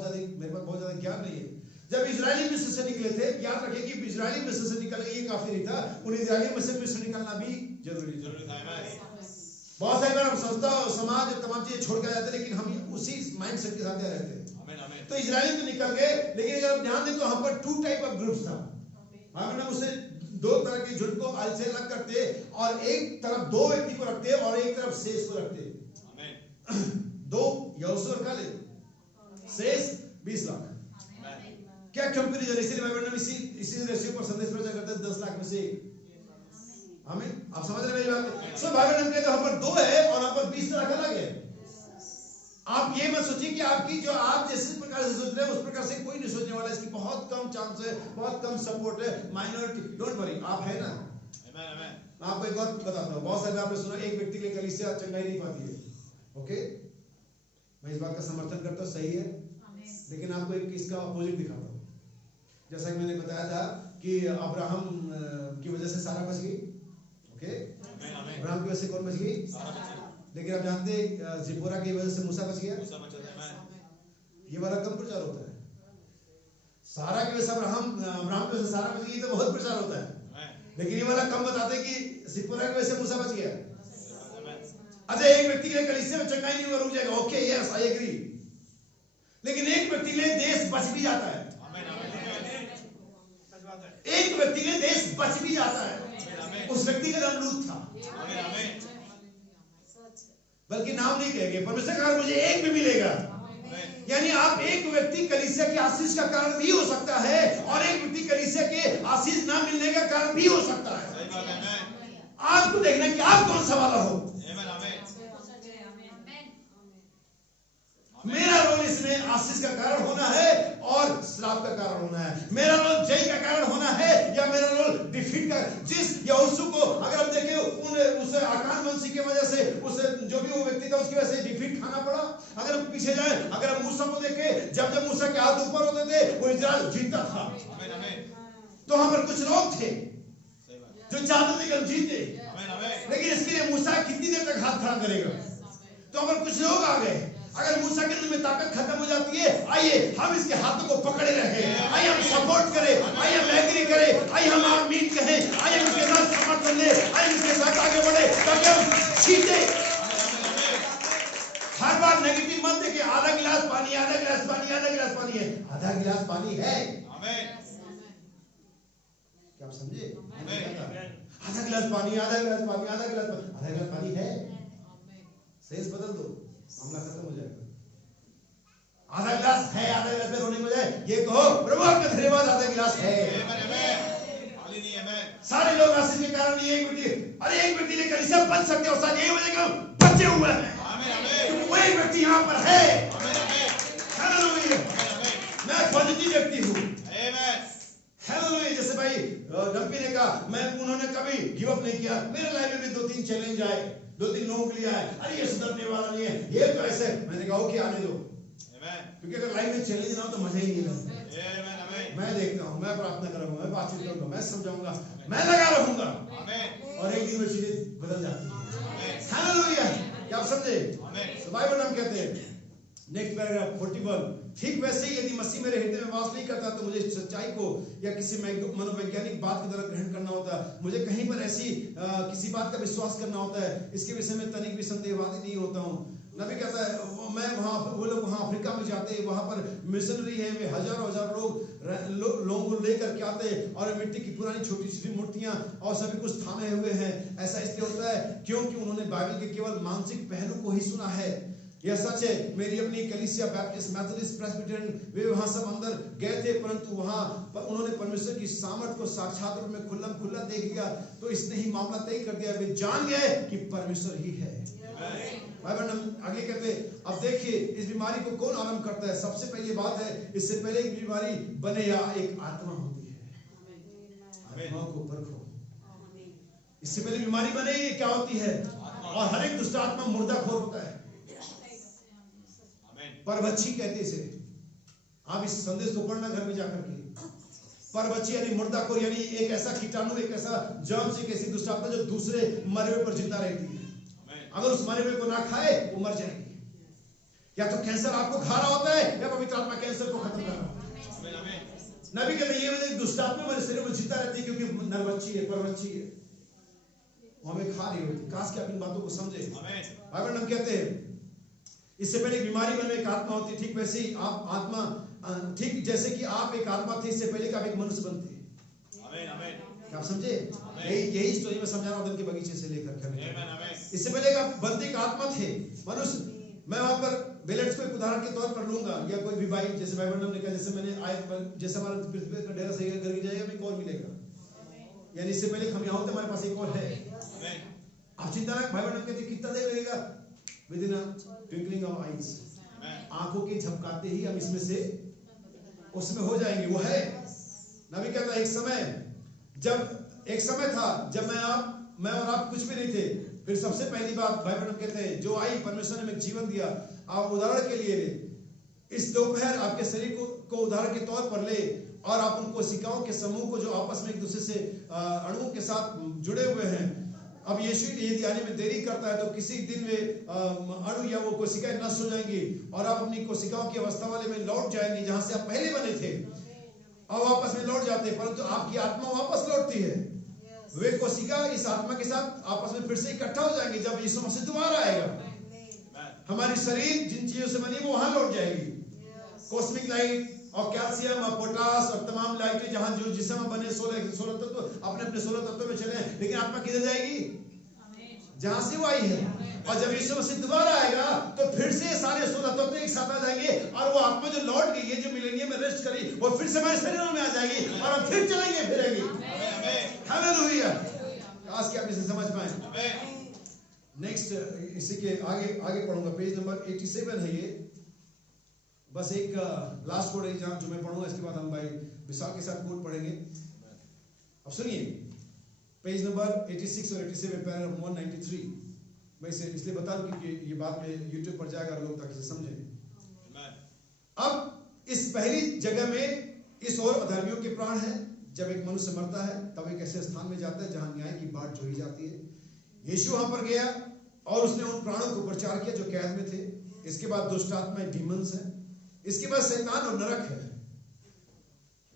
ज्यादा ज्ञान नहीं है। जब इजरायली मिस्र से निकले थे, याद रखिए कि इजरायली मिस्र से निकलना ये काफी नहीं था, उन इजरायली मिस्र निकलना भी जरूरी था। बहुत सारी बार हम संस्था और समाज तमाम चीजें छोड़ के जाते, लेकिन हम उसी माइंडसेट के साथ रहते हैं। तो इजरायली तो निकल गए, लेकिन अगर आप ध्यान दें तो हम पर 2 टाइप ऑफ ग्रुप्स था। हम उसे 2 तरह के झुंड को अलग से अलग करते, और एक तरफ 2 व्यक्ति को रखते और एक तरफ शेष को रखते। 2 यहोशू और कालेब, शेष 20 लाख। क्या कंपैरिजन, इसीलिए बाइबल में इसी रेशियो पर संदेश प्रचार करते हैं 10 लाख में से 1। आमीन, आप समझ रहे मेरी बात? सो बाइबल में कहते हैं हम पर 2 है और हम पर 20 लाख अलग है। आप ये मत सोचिए कि आपकी जो आप जिस प्रकार से सोच रहे हैं उस प्रकार से कोई नहीं सोचने वाला। इसकी बहुत कम चांस है, बहुत कम सपोर्ट है, माइनॉरिटी। डोंट वरी, आप है ना। मैं आपको एक और बताता हूँ, बहुत सारे आपने सुना एक व्यक्ति के लिए कलीसिया चंगाई नहीं पाती है। ओके, मैं इस बात का समर्थन करता हूँ, सही है, लेकिन आपको एक इसका अपोजिट दिखाता हूँ। जैसा कि मैंने बताया था कि अब्राहम की वजह से सारा बच गई, ओके, अब्राहम की वजह से कौन बच गई? लेकिन आप जानते हैं जिपोरा की वजह से मूसा बच गया। ये वाला कम प्रचार होता है। सारा की वजह से अब्राहम की वजह से सारा बच गई तो बहुत प्रचार होता है, लेकिन ये वाला कम बताते हैं कि जिपोरा की वजह से मूसा बच गया। अच्छा, एक व्यक्ति के लिए कलीसिया में चंगाई नहीं हुआ रुक जाएगा, ओके, यस आई एग्री, लेकिन एक व्यक्ति के लिए देश बच भी जाता है। एक व्यक्ति के लिए देश बच भी जाता है। उस व्यक्ति का नाम लूत था, बल्कि नाम नहीं कहेंगे, परमेश्वर का मुझे एक भी मिलेगा। यानी आप एक व्यक्ति कलीसिया की आशीष का कारण भी हो सकता है और एक व्यक्ति कलीसिया के आशीष ना मिलने का कारण भी हो सकता है। आपको देखना कि आप कौन सा वाला हो। मेरा रोल इसमें आशीष का कारण होना है और श्राप का कारण होना है। मेरा रोल जय का कारण होना है या मेरा रोल डिफीट का। जिस यहोशू को अगर हम देखें उसे आकान वंशी की वजह से उसे जो भी वो व्यक्ति था उसकी वजह से डिफीट खाना पड़ा। अगर हम पीछे जाएं, अगर हम मूसा को देखें, जब जब मूसा के हाथ ऊपर होते थे वो इजराइल जीतता था। तो वहां पर कुछ लोग थे जो चाहते थे कि हम जीते, लेकिन इसके लिए मूसा कितनी देर तक हाथ खड़ा करेगा। तो अगर कुछ लोग आ गए, अगर मूसा के अंदर में ताकत खत्म हो जाती है, आइए हम इसके हाथों को पकड़े रहे, आइए हम सपोर्ट करें, आइए हम एग्री करें, आइए हम आमीन कहें, आइए हम इसके साथ समर्थन दें, आइए हम इसके साथ आगे बढ़े ताकि हम जीते। हर बार नेगेटिव मत देखिए, आधा गिलास पानी, आधा गिलास पानी, आधा गिलास पानी है, आधा गिलास पानी है। क्या आप समझे? आधा गिलास पानी, आधा गिलास पानी, आधा गिलास पानी, आधा गिलास पानी है। सेंस बदल दो, मामला खत्म हो जाएगा। आधा गिलास है, आधा गिलास में रोने में जाए, ये कहो प्रभु आपका धन्यवाद, आधा गिलास है। सारे लोग आशीष के कारण एक व्यक्ति, अरे एक व्यक्ति ने कलीसिया बच सकते हो, साथ यही वजह का बचे हुए हैं। वो एक व्यक्ति यहाँ पर है। हालेलुया, मैं पॉजिटिव व्यक्ति हूँ। हालेलुया, जैसे भाई डंपी ने कहा, मैं उन्होंने कभी गिव अप नहीं किया। मेरे लाइफ में भी 2-3 चैलेंज आए, 2-3 लोगों के लिए आए, अरे ये सुधरने वाला नहीं है, ये तो ऐसे। मैंने कहा ओके आने दो, क्योंकि अगर लाइफ में चैलेंज ना हो तो मजा ही नहीं लगता। मैं देखता हूँ, मैं प्रार्थना करूंगा, मैं बातचीत करूंगा, मैं समझाऊंगा, मैं लगा रहूंगा, और एक दिन में चीजें बदल जाती है। हालेलुया, क्या आप समझे? बाइबल हम कहते हैं नेक्स्ट पैराग्राफ 41, ठीक वैसे ही यदि मसीह मेरे हृदय में वास नहीं करता तो मुझे सच्चाई को या किसी मनोवैज्ञानिक बात की तरह ग्रहण करना होता है। मुझे कहीं पर ऐसी किसी बात का विश्वास करना होता है, इसके विषय में तनिक भी संदेहवादी नहीं होता हूँ। नबी कहता है मैं वहाँ, वो लोग वहाँ अफ्रीका में जाते हैं, वहाँ पर मिशनरी है, वे हजारों हजार लोगों को लेकर के आते हैं और मिट्टी की पुरानी छोटी छोटी मूर्तियां और सभी कुछ थामे हुए हैं। ऐसा इसलिए होता है क्योंकि उन्होंने बाइबल के केवल मानसिक पहलू को ही सुना है। यह सच है, मेरी अपनी कलीसिया बैप्टिस्ट मेथोडिस्ट प्रेस्बिटेरियन वे वहां सब अंदर गए थे, परंतु वहां पर उन्होंने परमेश्वर की सामर्थ को साक्षात रूप में खुल्लम खुल्ला देख लिया, तो इसने ही मामला तय कर दिया। वे जान गए कि परमेश्वर ही है। बाइबल आगे कहते, अब देखिए इस बीमारी को कौन आरंभ करता है। सबसे पहली बात है, इससे पहले एक बीमारी बने या एक आत्मा होती है। आत्मा को परखो, इससे पहले बीमारी बने क्या होती है। और हर एक दुष्ट आत्मा मुर्दाखोर होता है, परबच्ची कहते इसे। आप इस संदेश को पढ़ना घर में जाकर के। परबच्ची यानी मुर्दाखोर, यानी एक ऐसा कीटाणु, एक ऐसा जर्म, एक ऐसी दुष्ट आत्मा जो दूसरे मरे हुए पर जिंदा रहती है। अगर उस मरे हुए को ना खाए वो मर जाएगी। या तो कैंसर आपको खा रहा होता है या पवित्र आत्मा कैंसर को खत्म कर रहा होता है। नबी कहते हैं ये वजह दुष्ट आत्मा हमारे शरीर में जिंदा रहती है क्योंकि नरबच्ची है, परबच्ची है, वो हमें खा रही होती। काश कि आप इन बातों को समझे। बाइबल हम कहते हैं इससे पहले बीमारी में एक आत्मा होती, ठीक वैसे ही आप आत्मा, ठीक जैसे कि आप एक आत्मा थे इससे पहले कि आप एक मनुष्य बनते। आप समझे? यही स्टोरी में समझा रहा हूं के बगीचे से लेकर। इससे पहले आप बनते एक आत्मा थे, मनुष्य। मैं वहां पर बेलेट्स को एक उदाहरण के तौर पर लूंगा, या कोई भी भाई जैसे बाइबल ने कहा, जैसे मैंने आयत, जैसे हमारा पृथ्वी का डेरा सही करके जाएगा भी और मिलेगा, यानी इससे पहले हम यहाँ होते हमारे पास एक और है। आप चिंता ना, बाइबल ने कहती कितना देर लगेगा, with in twinkling of eyes, आंखों के झपकाते ही हम इसमें से उसमें हो जाएंगे। वो है नबी कहता है एक समय था जब मैं और आप कुछ भी नहीं थे। फिर सबसे पहली बात बाइबल में कहते हैं जो आई, परमेश्वर ने हमें जीवन दिया। आप उदाहरण के लिए इस दोपहर आपके शरीर को उदाहरण के तौर पर ले और आप उन कोशिकाओं के समूह को जो आपस में एक दूसरे से अणुओं के साथ जुड़े हुए हैं, अब यीशु यदि आने में देरी करता है तो किसी दिन वे अणु या वो कोशिकाएं नष्ट हो जाएंगी और आप अपनी कोशिकाओं की अवस्था वाले में लौट जाएंगे जहां से आप पहले बने थे, और वापस में लौट जाते हैं, परंतु आपकी आत्मा वापस लौटती है। वे कोशिका इस आत्मा के साथ आपस में फिर से इकट्ठा हो जाएंगे जब यीशु मसीह दोबारा आएगा। हमारी शरीर जिन चीजों से बनी वो वहां लौट जाएगी। कॉस्मिक लाइट और कैल्शियम और पोटास और तमाम लाइटें जहां जो जिस्म बने 16 तत्व अपने अपने 16 तत्वों में चले, लेकिन आत्मा किधर जाएगी? जहां से वो आई है। और जब यीशु मसीह दोबारा आएगा तो फिर से सारे 16 तत्व एक साथ आ जाएंगे और वो आत्मा जो लौट गई है, जो मिलेनियम में रेस्ट करी, वो फिर से हमारे शरीरों में आ जाएगी और हम फिर चलेंगे फिरेंगे। हालेलुया। आज की आप इसे समझ पाए। नेक्स्ट इसी के आगे पढ़ूंगा, पेज नंबर 87 है ये। बस एक लास्ट कोड है जो मैं पढ़ूंगा, इसके बाद हम भाई विशाल के साथ कोड पढ़ेंगे। अब सुनिए, पेज नंबर 86 और 87 पैराग्राफ 193। मैं इसे इसलिए बता दूं कि ये बात में YouTube पर जाएगा लोग ताकि इसे समझें। अब इस पहली जगह में इस और अधर्मियों के प्राण है। जब एक मनुष्य मरता है तब एक ऐसे स्थान में जाता है जहां न्याय की बाट जोई जाती है। यीशु वहां पर गया और उसने उन प्राणों को प्रचार किया जो कैद में थे। इसके बाद दुष्ट आत्माएं, डीमंस है। इसके बाद शैतान और नरक है।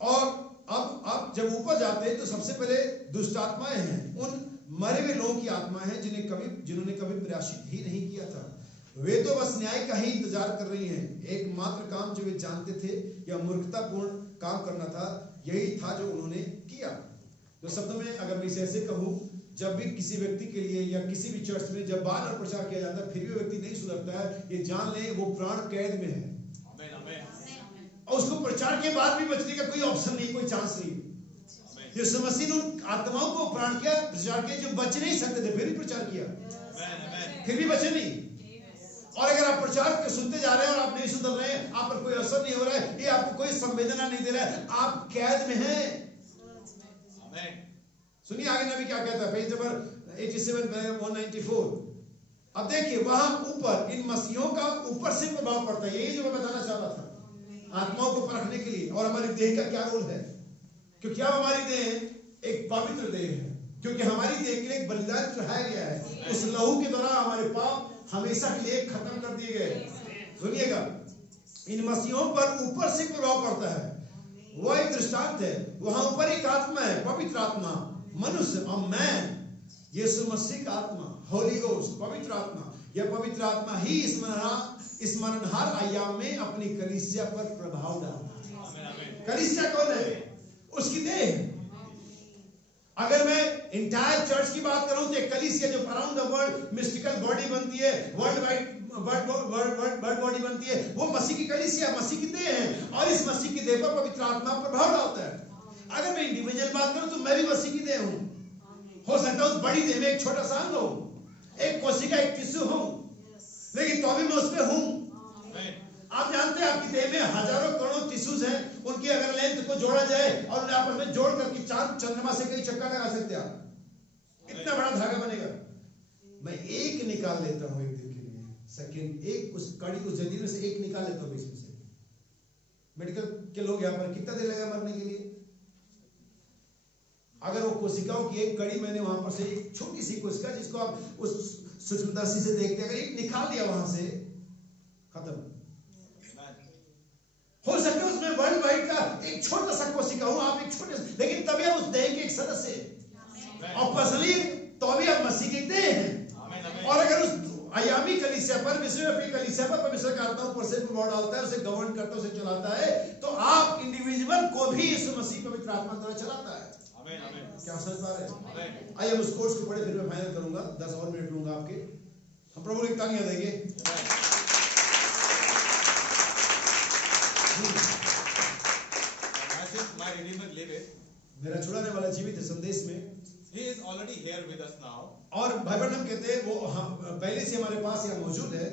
और अब जब ऊपर जाते हैं तो सबसे पहले दुष्ट आत्माएं हैं, उन मरे हुए लोगों की आत्माएं हैं जिन्होंने कभी प्रयासित ही नहीं किया था। वे तो बस न्याय का ही इंतजार कर रही हैं। एकमात्र काम जो वे जानते थे या मूर्खतापूर्ण काम करना था, यही था जो उन्होंने किया। तो शब्दों में अगर मैं इसे ऐसे कहूं, जब भी किसी व्यक्ति के लिए या किसी भी चर्च में जब बार बार प्रचार किया जाता है फिर भी व्यक्ति नहीं सुधरता है, ये जान ले वो प्राण कैद में है। और उसको प्रचार के बाद भी बचने का कोई ऑप्शन नहीं, कोई चांस नहीं। यीशु मसीह ने उन आत्माओं को प्राण किया, प्रचार किया जो बच नहीं सकते थे, फिर भी प्रचार किया, फिर भी बचे नहीं। और अगर आप प्रचार के सुनते जा रहे हैं और आप नहीं सुधर रहे हैं, आप पर कोई असर नहीं हो रहा है, ये आपको कोई संवेदना नहीं दे रहा है, आप कैद में हैं। सुनिए आगे नबी क्या कहता है, पेज नंबर 87 194। अब देखिए वहां ऊपर इन मसीहों का ऊपर से प्रभाव पड़ता है। यही जो मैं बताना चाह रहा था, आत्माओं को परखने के लिए। और हमारी देह का क्या रोल है, क्योंकि अब हमारी देह एक पवित्र देह है, क्योंकि हमारी देह के लिए एक बलिदान चढ़ाया गया है। उस लहू के द्वारा हमारे पाप हमेशा के लिए खत्म कर दिए गए। सुनिएगा, इन मसीहों पर ऊपर से प्रभाव पड़ता है। वह एक दृष्टांत है। वहां ऊपर एक आत्मा है, पवित्र आत्मा, मनुष्य और मैन, यीशु मसीह का आत्मा, होली गोस्ट, पवित्र आत्मा। यह पवित्र आत्मा ही इस मरणहार आयाम में अपनी कलीसिया पर प्रभाव डालता है। कलीसिया कौन है? उसकी देह। अगर मैं इंटायर चर्च की बात करूं तो एक कलीसिया जो around the world mystical body बनती है, वर्ल्ड वाइड वर्ल्ड बॉडी बनती है, वो मसीह की कलीसिया, मसीह की देह है। और इस मसीह की देह पर पवित्र आत्मा प्रभाव डालता है। अगर मैं इंडिविजुअल बात करूं तो मैं भी मसीह की देह हूं। हो सकता है उस बड़ी देह में एक छोटा सा अंग हो, एक कोशिका, एक टिश्यू हो, लेकिन तो भी मैं उसमें हूं। आप जानते हैं आपकी देह में हजारों करोड़ों टिश्यूज हैं। उनकी अगर लेंथ को जोड़ा जाए और उन्हें आपस में जोड़ करके चांद चंद्रमा से कई चक्कर लगा सकते हैं आप, इतना बड़ा धागा बनेगा। मैं एक निकाल लेता हूं एक दिन के लिए, सेकंड, एक उस कड़ी, उस जंजीर में से एक निकाल लेता हूं बीच में से। मेडिकल के लोग यहाँ पर कितना देर लगा मरने के लिए? अगर वो कोशिकाओं की एक कड़ी मैंने वहां पर से एक छोटी सी कोशिका जिसको आप उस सूक्ष्मदर्शी से देखते, अगर एक निकाल दिया वहां से, खत्म। हो सकता है उसमें वर्ल्ड वाइड का एक छोटा सा कोशिका हो, आप एक छोटे, लेकिन तभी आप उस देह के एक सदस्य हैं। और पर्सनली तो भी आप मसीह के देह हैं। और अगर उस आयामी कलीसिया पर, विश्वव्यापी कलीसिया पर परमेश्वर का आत्मा ऊपर से प्रभाव डालता है, उसे गवर्न करता है, उसे चलाता है, तो आप इंडिविजुअल को भी यीशु मसीह पवित्र आत्मा द्वारा चलाता है। क्या समझ पा रहे हैं? आइए हम उस कोर्स को पढ़े, फिर मैं फाइनल करूंगा। 10 और मिनट लूंगा आपके। हम प्रभु की तालियां देंगे। मेरा छुड़ाने वाला जीवित है संदेश में। He is already here with us now. और भाई बहन कहते हैं वो पहले से हमारे पास यहाँ मौजूद है।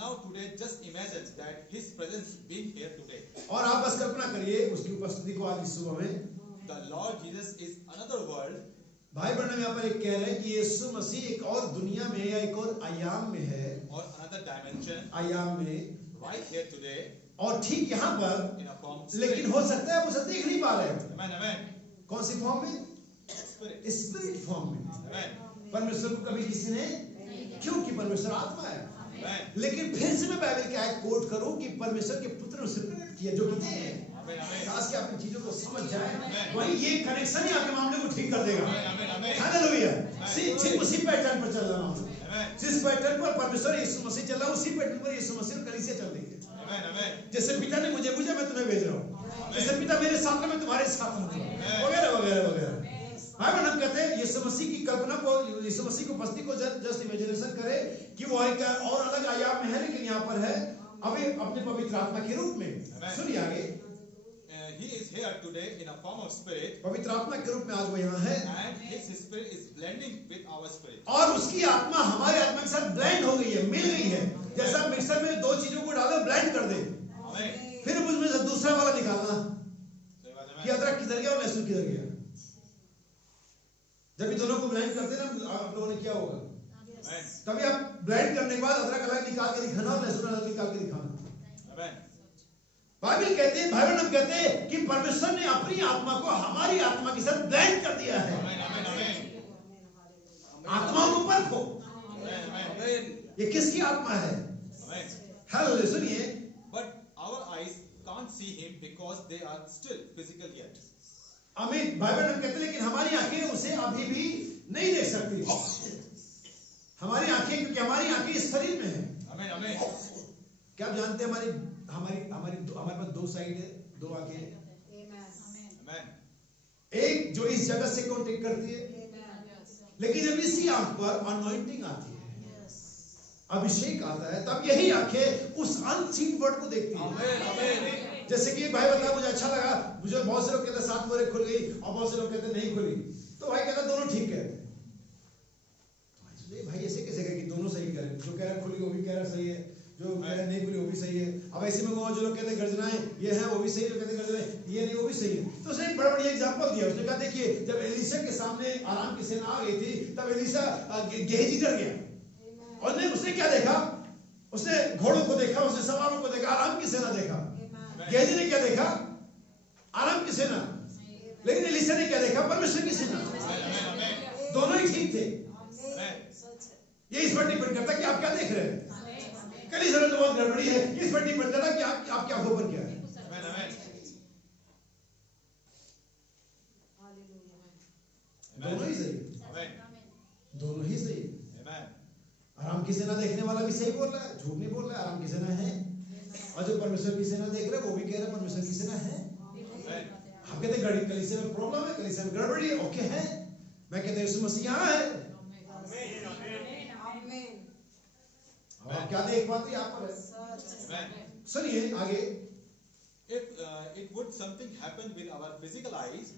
Now today just imagine that his presence being here today. और आप बस कल्पना करिए उसकी उपस्थिति को आज इस सुबह में। The Lord Jesus is another world. भाई बहन यहाँ पर एक कह रहे हैं कि यीशु मसीह एक और दुनिया में या एक और आयाम में है, or another dimension आयाम में right here today. और ठीक यहाँ पर in a form of लेकिन spirit. हो सकता है आप उसे देख नहीं पा रहे हो। Amen, amen. कौन सी फॉर्म में? Spirit. स्पिरिट फॉर्म में। Amen, परमेश्वर को कभी किसी ने, क्योंकि परमेश्वर आत्मा है। amen, लेकिन फिर से मैं बाइबल की आयत कोट करूं कि परमेश्वर के पुत्र ने उसे प्रकट किया जो कि हैं। amen, amen, खास के आप इन चीजों को समझ जाए, Amen. वही ये कनेक्शन ही आपके मामले को ठीक कर देगा। amen, amen, hallelujah. ठीक उसी पैटर्न पर चल रहा हूं। amen, जिस पैटर्न पर परमेश्वर यीशु मसीह चल रहा है, उसी पैटर्न पर यीशु मसीह और कलीसिया चल रही है। amen, amen. जैसे पिता ने मुझे भेजा, मैं तुम्हें भेज रहा हूँ। जैसे पिता मेरे साथ है, मैं तुम्हारे साथ हूँ, वगैरह वगैरह वगैरह। बाइबल हम कहते हैं यीशु मसीह की कल्पना को, यीशु मसीह को बस्ती को जस्ट इमेजिनेशन करे कि वो एक और अलग आयाम में है, लेकिन यहाँ पर है अभी अपने पवित्र आत्मा के रूप में। सुनिए आगे, He is here today in a form of spirit, पवित्र आत्मा के रूप में आज वो यहाँ है, and his spirit is blending with our spirit. और उसकी आत्मा हमारे आत्मा के साथ ब्लेंड हो गई है, मिल गई है। जैसा मिक्सर में दो चीजों को डालो, ब्लेंड कर दे, Amen. फिर उसमें से दूसरा वाला निकालना Say what, कि amen. अदरक किधर गया और लहसुन किधर गया। जब इन दोनों को ब्लेंड करते ना, आप लोगों ने क्या होगा? Amen. तभी आप ब्लेंड करने के बाद अदरक अलग निकाल के दिखाना और लहसुन अलग निकाल के दिखाना। Amen. बाइबल कहते हैं, भाई हम कहते हैं कि परमेश्वर ने अपनी आत्मा को हमारी आत्मा के साथ ब्लेंड कर दिया है। Amen, amen, amen. आत्माओं को परखो, Amen, amen. ये किसकी आत्मा है? Amen. हालेलुया। सुनिए, But our eyes can't see him because they are still physical yet. आमीन। बाइबल हम कहते हैं लेकिन हमारी आंखें उसे अभी भी नहीं देख सकती। हमारी आंखें, क्योंकि हमारी आंखें इस शरीर में है। Amen, amen. क्या आप जानते हैं हमारे पास दो साइड है, दो आंखें हैं। Amen. एक जो इस जगत से कांटेक्ट करती है, लेकिन जब इसी आंख पर अनॉइंटिंग आती है, अभिषेक आता है, तब यही आंखें उस अनसीन वर्ड को देखती है। Amen, amen. जैसे कि एक भाई बता, मुझे अच्छा लगा, मुझे बहुत से लोग कहते 7 मोहरें खुल गई और बहुत से लोग कहते नहीं खुली, तो भाई कहता दोनों ठीक कहते हैं। तो भाई ऐसे कैसे कहे कि दोनों सही करें? जो कह रहा है खुली वो भी कह रहा सही है, जो कह रहा है नहीं खुली वो भी सही है। अब ऐसे में जो लोग कहते गर्जनाएं ये है वो भी सही है, जो कहते गर्जनाएं ये नहीं वो भी सही है। तो उसने एक बड़ा बढ़िया एग्जांपल दिया। उसने कहा देखिए, जब एलीशा के सामने आराम की सेना आ गई थी, तब एलीशा गेहजी डर गया। और उसने क्या देखा? उसने घोड़ों को देखा, उसने सवारों को देखा, आराम की सेना देखा। गेहजी ने क्या देखा? आराम की सेना। लेकिन एलीशा ने क्या देखा? परमेश्वर की सेना। दोनों ही ठीक थे। ये इस पर डिपेंड करता है कि आप क्या देख रहे हैं। कल समय तो बहुत गड़बड़ी है, इस पर डिपेंड करता है कि आप क्या आंखों पर क्या है। Amen, amen. दोनों ही सही है, Amen. दोनों ही सही है। Amen. आराम की सेना देखने वाला भी सही बोल रहा है, झूठ नहीं बोल रहा है, आराम की सेना है। और जो परमेश्वर की सेना देख रहे हैं वो भी कह रहे हैं परमेश्वर की सेना है। Amen. हम कहते हैं कलीसिया में प्रॉब्लम है, कलीसिया में गड़बड़ी है, ओके है। मैं कहते हैं यीशु मसीह यहाँ है। अब आप क्या देख पाते हैं? यहाँ पर है। Amen. सुनिए आगे, If it would something happen with our physical eyes,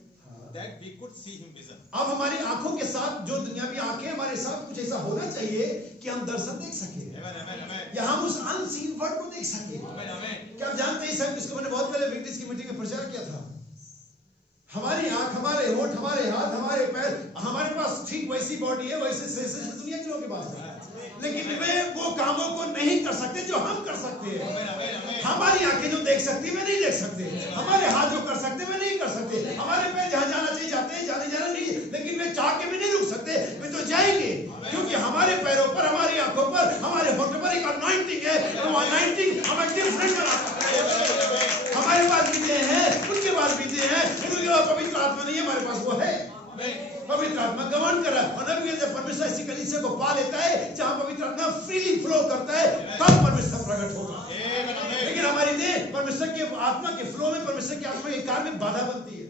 that we could see him vision. अब हमारी आंखों के साथ जो दुनियावी आंखें, हमारे साथ कुछ ऐसा होना चाहिए कि हम दर्शन देख सके, Amen, amen, amen. या हम उस अनसीन वर्ड को देख सके। Amen, amen. क्या आप जानते हैं सर, इसको मैंने बहुत पहले विक्टिस की मीटिंग में प्रचार किया था। हमारी आंख, हमारे होंठ, हमारे हाथ, हमारे पैर, हमारे पास ठीक वैसी बॉडी है, वैसे सेंसेस दुनिया के लोगों के पास है, लेकिन वे वो कामों को नहीं कर सकते जो हम कर सकते हैं। Amen, amen, amen. हमारी आंखें जो देख सकती है वे नहीं देख सकते, हमारे हाथ जो कर सकते वे नहीं कर सकते, हमारे पैर जहाँ जाना चाहिए जाते हैं, जाना नहीं, लेकिन वे चाह के भी नहीं रुक सकते, वे तो जाएंगे, क्योंकि हमारे पैरों पर, हमारी आंखों पर, हमारे होठों पर एक अनॉइंटिंग है। वो अनॉइंटिंग हमें डिफरेंट बनाता है। हमारे पास विजय है, उनके पास विजय है, उनके पास पवित्र आत्मा नहीं है, हमारे पास वो है। पवित्र आत्मा गवर्न कर रहा है। और नबी कहते हैं परमेश्वर ऐसी कलीसिया को पा लेता है जहां पवित्र आत्मा फ्रीली फ्लो करता है, तब परमेश्वर प्रकट होगा। लेकिन हमारी देह परमेश्वर के आत्मा के फ्लो में, परमेश्वर के आत्मा के कार्य में बाधा बनती है।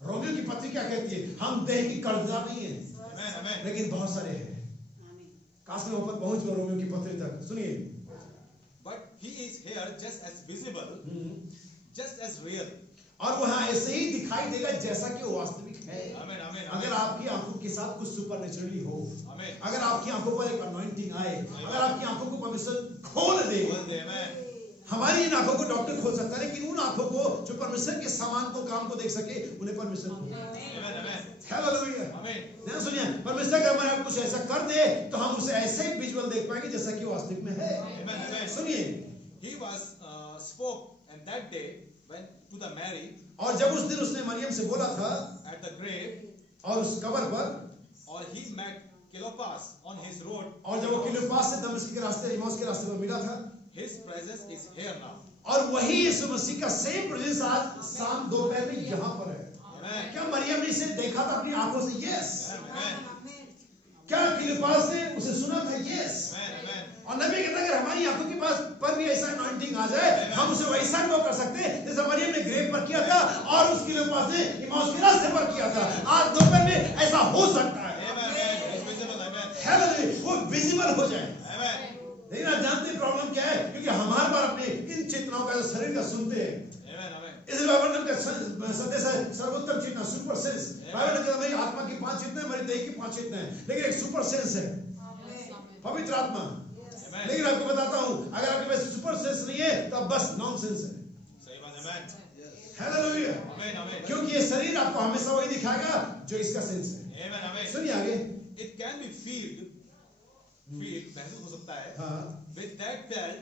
रोमियो की पत्री क्या कहती है? हम देह की कर्जदार नहीं है, लेकिन बहुत सारे हैं। काश में ऊपर पहुंच गए रोमियो की पत्री तक। सुनिए, But he is here just as visible, just as real. और वहां ऐसे ही दिखाई देगा जैसा कि वो वास्तविक है। Amen, amen, अगर amen. आपकी आंखों के साथ कुछ सुपरनेचुरली हो, Amen. अगर आपकी आंखों पर एक अनॉइंटिंग आए, अगर आपकी आंखों को परमेश्वर खोल दे। One day, amen. हमारी इन आंखों को डॉक्टर खोल सकता है, लेकिन उन आंखों को जो परमेश्वर के सामान को, काम को देख सके, उन्हें परमेश्वर खोले। Amen, amen. हालेलुया। Amen. ध्यान सुनिए, परमेश्वर अगर हमारा कुछ ऐसा कर दे तो हम उसे ऐसे ही विजुअल देख पाएंगे जैसा कि वास्तविक में है। Amen, amen. सुनिए, he was spoke and that day when to the Mary और जब उस दिन उसने मरियम से बोला था at the grave, और उस कब्र पर, or he met Cleopas on his road, और जब वो क्लियोपास से दमिश्क के रास्ते इमाउस के रास्ते पर मिला था, his presence is here now. और वही यीशु मसीह का सेम प्रेजेंस आज शाम दोपहर में यहाँ पर है। Amen. क्या मरियम ने इसे देखा था अपनी आंखों से? यस। Amen. क्या क्लियोपास ने उसे सुना था? यस। Amen. Amen. और नबी कहता है अगर हमारी आंखों के पास पर भी ऐसा अनॉइंटिंग आ जाए, हम उसे वैसा अनुभव कर सकते हैं जैसा मरियम ने ग्रेव पर किया था और उस क्लियोपास ने इमाउस के रास्ते पर किया था। आज दोपहर में ऐसा हो सकता है। Amen. It's visible. Amen. Hallelujah, वो विजिबल हो जाए। Amen. लेकिन आप जानते हैं प्रॉब्लम क्या है? क्योंकि हमारे बार अपने इन चेतनाओं का शरीर का सुनते हैं। Amen. Amen. इसलिए बाइबल का संदेश है सर्वोत्तम चेतना, सुपर सेंस। बाइबल कहता है मेरी आत्मा की 5 चेतनाएं, मेरी देह की 5 चेतनाएं, लेकिन एक सुपर सेंस है, पवित्र आत्मा। लेकिन आपको बताता हूं, अगर आपके पास सुपर सेंस नहीं है तो आप बस नॉनसेंस है। सही बात। Amen. हालेलुया। Amen. Amen. क्योंकि ये शरीर आपको हमेशा वही दिखाएगा जो इसका सेंस है। Amen. Amen. सुनिए आगे। It can be feel महसूस हो सकता है हाँ। with that felt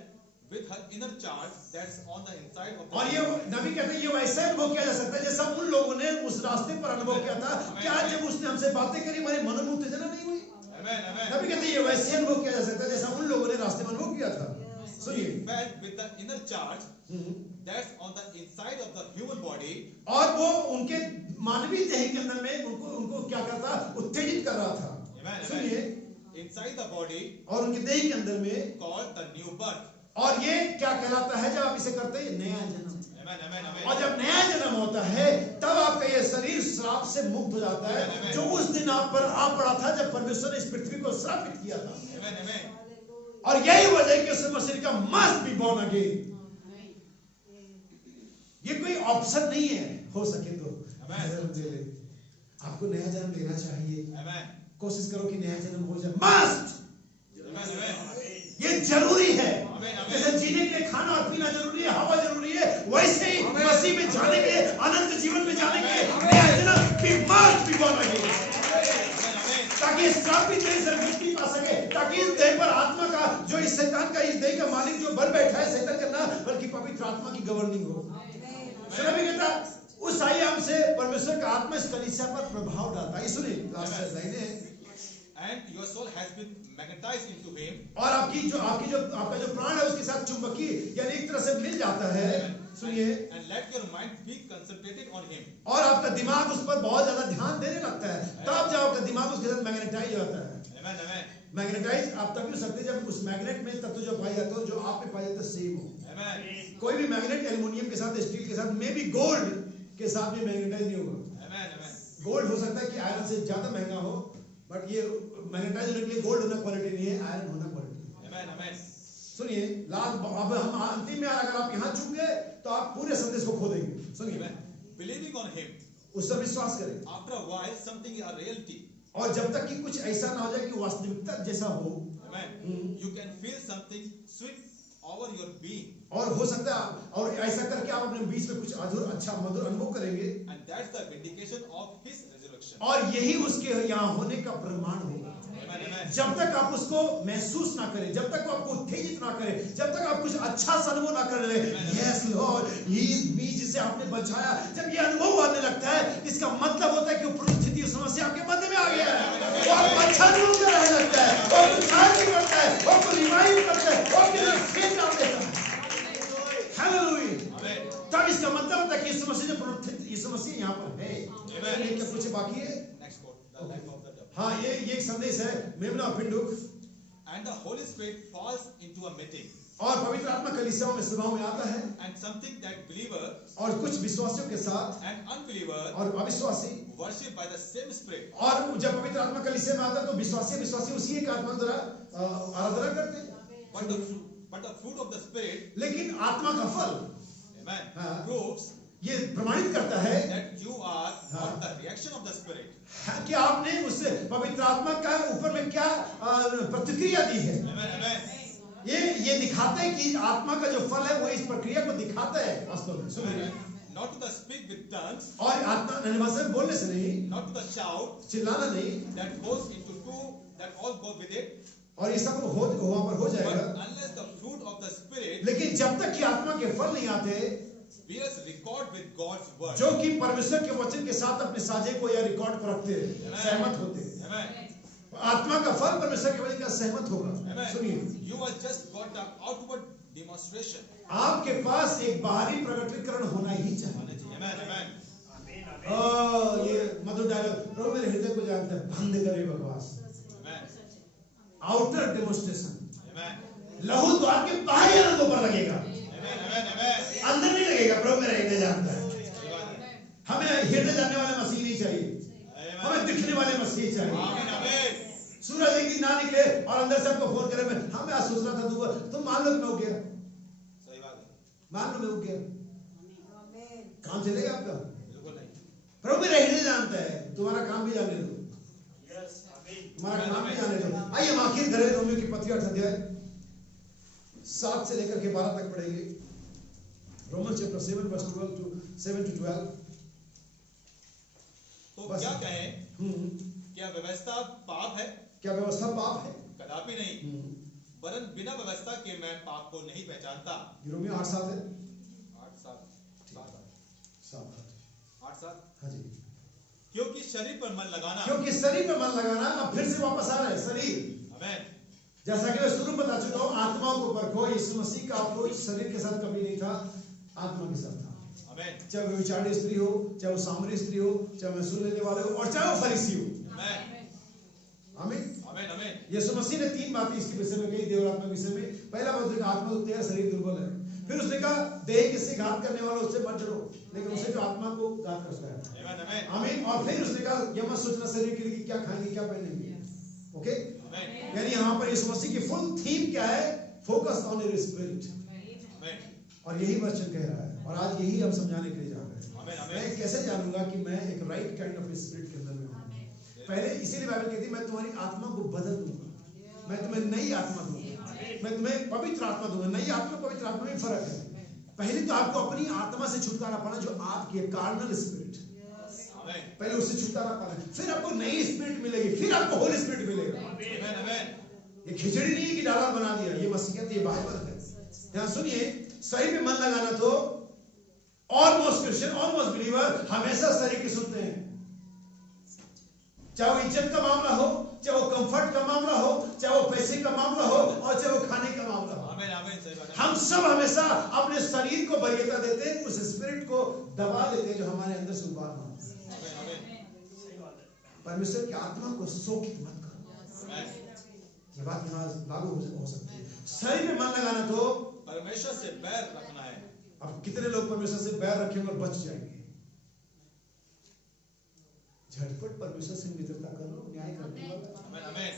with her inner charge that's on the inside of the और ये नबी कहते हैं ये वैसा अनुभव किया जा सकता है जैसा उन लोगों ने उस रास्ते पर अनुभव किया था। क्या जब उसने हमसे बातें करी हमारे मनों में उत्तेजना नहीं हुई? Amen. Amen. नबी कहते हैं ये वैसे अनुभव किया जा सकता है जैसा उन लोगों ने रास्ते में अनुभव किया था। सुनिए। Felt with the inner charge that's on the inside of the human body, और वो उनके मानवीय देह के अंदर में उनको क्या करता? उत्तेजित कर रहा था। Amen. सुनिए। inside the body और उनके देह के अंदर में, called the new birth. और ये क्या कहलाता है जब आप इसे करते हैं? नया जन्म। Amen. Amen. Amen. और जब नया जन्म होता है तब आपका ये शरीर श्राप से मुक्त हो जाता है, जो उस दिन आप पर आ पड़ा था जब परमेश्वर ने इस पृथ्वी को श्रापित किया था। Amen. Amen. और यही वजह है कि उस मसीह का मस्ट बी बोर्न अगेन। ये कोई ऑप्शन नहीं है, हो सके तो आपको नया जन्म लेना चाहिए। Amen. कोशिश करो कि नया जन्म हो जाए। Must, Amen. Amen. ये जरूरी है। Amen. Amen. जैसे जीने के लिए खाना और पीना जरूरी है, हवा जरूरी है, वैसे ही मसीह में जाने के लिए, अनंत जीवन में जाने के लिए नया जन्म भी मस्ट बी बोर्न अगेन, ताकि इस श्रापित देह से मुक्ति पा सके, ताकि इस देह पर आत्मा का जो इस शैतान का इस देह का मालिक जो बर बैठा है शैतान का ना, बल्कि पवित्र आत्मा की गवर्निंग हो। सुना भी कहता उस आयाम से परमेश्वर का आत्मा इस कलीसिया पर प्रभाव डालता है। सुनिए लास्ट लाइन है, And your soul has been magnetized into him. और आपका जो प्राण है उसके साथ चुंबकीय यानी एक तरह से मिल जाता है। सुनिए। And let your mind be concentrated on him. और आपका दिमाग उस पर बहुत ज्यादा ध्यान देने लगता है, तब जब आपका दिमाग उसके साथ मैग्नेटाइज होता है। Amen. Amen. मैग्नेटाइज आप तभी हो सकते हैं जब उस मैग्नेट में तत्व जो पाए जाते हो जो आप में पाए जाते सेम हो। Amen. कोई भी मैग्नेट एल्युमिनियम के साथ, स्टील के साथ, मे बी गोल्ड के साथ भी मैग्नेटाइज नहीं होगा। Amen. Amen. गोल्ड हो सकता है कि आयरन से ज्यादा महंगा हो, बट ये मैग्नेटाइज होने के लिए गोल्ड होना क्वालिटी नहीं है, आयरन होना क्वालिटी। Amen. Amen. सुनिए लास्ट, अब हम अंतिम में अगर आप यहाँ चुक गए तो आप पूरे संदेश को खो देंगे। सुनिए। Amen. Believing on him. उस पर विश्वास करें, After a while, something a reality. और जब तक कि कुछ ऐसा ना हो जाए कि वास्तविकता जैसा हो। Amen. You can feel something sweet over your being. और हो सकता है और ऐसा करके आप अपने बीच में कुछ अच्छा मधुर अनुभव करेंगे, And that's the vindication of his resurrection. और यही उसके यहाँ होने का प्रमाण होगा। Amen. Amen. जब तक आप उसको महसूस ना करें, जब तक आपको उत्तेजित ना करें, जब तक आप कुछ अच्छा सा अनुभव ना कर रहे, yes Lord he is me, जिसे आपने बचाया, जब ये अनुभव आने लगता है इसका मतलब होता है कि परिस्थिति समस्या आपके मध्य में आ गया है, वो आपको अच्छा अनुभव में रहने लगता है, वो आपको शांति करता है, वो आपको रिवाइव करता है, वो आपके अंदर फेथ डाल देता है। हालेलुया। Amen. तब इसका मतलब होता है कि यीशु मसीह जो यीशु मसीह यहाँ पर है। Amen. क्या कुछ बाकी है? Next quote. The life of the devil. हाँ, ये एक संदेश है मेमना और पिंडुक। And the Holy Spirit falls into a meeting. और पवित्र आत्मा कलीसियाओं में सभाओं में आता है, And something that believers और कुछ विश्वासियों के साथ and unbelievers और अविश्वासी, worship by the same Spirit. और जब पवित्र आत्मा कलीसिया में आता है तो विश्वासी उसी एक आत्मा द्वारा आराधना करते हैं। But the fruit of the Spirit, लेकिन आत्मा का फल amen, हाँ। proves ये प्रमाणित करता है that you are not the reaction of the Spirit. कि आपने उससे पवित्र आत्मा का ऊपर में क्या प्रतिक्रिया दी है। Amen. Amen. ये दिखाता है कि आत्मा का जो फल है वो इस प्रक्रिया को दिखाता है वास्तव में। सुनिए। Not to the speak with tongues, और आत्मा अन्य भाषा में बोलने से नहीं, not to the shout चिल्लाना नहीं, that goes into two, that all go with it, और ये सब वहां पर हो But जाएगा, unless the fruit of the Spirit लेकिन जब तक कि आत्मा के फल नहीं आते bears record with God's word. जो कि परमेश्वर के वचन के साथ अपने साझे को या रिकॉर्ड को रखते हैं, सहमत होते हैं। Amen. आत्मा का फल परमेश्वर के वचन का सहमत होगा। Amen. सुनिए, You have just got the outward demonstration. आपके पास एक बाहरी प्रकटीकरण होना ही चाहिए। Amen. Amen. ये मधुर डायलॉग, प्रभु मेरे हृदय को जानता है, बंद करे बकवास। Amen. Outer demonstration, Amen. लहू तो आपके बाहरी आनंदों पर लगेगा, Amen. Amen. Amen. अंदर नहीं लगेगा। प्रभु मेरा हृदय जानता है। सही बात है। हमें हृदय जानने वाले मसीह नहीं चाहिए, हमें दिखने वाले मसीह चाहिए। Amen. Amen. सूरज एक दिन ना निकले और अंदर से आपको फोन करे, हमें आज सोच रहा था दूर, तुम मान लो कि मैं उग गया, सही बात है। मान लो मैं उग गया, काम चलेगा आपका? बिल्कुल नहीं। प्रभु मेरा हृदय जानता है, तुम्हारा काम भी जाने दो, तुम्हारा काम भी जाने दो। आइए हम आखिर धरे रोमियो की पत्री 8 अध्याय 7 से लेकर के 12 तक पढ़ेंगे। Roman chapter 7 verse 12 to 7 to 12। तो बस। क्या कहें? क्या व्यवस्था पाप है? क्या व्यवस्था पाप है? कदापि नहीं। वरन बिना व्यवस्था के मैं पाप को नहीं पहचानता। रोमियो 8:7 है। 8:7 हाँ जी। क्योंकि शरीर पर मन लगाना, क्योंकि शरीर पर मन लगाना, अब फिर से वापस आ रहा है शरीर। आमेन। जैसा कि मैं शुरू में बता चुका हूं, आत्माओं को परखो। यीशु मसीह का अप्रोच शरीर के साथ कभी नहीं था, आत्मा के साथ था। आमेन। चाहे वो विचारी स्त्री हो, चाहे वो सामरी स्त्री हो, चाहे वो सुन लेने वाले हो, और चाहे वो फरीसी हो। आमेन। आमीन। आमेन। आमेन। यीशु मसीह ने 3 बातें इसके विषय में कही, देवरात्मा के विषय में। पहला बात है आत्मा तो है, शरीर दुर्बल है। फिर उसने कहा देह किससे घात करने वाला उससे मत डरो, लेकिन उसे जो आत्मा को घात करता है। आमेन। आमेन। आमीन। और फिर उसने कहा यह मत सोचना शरीर के लिए कि क्या खाएंगे क्या पहनेंगे। ओके, आमेन। यानी यहाँ पर यीशु मसीह की फुल थीम क्या है? Focus on your spirit. Amen. और यही वचन कह रहा है, और आज यही हम समझाने के लिए जा रहे हैं। आमेन। आमेन। मैं कैसे जानूंगा कि मैं एक राइट काइंड ऑफ स्पिरिट के अंदर में हूँ? पहले इसीलिए बाइबल कहती है मैं तुम्हारी आत्मा को बदल दूंगा, मैं तुम्हें नई आत्मा दूंगा, मैं तुम्हें पवित्र आत्मा दूंगा। नई आत्मा पवित्र आत्मा में फर्क है। पहले तो आपको अपनी आत्मा से छुटकारा पाना, जो आपकी है कार्नल स्पिरिट, पहले उससे छुटकारा पाना, फिर आपको नई स्पिरिट मिलेगी, फिर आपको होली स्पिरिट मिलेगा। आमेन। आमेन। ये खिचड़ी नहीं है कि डाला बना दिया, ये मसीहत, ये बाइबल है। ध्यान सुनिए, शरीर में मन लगाना तो ऑलमोस्ट क्रिश्चियन, ऑलमोस्ट बिलीवर हमेशा शरीर की सुनते हैं। चाहे वो इज्जत का मामला हो, चाहे वो कंफर्ट का मामला हो, चाहे वो पैसे का मामला हो, और चाहे वो खाने का मामला हो। आमेन। आमेन। सही बात है। हम सब हमेशा अपने शरीर को वरीयता देते हैं, उस स्पिरिट को दबा देते हैं जो हमारे अंदर से उबार मारता है। आमेन। आमेन। परमेश्वर की आत्मा को शोकित मत करो। आमेन। ये बात यहाँ लागू हो सकती है। शरीर में मन लगाना तो परमेश्वर से बैर रखना है। अब कितने लोग परमेश्वर से बैर रखेंगे और बच जाएंगे? झटपट परमेश्वर से मित्रता कर लो, न्याय करने वाला। आमेन। आमेन।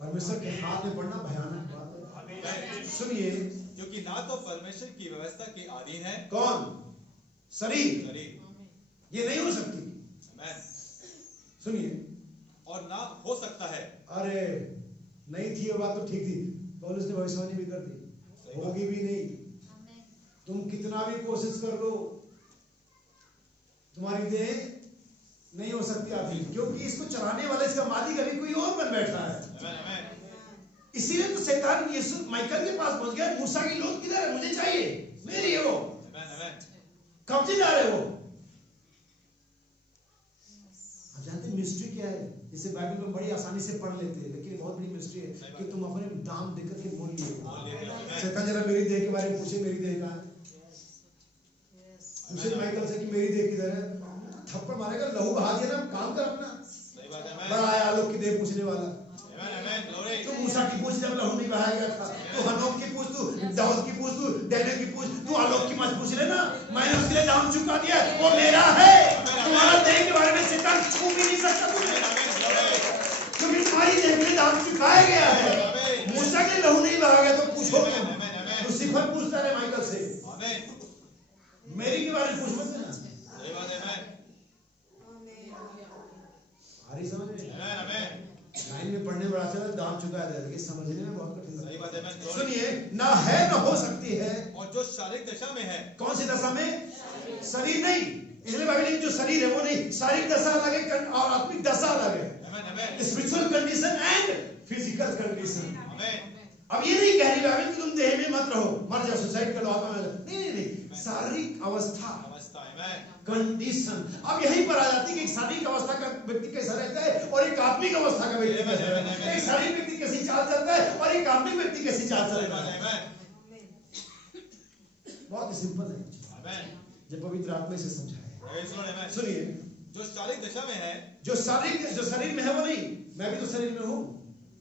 परमेश्वर के हाथ में पड़ना भयानक बात है। सुनिए, क्योंकि ना तो परमेश्वर की व्यवस्था के अधीन है कौन? शरीर। शरीर। ये नहीं हो सकती। आमेन। सुनिए, और ना हो सकता है। अरे नहीं थी ये बात तो ठीक थी, पौलुस ने भविष्यवाणी भी कर दी, होगी भी नहीं। तुम कितना भी कोशिश कर लो, तुम्हारी देह नहीं हो सकती आदमी, क्योंकि इसको चलाने वाला, इसका मालिक अभी कोई और बन बैठा है। आमेन। आमेन। इसीलिए तो शैतान यीशु माइकल के पास पहुंच गया, मूसा की लोथ किधर है, मुझे चाहिए, मेरी है वो, आमेन। आमेन। कब्जेदार है वो। आप जानते हैं मिस्ट्री क्या है? इसे बाइबल में बड़ी आसानी से पढ़ लेते हैं, लेकिन बहुत बड़ी मिस्ट्री है कि तुम अपने दाम देकर के मोल लिए। शैतान जरा मेरी देह के बारे में पूछे, मेरी देह कहाँ है? पूछे माइकल से कि मेरी देह किधर है? थप्पड़ मारेगा, लहू बहा दिया ना, काम कर अपना। सही बात है। बड़ा आया आलोक की देह पूछने वाला। आमेन। आमेन। ग्लोरी। तू मूसा की पूछ जब लहू नहीं बहाया गया था, तू हनोक की पूछ, तू दाऊद की पूछ, तू डैनियल की पूछ, तू आलोक की मत पूछ लेना। मैंने उसके लिए दाम चुका दिया, वो मेरा है। तुम्हारा देह के बारे में शैतान छू भी नहीं सकता तुम्हें, क्योंकि तुम्हारी देह के लिए दाम चुकाया गया है। मूसा के लिए लहू नहीं बहाया गया तो पूछो तुम। लूसीफर पूछता है माइकल से, आमेन। मेरी के बारे में पूछ मत देना। सही बात है। आमेन। सारी समझ में आमेन। आमेन। लाइन में पढ़ने बड़ा अच्छा है, दाम चुकाया जाएगा, लेकिन समझने में बहुत कठिन सही बात लगता है। है। आमेन। सुनिए, ना है ना हो सकती है। और जो शारीरिक दशा में है, कौन सी दशा में? शरीर नहीं, इसलिए बाइबल जो शरीर है वो नहीं, शारीरिक दशा अलग है और आत्मिक दशा अलग है। Amen. Amen. Spiritual condition and physical condition. Amen. अब ये नहीं कह रही बाइबल कि तुम देह में मत रहो, मर जाओ, सुसाइड कर लो, आत्मा में नहीं नहीं नहीं, शारीरिक अवस्था, अवस्था, amen. कंडीशन। अब यहीं पर आ जाती है कि एक शारीरिक अवस्था का व्यक्ति कैसा रहता है और एक आत्मिक अवस्था का व्यक्ति कैसा रहता है। एक शारीरिक व्यक्ति कैसी चाल चलता है और एक आत्मिक व्यक्ति कैसी चाल चलता है। Amen. बहुत ही सिंपल है, Amen. जब पवित्र आत्मा से समझाया। Praise Lord, amen. सुनिए, जो शारीरिक दशा में है, जो शरीर में है वो नहीं, मैं भी तो शरीर में हूँ,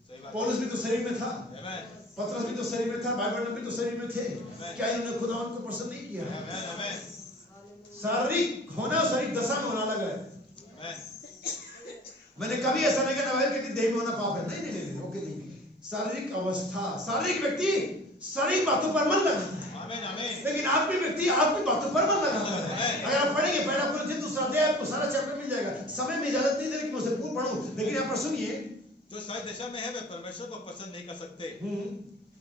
सही बात, पौलुस भी तो शरीर में था, amen. पतरस भी तो शरीर में था, बाइबल भी तो शरीर में थे। क्या इन्होंने खुदावंत को प्रसन्न नहीं किया? Amen, amen. शारीरिक होना और शारीरिक दशा में होना अलग है। Amen. मैंने कभी ऐसा नहीं कहा बाइबल कहती देह में होना पाप है, नहीं नहीं नहीं, ओके नहीं। शारीरिक अवस्था, शारीरिक व्यक्ति शारीरिक बातों पर मन लगाता है, Amen, amen. लेकिन आत्मिक व्यक्ति आत्मिक बातों पर मन लगाता है। अगर आप पढ़ेंगे पहला कोरिन्थियों दूसरा अध्याय, आपको सारा चैप्टर मिल जाएगा। समय में इजाजत नहीं दे रही कि मैं उसे पूर्ण पढ़ूं, लेकिन यहाँ पर सुनिए, जो शारीरिक दशा में है वे परमेश्वर को पसंद नहीं कर सकते,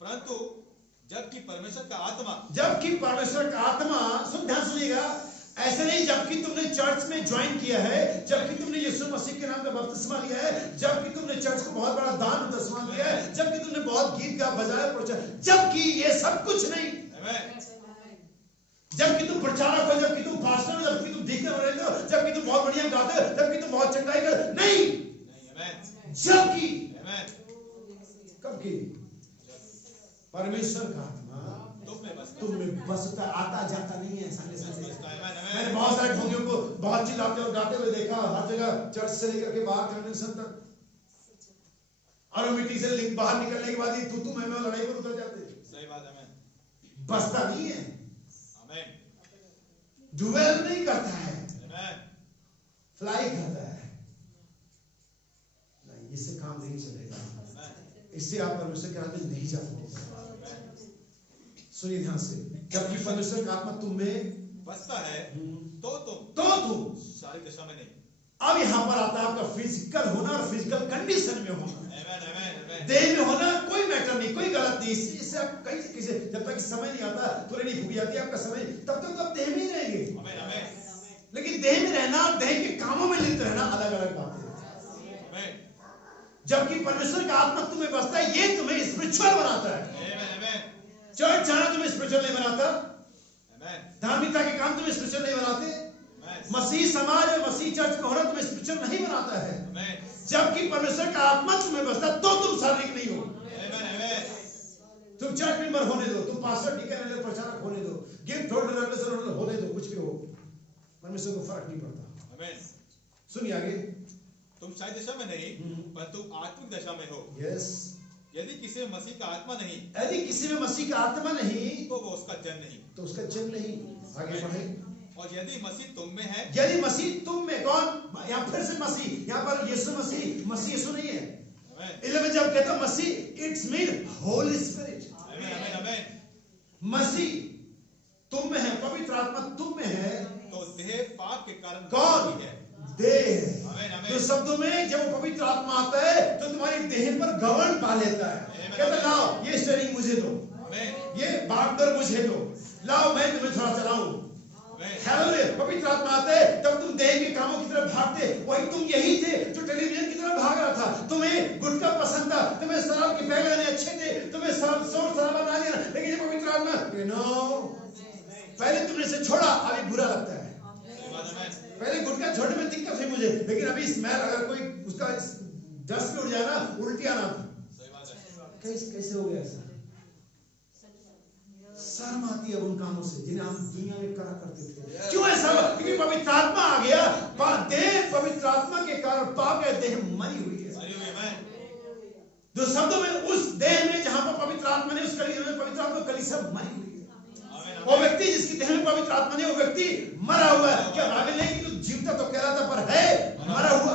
परंतु जबकि परमेश्वर का आत्मा, सुन ध्यान सुनिएगा, ऐसे नहीं जबकि तुमने चर्च में ज्वाइन किया है, जबकि तुमने यीशु मसीह के नाम का बपतिस्मा लिया है, जबकि तुमने चर्च को बहुत बड़ा दान दशमांश दिया है, जबकि तुमने बहुत गीत गा बजाया प्रचार, जबकि ये सब कुछ नहीं, जबकि तुम प्रचारक हो, जबकि तुम पास्टर हो, जबकि तुम डीकन हो रहे हो, जबकि तुम बहुत बढ़िया गाते हो, जबकि तुम बहुत चंगाई कर, नहीं, जबकि कब की परमेश्वर का आत्मा तुम में बसता, आता जाता नहीं है संगे संगे। मैंने बहुत सारे ढोंगियों को बहुत चिल्लाते और गाते हुए देखा, हर जगह चर्च से लेकर के बाहर कन्वेंशन तक, और मिट्टी से बाहर निकलने के बाद ही तू मैं लड़ाई पर उतर जाते। सही बात है, बसता नहीं है, आमेन, डुवेल नहीं करता है, आमेन, फ्लाई करता है। नहीं, इससे काम नहीं चलेगा, इससे आप परमेश्वर के हाथ में नहीं जा पाओगे। सुनिए ध्यान से, जबकि परमेश्वर का आत्मा तुम में बसता है तो तुम शारीरिक दशा में नहीं। अब यहाँ पर आता है आपका फिजिकल होना और फिजिकल कंडीशन में होना। आमेन, आमेन, आमेन। देह में होना कोई मैटर नहीं, कोई गलत नहीं, इससे आप कहीं से किसी, जब तक समय नहीं आता, तुरंत नहीं फूक जाती आपका समय, तब तक तो आप देह में ही रहेंगे। आमेन, आमेन। लेकिन देह में रहना और देह के कामों में लिप्त रहना अलग अलग बात है। आमेन। जबकि परमेश्वर का आत्मा तुम्हें बसता है, ये तुम्हें स्पिरिचुअल बनाता है। आमेन, आमेन। चर्च जाना तुम्हें स्पिरिचुअल नहीं बनाता, आमेन, धार्मिकता के काम तुम्हें स्पिरिचुअल नहीं बनाते, मसीह समाज और मसीह चर्च में होना तुम्हें स्पिरिचुअल नहीं बनाता है। आमेन। जबकि परमेश्वर का आत्मा तुम्हें बसता तो तुम शारीरिक नहीं हो। आमेन, आमेन। तुम चर्च मेंबर होने दो, तुम पास्टर, डीकन, प्रचारक होने दो, गिफ्ट होल्डर, रेवलेशन होल्डर होने दो, कुछ भी हो, परमेश्वर को फर्क नहीं पड़ता। आमेन। सुनिए आगे, तुम शारीरिक दशा में नहीं परंतु आत्मिक दशा में हो। यस, यदि किसी में मसीह का आत्मा नहीं यदि किसी में मसीह का आत्मा नहीं तो वो उसका जन नहीं। तो उसका चिन्ह नहीं। आगे बढ़े, और यदि मसीह तुम में है, यदि मसीह तुम में, कौन, यहाँ फिर से मसीह, यहाँ पर यीशु मसीह, मसीह यीशु नहीं है। इसलिए मैं जब कहता हूं मसीह, इट्स मीन होली स्पिरिट। आमेन, आमेन, आमेन। मसीह तुम में है, पवित्र आत्मा तुम में है, तो देह पाप के कारण कौन है, देह। आमेन, आमेन। तो शब्दों में जब वो पवित्र आत्मा आता है तो तुम्हारी देह पर गवर्न पा लेता है। कहता है लाओ ये स्टीयरिंग मुझे दो, ये भागदौड़ मुझे दो, लाओ मैं तुम्हें थोड़ा चलाऊं। हालेलुया। पवित्र आत्मा आते है तब तुम देह के कामों की तरफ भागते। वही तुम यही थे जो टेलीविजन की तरफ भाग रहा था। तुम्हें गुटखा पसंद था, तुम्हें शराब की पैग लेने अच्छे थे, तुम्हें शोर शराबा ना लेना, लेकिन जब पवित्र आत्मा पहले तुमने इसे छोड़ा, अभी बुरा लगता है। पहले गुटखा छोड़ने में दिक्कत हुई मुझे, लेकिन अभी स्मेल अगर कोई उसका डस्ट पे उड़ जाए ना, उल्टी आना था। कैसे हो गया ऐसा? शर्म आती है उन कामों से जिन्हें हम दुनिया में करा करते थे। क्यों ऐसा हुआ? क्योंकि पवित्र आत्मा आ गया। देह पवित्र आत्मा के कारण पाप है, देह मरी हुई है। दो शब्दों में, उस देह में जहां पर पवित्र आत्मा ने, उस कलीसिया में पवित्र आत्मा कलीसिया मरी हुई है। वो व्यक्ति जिसकी देह में पवित्र आत्मा नहीं, वो व्यक्ति मरा हुआ है। क्या बाइबल नहीं कि तू जीवता तो कहलाता पर है मरा हुआ।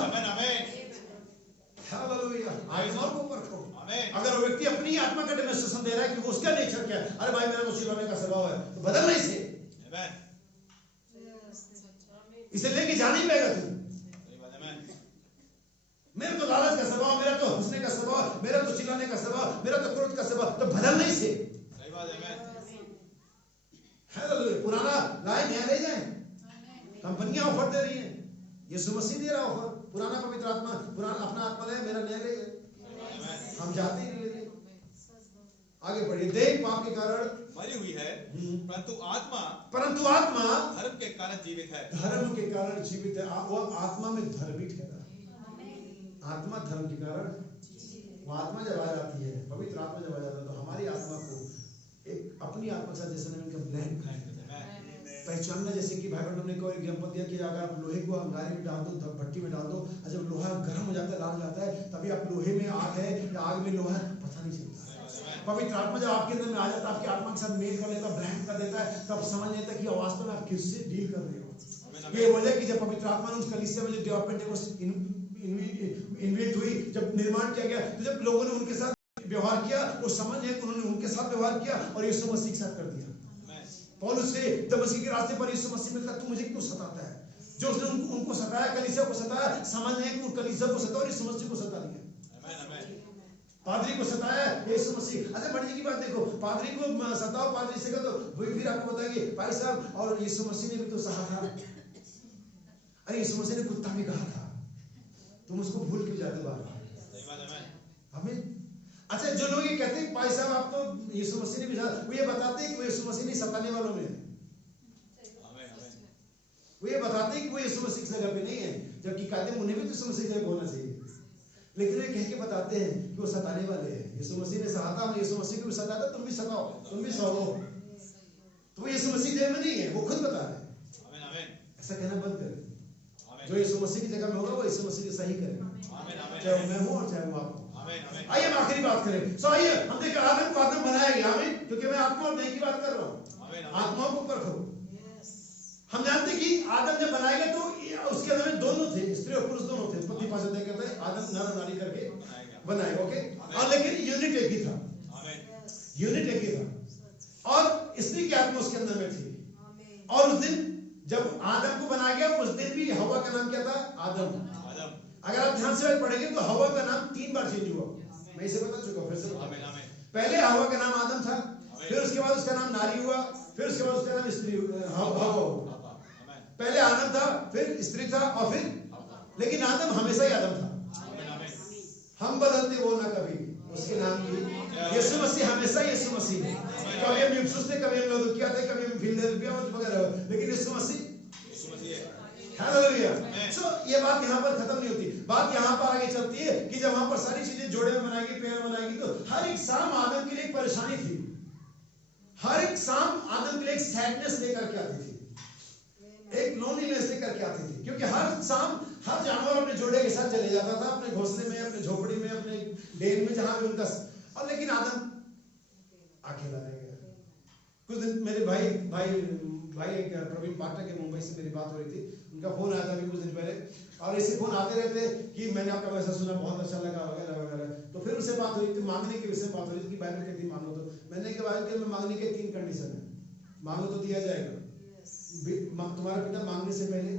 हालेलुया। आत्मा को परखो। अगर वो व्यक्ति अपनी आत्मा का डेमोंस्ट्रेशन दे रहा है कि वो उसका नेचर क्या है, अरे भाई मेरा तो चिल्लाने का स्वभाव है, तो बदलना इसे, इसे लेके जाना ही पड़ेगा तू। मेरा तो लालच का स्वभाव, मेरा तो हंसने का स्वभाव, मेरा तो चिल्लाने का स्वभाव, मेरा तो क्रोध का स्वभाव, तो बदलना इसे। हालेलुया। पुराना लाए नया ले जाए, कंपनियां ऑफर दे रही हैं, यीशु मसीह दे रहा ऑफर, पुराना पवित्र आत्मा, पुराना अपना आत्मा ले, मेरा नया ले जाए। हम जाते ही नहीं लेते। आगे बढ़िए। देह पाप के कारण मरी हुई है, परंतु आत्मा धर्म के कारण जीवित है। धर्म के कारण जीवित है। वो आत्मा में धर्मी ठहरा। आत्मा धर्म के कारण, वो आत्मा जब आ जाती है, पवित्र आत्मा जब आ जाता है, तो हमारी आत्मा को एक अपनी आत्मा के साथ जैसे इनका ब्लेंड पहचानना। जैसे कि भाई बहनों ने को एग्जांपल दिया कि अगर आप लोहे को अंगारे में डाल दो, भट्टी में डाल दो, और जब लोहा गर्म हो जाता है, लाल हो जाता है, तभी आप लोहे में आग है या आग में लोहा है, पता नहीं चलता। पवित्र आत्मा जब आपके अंदर में आ जाता है, आपकी आत्मा के साथ मेल कर लेता, ब्लेंड कर देता है, तब समझ लेता है कि वास्तव में आप किससे डील कर रहे हो। ये वजह कि जब पवित्र आत्मा ने उस कलीसिया में जो डे ऑफ पेंटेकोस्ट इन्वेंट हुई, जब निर्माण किया गया, तो जब लोगों ने उनके साथ व्यवहार किया, वो समझ है उन्होंने उनके साथ व्यवहार किया और यीशु मसीह के साथ कर दिया। पौलुस से दमिश्क के रास्ते पर यीशु मसीह मिलता, तू मुझे क्यों सताता है? जो उसने उनको सताया, कलीसिया को सताया, समझ है कि कलीसिया को सताया और यीशु मसीह को सता दिया। पादरी को सताया यीशु मसीह। अच्छा मर्जी की बात देखो, पादरी को सताओ, पादरी से तो वही फिर आपको बताएंगे भाई साहब, और यीशु मसीह ने भी तो सहा था। अरे यीशु मसीह ने कुत्ता भी कहा था, तुम उसको भूल क्यों जाते बार बार? हमें अच्छा जो लोग ये कहते हैं भाई साहब आप तो यीशु मसीह ने भी, वो ये बताते हैं कि वो यीशु मसीह नहीं सताने वालों में है। वो ये बताते हैं कि वो यीशु मसीह की जगह पे नहीं है, जबकि कहते हैं उन्हें भी तो यीशु मसीह की जगह होना चाहिए, लेकिन वे कह के बताते हैं कि वो सताने वाले हैं। यीशु मसीह ने सहा था, यीशु मसीह को भी सताया, तुम भी सताओ, तुम भी सहो। तो वो यीशु मसीह की जगह में नहीं है, वो खुद बता रहे हैं। ऐसा कहना बंद करें। जो यीशु मसीह की जगह में होगा वो यीशु मसीह की सही करेगा, चाहे मैं हूं और चाहे वो आप हो। आइए हम आखिरी बात करें। सो आइए हम देखें आदम को आदम बनाया गया, आमीन, क्योंकि मैं आत्मा और देह की बात कर रहा हूं। आत्माओं को परखो। हम जानते हैं कि आदम जब बनाया गया तो उसके अंदर में दोनों थे, स्त्री और पुरुष दोनों थे। पति पास कहते हैं आदम नर और नारी करके बनाया, ओके। और लेकिन यूनिट एक ही था, यूनिट एक ही था, और स्त्री की आत्मा उसके अंदर में थी। और उस दिन जब आदम को बनाया गया, उस दिन भी हवा का नाम क्या था? आदम। अगर आप ध्यान से पढ़ेंगे तो हवा का नाम 3 बार चेंज हुआ। मैं इसे बता चुका हूं, फिर से बता। पहले हवा का नाम आदम था, फिर उसके बाद उसका नाम नारी हुआ, फिर उसके बाद उसका नाम स्त्री हवा हुआ। पहले आदम था, फिर स्त्री था, और फिर, लेकिन आदम हमेशा ही आदम था। हम बदलते वो ना कभी, उसके नाम की यीशु मसीह हमेशा यीशु मसीह है। कभी हम यूसुफ थे, कभी हम लौदुकिया थे, कभी हम फिलदेल्फिया वगैरह, लेकिन यीशु मसीह हालेलुया। सो ये बात यहाँ पर खत्म नहीं होती, बात यहाँ पर आगे चलती है कि जब वहां पर सारी चीजें जोड़े में बनाएगी, पैर बनाएगी, तो हर एक शाम आदम के लिए एक परेशानी थी। हर एक शाम आदम के लिए एक सैडनेस लेकर के आती थी, एक लोनलीनेस लेकर के आती थी, क्योंकि हर शाम हर जानवर अपने जोड़े के साथ चले जाता था, अपने घोंसले में, अपने झोपड़ी में, अपने डेन में, जहां भी उनका, और लेकिन आदम अकेला रह गया। कुछ दिन मेरे भाई एक प्रवीण पाठक के मुंबई से मेरी बात हो रही थी, उनका फोन आया था अभी कुछ दिन पहले, और ऐसे फोन आते रहते कि मैंने आपका वैसा सुना, बहुत अच्छा लगा वगैरह वगैरह। तो फिर उससे बात हो रही थी, मांगने के विषय बात हो रही थी कि बाइबल कहती मांगो। तो मैंने कहा बाइबल में मांगने के 3 कंडीशन है, मांगो तो दिया जाएगा, तुम्हारा पिता मांगने से पहले,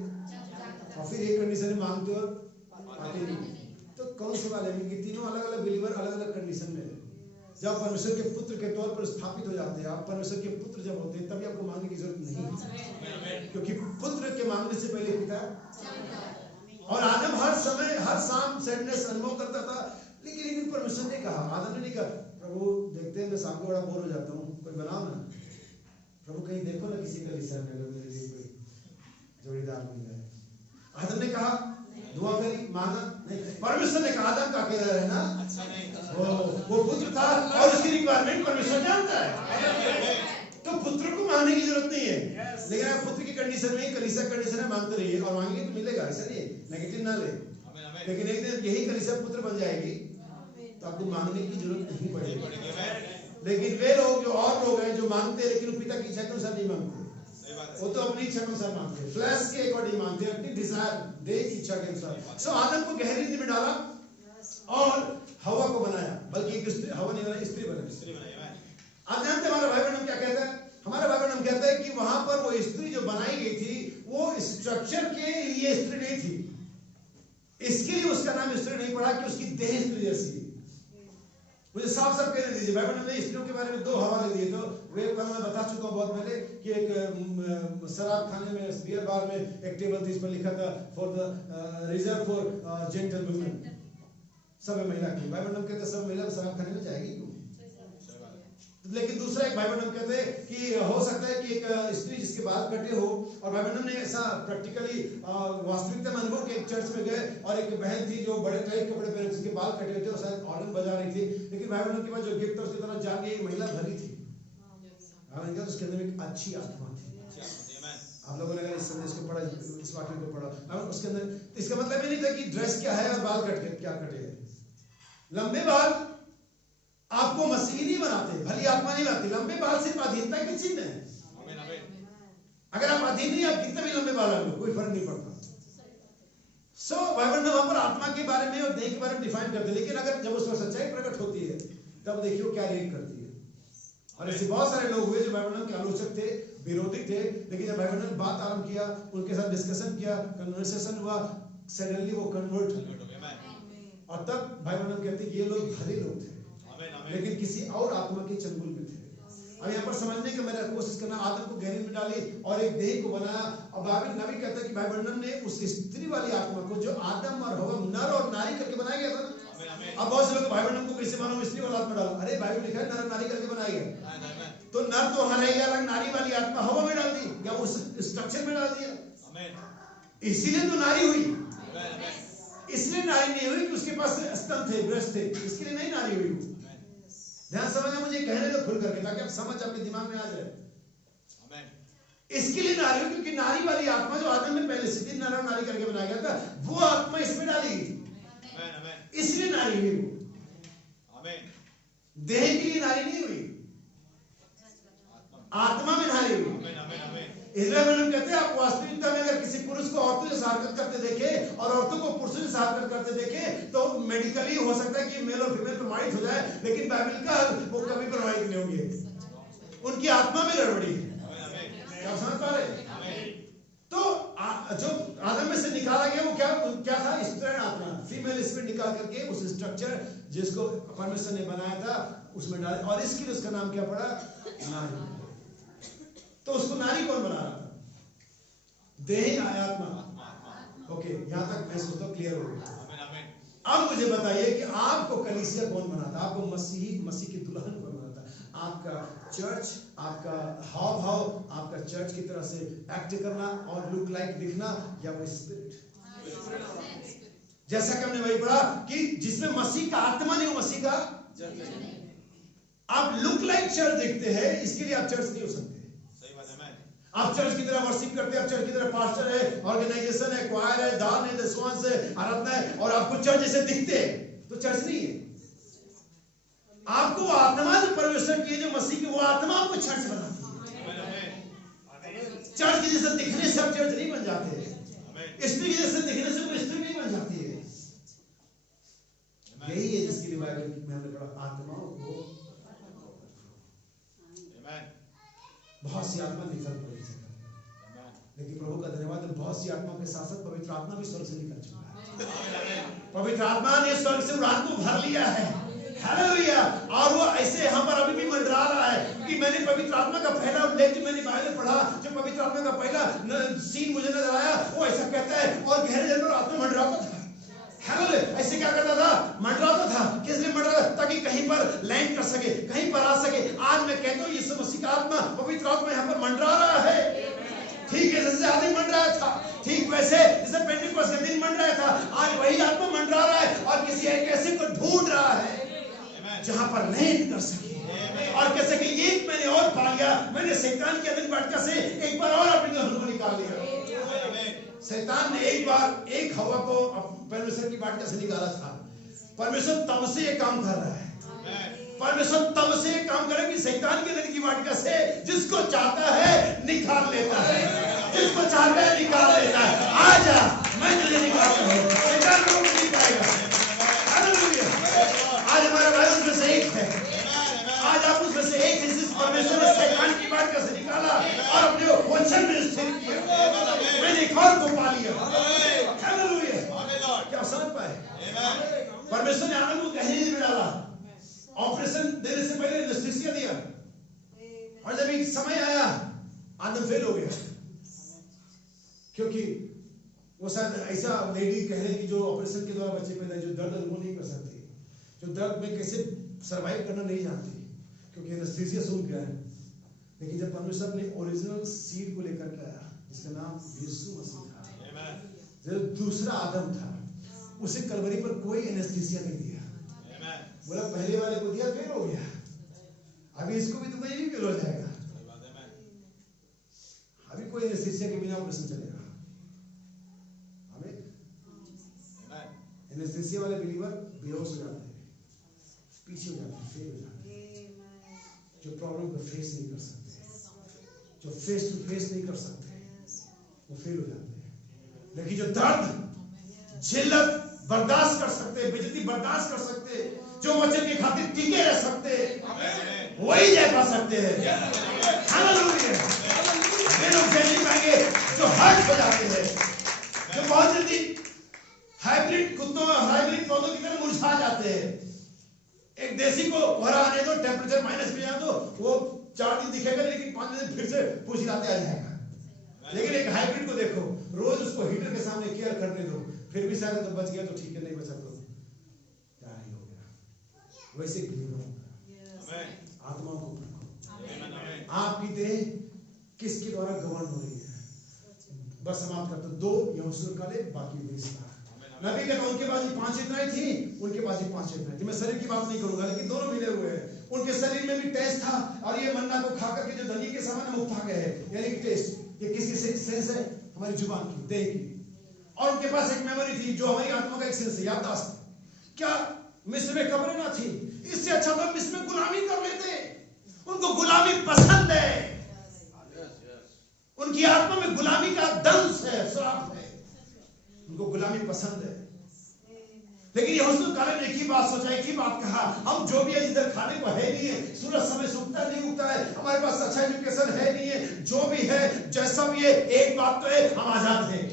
और फिर एक कंडीशन है मांगते हो पाते नहीं। तो कौन सा वाले में कि तीनों अलग अलग बिलीवर अलग अलग कंडीशन में है। जब परमेश्वर के पुत्र के तौर पर स्थापित हो जाते हैं, आप परमेश्वर के पुत्र जब होते हैं, तभी आपको मांगने की जरूरत नहीं है, क्योंकि पुत्र के मांगने से पहले पिता। और आदम हर समय हर शाम सैडनेस अनुभव करता था, लेकिन एक दिन परमेश्वर ने कहा, आदम ने नहीं कहा प्रभु देखते हैं मैं शाम को बड़ा बोर हो जाता हूँ, कोई बनाओ ना। प्रभु कहीं देखो ना किसी का लिसा में मेरे लिए कोई जोड़ीदार मिल जाए। आदम ने कहा दुआ करी, मांगा नहीं। परमेश्वर ने कहा आदम का अकेला रहना अच्छा नहीं, वो पुत्र था और उसकी रिक्वायरमेंट परमेश्वर जानता है, तो पुत्र को मांगने की जरूरत नहीं है। लेकिन आप पुत्र की कंडीशन में, कलीसिया कंडीशन में मांगते रहिए, और मांगेंगे तो मिलेगा, ऐसा नहीं है, नेगेटिव ना ले। लेकिन एक दिन यही कलीसिया पुत्र बन जाएगी तो आपको मांगने की जरूरत नहीं पड़ेगी। लेकिन वे लोग जो और लोग हैं जो मांगते हैं, लेकिन पिता की इच्छा के अनुसार नहीं मांगते, वो तो अपनी इच्छा के अनुसार मांगते हैं, फ्लैश के अकॉर्डिंग मांगते हैं, अपनी डिजायर, देह की इच्छा के अनुसार। सो आदम को गहरी नींद में डाला और हवा को बनाया, बल्कि एक हवा नहीं बना, स्त्री बनाई। आप जानते हमारा भाई बहन क्या कहता है? हमारा भाई बहन कहता है कि वहां पर वो स्त्री जो बनाई गई थी वो स्ट्रक्चर के लिए स्त्री नहीं थी, इसके लिए उसका नाम स्त्री नहीं पड़ा कि उसकी देह स्त्री जैसी। मुझे साफ साफ कहने दीजिए, बाइबल में स्त्रियों के बारे में 2 हवाले दिए। तो वे मैं बता चुका बहुत पहले कि एक शराब खाने में, बियर बार में एक टेबल थी, इस पर लिखा था for the reserve for gentle women, सब महिला की। भाई बहन कहते सब महिला शराब खाने में जाएगी क्यों? लेकिन दूसरा एक भाई बहन कहते हैं कि हो सकता है कि एक स्त्री जिसके बाल कटे हो, और भाई बहन ने ऐसा प्रैक्टिकली वास्तविकता में अनुभव कि एक चर्च में गए और एक बहन थी जो बड़े टाइट कपड़े पहने, जिसके बाल कटे थे और शायद ऑर्गन बजा रही थी, लेकिन भाई बहन के पास जो गिफ्ट था उसकी तरफ जाके महिला भरी थी। उसके अंदर एक अच्छी आत्मा थी। आप लोगों ने अगर इस संदेश को पढ़ा, इस वाक्य को पढ़ा, उसके अंदर इसका मतलब ये नहीं था कि ड्रेस क्या है और बाल क्या कटे हैं। लंबे बाल आपको मसीही नहीं बनाते, भली आत्मा नहीं बनाती। लंबे बाल सिर्फ अधीनता की चिन्ह है। अगर आप अधीन नहीं, आप कितने भी लंबे बाल हैं, कोई फर्क नहीं पड़ता। बाइबल ने वहां पर आत्मा के बारे में और देह के बारे में डिफाइन करते, लेकिन अगर जब उसमें सच्चाई प्रकट होती है तब देखियो क्या रिएक्ट करती है। और ऐसे बहुत सारे लोग हुए जो बाइबल के आलोचक थे, विरोधी थे, लेकिन जब बाइबल ने बात आरंभ किया, उनके साथ डिस्कशन किया, कन्वर्सेशन हुआ, सडनली वो कन्वर्ट हो। और तब बाइबल कहते हैं कि ये लोग भले लोग थे, लेकिन किसी और आत्मा के चंगुल में थे। अब यहाँ पर समझने का मेरा कोशिश करना, आदम को गहरी में डाली और एक देह को बनाया। और बाइबल नबी कहता है कि भाई बर्नम ने उस स्त्री वाली आत्मा को जो आदम और हवा नर और नारी करके बनाया गया था। अब बहुत से लोग भाई बर्नम को कैसे मानो स्त्री वाला आत्मा डालो, अरे बाइबल लिखा है नर और नारी करके बनाया गया, तो नर तो हराई अलग, नारी वाली आत्मा हवा में डाल दी या उस स्ट्रक्चर में डाल दिया, इसीलिए तो नारी हुई। इसलिए नारी नहीं हुई कि उसके पास स्तन थे, ब्रेस्ट थे, इसके लिए नहीं नारी हुई। ध्यान समझना, मुझे कहने दो खुल करके ताकि आप समझ आपके दिमाग में आ जाए। इसके लिए नारी हुई क्योंकि नारी वाली आत्मा जो आदम में पहले से थी, नर और नारी करके बनाया गया था, वो आत्मा इसमें डाली गई, इसलिए नारी हुई। देह के लिए नारी नहीं हुई, आत्मा में नारी हुई। इजराइल कहते हैं आप वास्तविकता में अगर किसी पुरुष को औरतों से हरकत करते देखे और औरतों को पुरुषों से हरकत करते देखे तो मेडिकली हो सकता है कि मेल और फीमेल प्रमाणित हो जाए, लेकिन बाइबल का वो कभी प्रमाणित नहीं होंगे, उनकी आत्मा में गड़बड़ी है। क्या समझ पा रहे? तो जो आदम में से निकाला गया वो क्या था? स्त्रीण आत्मा, फीमेल स्पिरिट निकाल करके उस स्ट्रक्चर जिसको परमेश्वर ने बनाया था उसमें डाले, और इसके लिए उसका नाम क्या पड़ा? नारी। तो उसको नारी कौन बना रहा था? देह आत्मा। ओके, यहां तक मैं सोचता हूं क्लियर हो गया। अब मुझे बताइए कि आपको कलीसिया कौन बनाता? आपको मसीह की दुल्हन कौन बनाता? आपका चर्च, आपका हाव भाव, आपका चर्च की तरह से एक्ट करना और लुक लाइक दिखना, या वो स्पिरिट? जैसा कि हमने वही पढ़ा कि जिसमें मसीह का आत्मा नहीं, वो मसीह का आप लुक लाइक चर्च दिखते हैं, इसके लिए आप चर्च नहीं हो सकते। आप चर्च की तरह वर्शिप करते हैं, आप चर्च की तरह पास्टर है, ऑर्गेनाइजेशन है, क्वायर है, दान है, दशवांश है, आराधना है, और आपको चर्च जैसे दिखते हैं तो चर्च नहीं है। आपको आत्मा जो परमेश्वर की जो मसीह की वो आत्मा आपको चर्च बनाती है। चर्च की जैसे दिखने से आप चर्च नहीं बन जाते, स्त्री की जैसे दिखने से कोई स्त्री नहीं बन जाती है। यही है जिसके लिए बाइबल में हमने पढ़ा आत्माओं को। बहुत सी आत्मा निकल पड़ी, लेकिन प्रभु का धन्यवाद, बहुत सी आत्मा के साथ साथ पवित्र आत्मा भी स्वर्ग से निकल चुका है। पवित्र आत्मा ने स्वर्ग से उड़ान को भर लिया है, हालेलुया। और वो ऐसे यहाँ पर अभी भी मंडरा रहा है कि मैंने पवित्र आत्मा का पहला उल्लेख मैंने बाइबल पढ़ा, जो पवित्र आत्मा का पहला सीन मुझे नजर आया, वो ऐसा कहता है और गहरे जल पर आत्मा मंडराता था। हालेलुया। ऐसे क्या करता था? मंडराता था। किस लिए मंडराता? ताकि कहीं पर लैंड कर सके, कहीं पर आ सके। आज मैं कहता हूँ यीशु मसीह का आत्मा, पवित्र आत्मा यहाँ पर मंडरा रहा है। ठीक है, जैसे आदमी मंडरा था, ठीक वैसे जैसे पेंटेकोस्त के दिन मंडरा था, आज वही आत्मा मंडरा रहा है और किसी एक ऐसे को ढूंढ रहा है जहां पर लैंड कर सके और कह सके एक मैंने और पा लिया, मैंने शैतान की अधीन बाटका से एक बार और अपने दुल्हन को निकाल लिया। शैतान ने एक बार एक हवा को परमेश्वर की बाटका से निकाला था। परमेश्वर तब से ये काम कर रहा है। परमेश्वर तब से काम करे कि शैतान के दिल की वाटिका से जिसको चाहता है निकाल लेता है, जिसको चाहता है निकाल लेता है। आजा, मैं तुझे निकालता हूं, शैतान को नहीं पाएगा। हालेलुया। आज हमारा भाई उसमें से एक है, आज आप उसमें से एक है जिस परमेश्वर ने शैतान की वाटिका से निकाला और अपने वचन में स्थिर किया। मैंने एक और को पा लिया। हालेलुया। क्या समझ पाए? परमेश्वर ने आदम को गहरी में डाला, ऑपरेशन देने से पहले एनेस्थीसिया दिया, और जब एक समय आया आदम फेल हो गया, क्योंकि वो शायद ऐसा लेडी कह रही कि जो ऑपरेशन के द्वारा बच्चे पैदा जो दर्द वो नहीं कर सकती, जो दर्द में कैसे सरवाइव करना नहीं जानते, क्योंकि एनेस्थीसिया सूंघ गया है। लेकिन जब परमेश्वर ने ओरिजिनल सीड को लेकर के आया, जिसका नाम यीशु मसीह था, जो दूसरा आदम था, उसे कलवरी पर कोई एनेस्थीसिया नहीं दिया। बोला पहले वाले को दिया, फेल हो गया, अभी इसको भी तो कहीं भी फेल हो जाएगा। अभी कोई एनेस्थीसिया के बिना ऑपरेशन चलेगा। एनेस्थीसिया वाले बिलीवर बेहोश हो जाते हैं, पीछे हो जाते हैं, फेल हो जाते हैं, जो प्रॉब्लम को फेस नहीं कर सकते, जो फेस टू फेस नहीं कर सकते, वो फेल हो जाते हैं। लेकिन जो दर्द जिल्लत बर्दाश्त कर सकते, बेइज्जती बर्दाश्त कर सकते, जो वचन की खातिर टिके रह सकते, वही जय पा सकते हैं। हालेलुया। वे लोग जय नहीं पाएंगे जो हर्ट हो जाते हैं, जो बहुत जल्दी हाइब्रिड कुत्तों, हाइब्रिड पौधों की तरह मुरझा जाते हैं। एक देसी को कोहरा आने दो, टेम्परेचर माइनस में जाए तो वो 4 दिन दिखेगा, लेकिन 5 दिन फिर से फुसिलाते आ जाएगा। लेकिन एक हाइब्रिड को देखो, रोज उसको हीटर के सामने केयर करने दो, फिर भी शायद तो बच गया तो ठीक है, नहीं बचा तो क्या ही हो गया। वैसे आत्माओं को परखो। आपकी देह किसके द्वारा गवर्न हो रही है? बस समाप्त करते 2 यहोशू काले, बाकी 20 नबी के उनके पास भी 5 इतनाएं थी, उनके पास भी 5 इतनाएं थी। मैं शरीर की बात नहीं करूंगा, लेकिन दोनों मिले हुए हैं। उनके शरीर में भी टेस्ट था, और ये मन्ना को खा करके जो धनी के सामने मुंह उठा गए हैं, यानी कि टेस्ट, ये किसकी सेंस है? हमारी जुबान की, देह की। और उनके पास एक मेमोरी थी जो हमारी आत्मा का एक सेंस है, याददाश्त। क्या मिस्र में कब्रें ना थी? इससे अच्छा तो मिस्र में गुलामी कर लेते। उनको गुलामी पसंद है, उनकी आत्मा में गुलामी का दंश है, श्राप है, उनको गुलामी पसंद है। लेकिन यहोशू कालेब ने एक ही बात सोचा, एक ही बात कहा, हम जो भी है इधर खाने को है नहीं है, सूरज समय से उगता नहीं उगता है, हमारे पास अच्छा एजुकेशन है नहीं है, जो भी है जैसा भी है, एक बात तो है, हम आजाद हैं।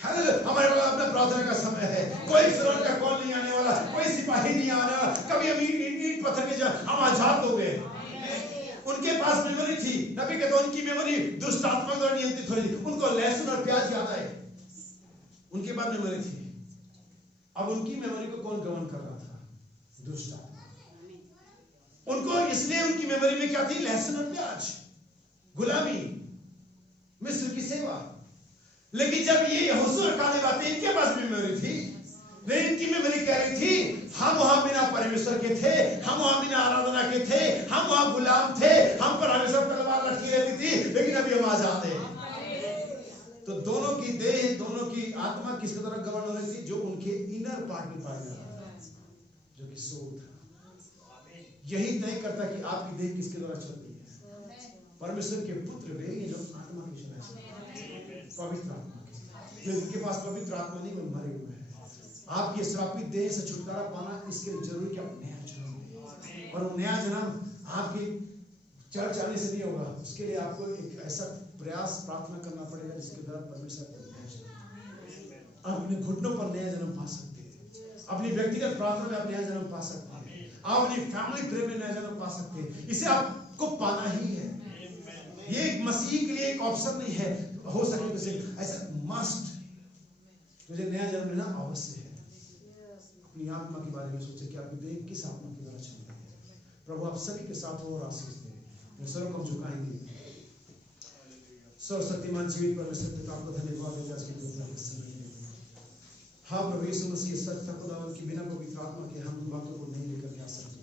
हमारे पास अपना प्रार्थना का समय है, कोई फिरौन का कॉल नहीं आने वाला, कोई सिपाही नहीं आने वाला, कभी हम ईंट पत्थर के हम आजाद हो गए। उनके पास मेमोरी थी, नबी के तो उनकी मेमोरी दुष्ट आत्मा द्वारा नियंत्रित हो रही थी। उनको लहसुन और प्याज याद आए, उनके पास मेमोरी थी। अब उनकी मेमोरी को कौन गवर्न कर रहा था? दुष्ट आत्मा। उनको इसलिए उनकी मेमोरी में क्या थी? लहसुन और प्याज, गुलामी, मिस्र की सेवा। लेकिन जब ये यहोशू कालेब आते, इनके पास मेमोरी थी, लेकिन इनकी मेमोरी कह रही थी, हम वहां बिना परमेश्वर के थे, हम वहां बिना आराधना के थे, हम वहां गुलाम थे, हम पर हमेशा तलवार लटकी रहती थी, लेकिन अभी हम आजाद हैं। तो दोनों की देह, दोनों की आत्मा किसकी तरह गवर्न हो रही थी? जो उनके इनर पार्ट में पाया जाता था, जो कि सोल था। यही तय करता कि आपकी देह किसके द्वारा चल रही है। परमेश्वर के पुत्र वे ये लोग आत्मा की चलाए, पवित्र आत्मा के। जिनके पास पवित्र आत्मा नहीं, वो मरे हुए हैं। आपकी श्रापित देह से छुटकारा पाना, इसके लिए जरूरी कि आप नया जन्म लें। और वो नया जन्म आपकी चर्च आने से नहीं होगा, उसके लिए आपको एक ऐसा प्रयास प्रार्थना करना पड़ेगा जिसके द्वारा परमेश्वर को नया जन्म, आप अपने घुटनों पर नया जन्म पा सकते हैं, अपनी व्यक्तिगत प्रार्थना में आप नया जन्म पा सकते हैं, आप अपनी फैमिली प्रेम में नया जन्म पा सकते हैं। इसे आपको पाना ही है। ये एक मसीह के लिए एक ऑप्शन नहीं है, हो सके तो ऐसा मस्ट, तुझे नया जन्म लेना अवश्य है। अपनी आत्मा के बारे में सोचे कि आपकी देह किस आत्मा की द्वारा चल रही है। प्रभु आप सभी के साथ हो और आशीष दे। सरों को झुकाएंगे। सर्वशक्तिमान जीवित परमेश्वर पिता आपको धन्यवाद देते हैं आज के समय में। हाँ प्रभु यीशु मसीह सत्य खुदावन की बिना पवित्र आत्मा के हम बातों को नहीं लेकर जा सकते।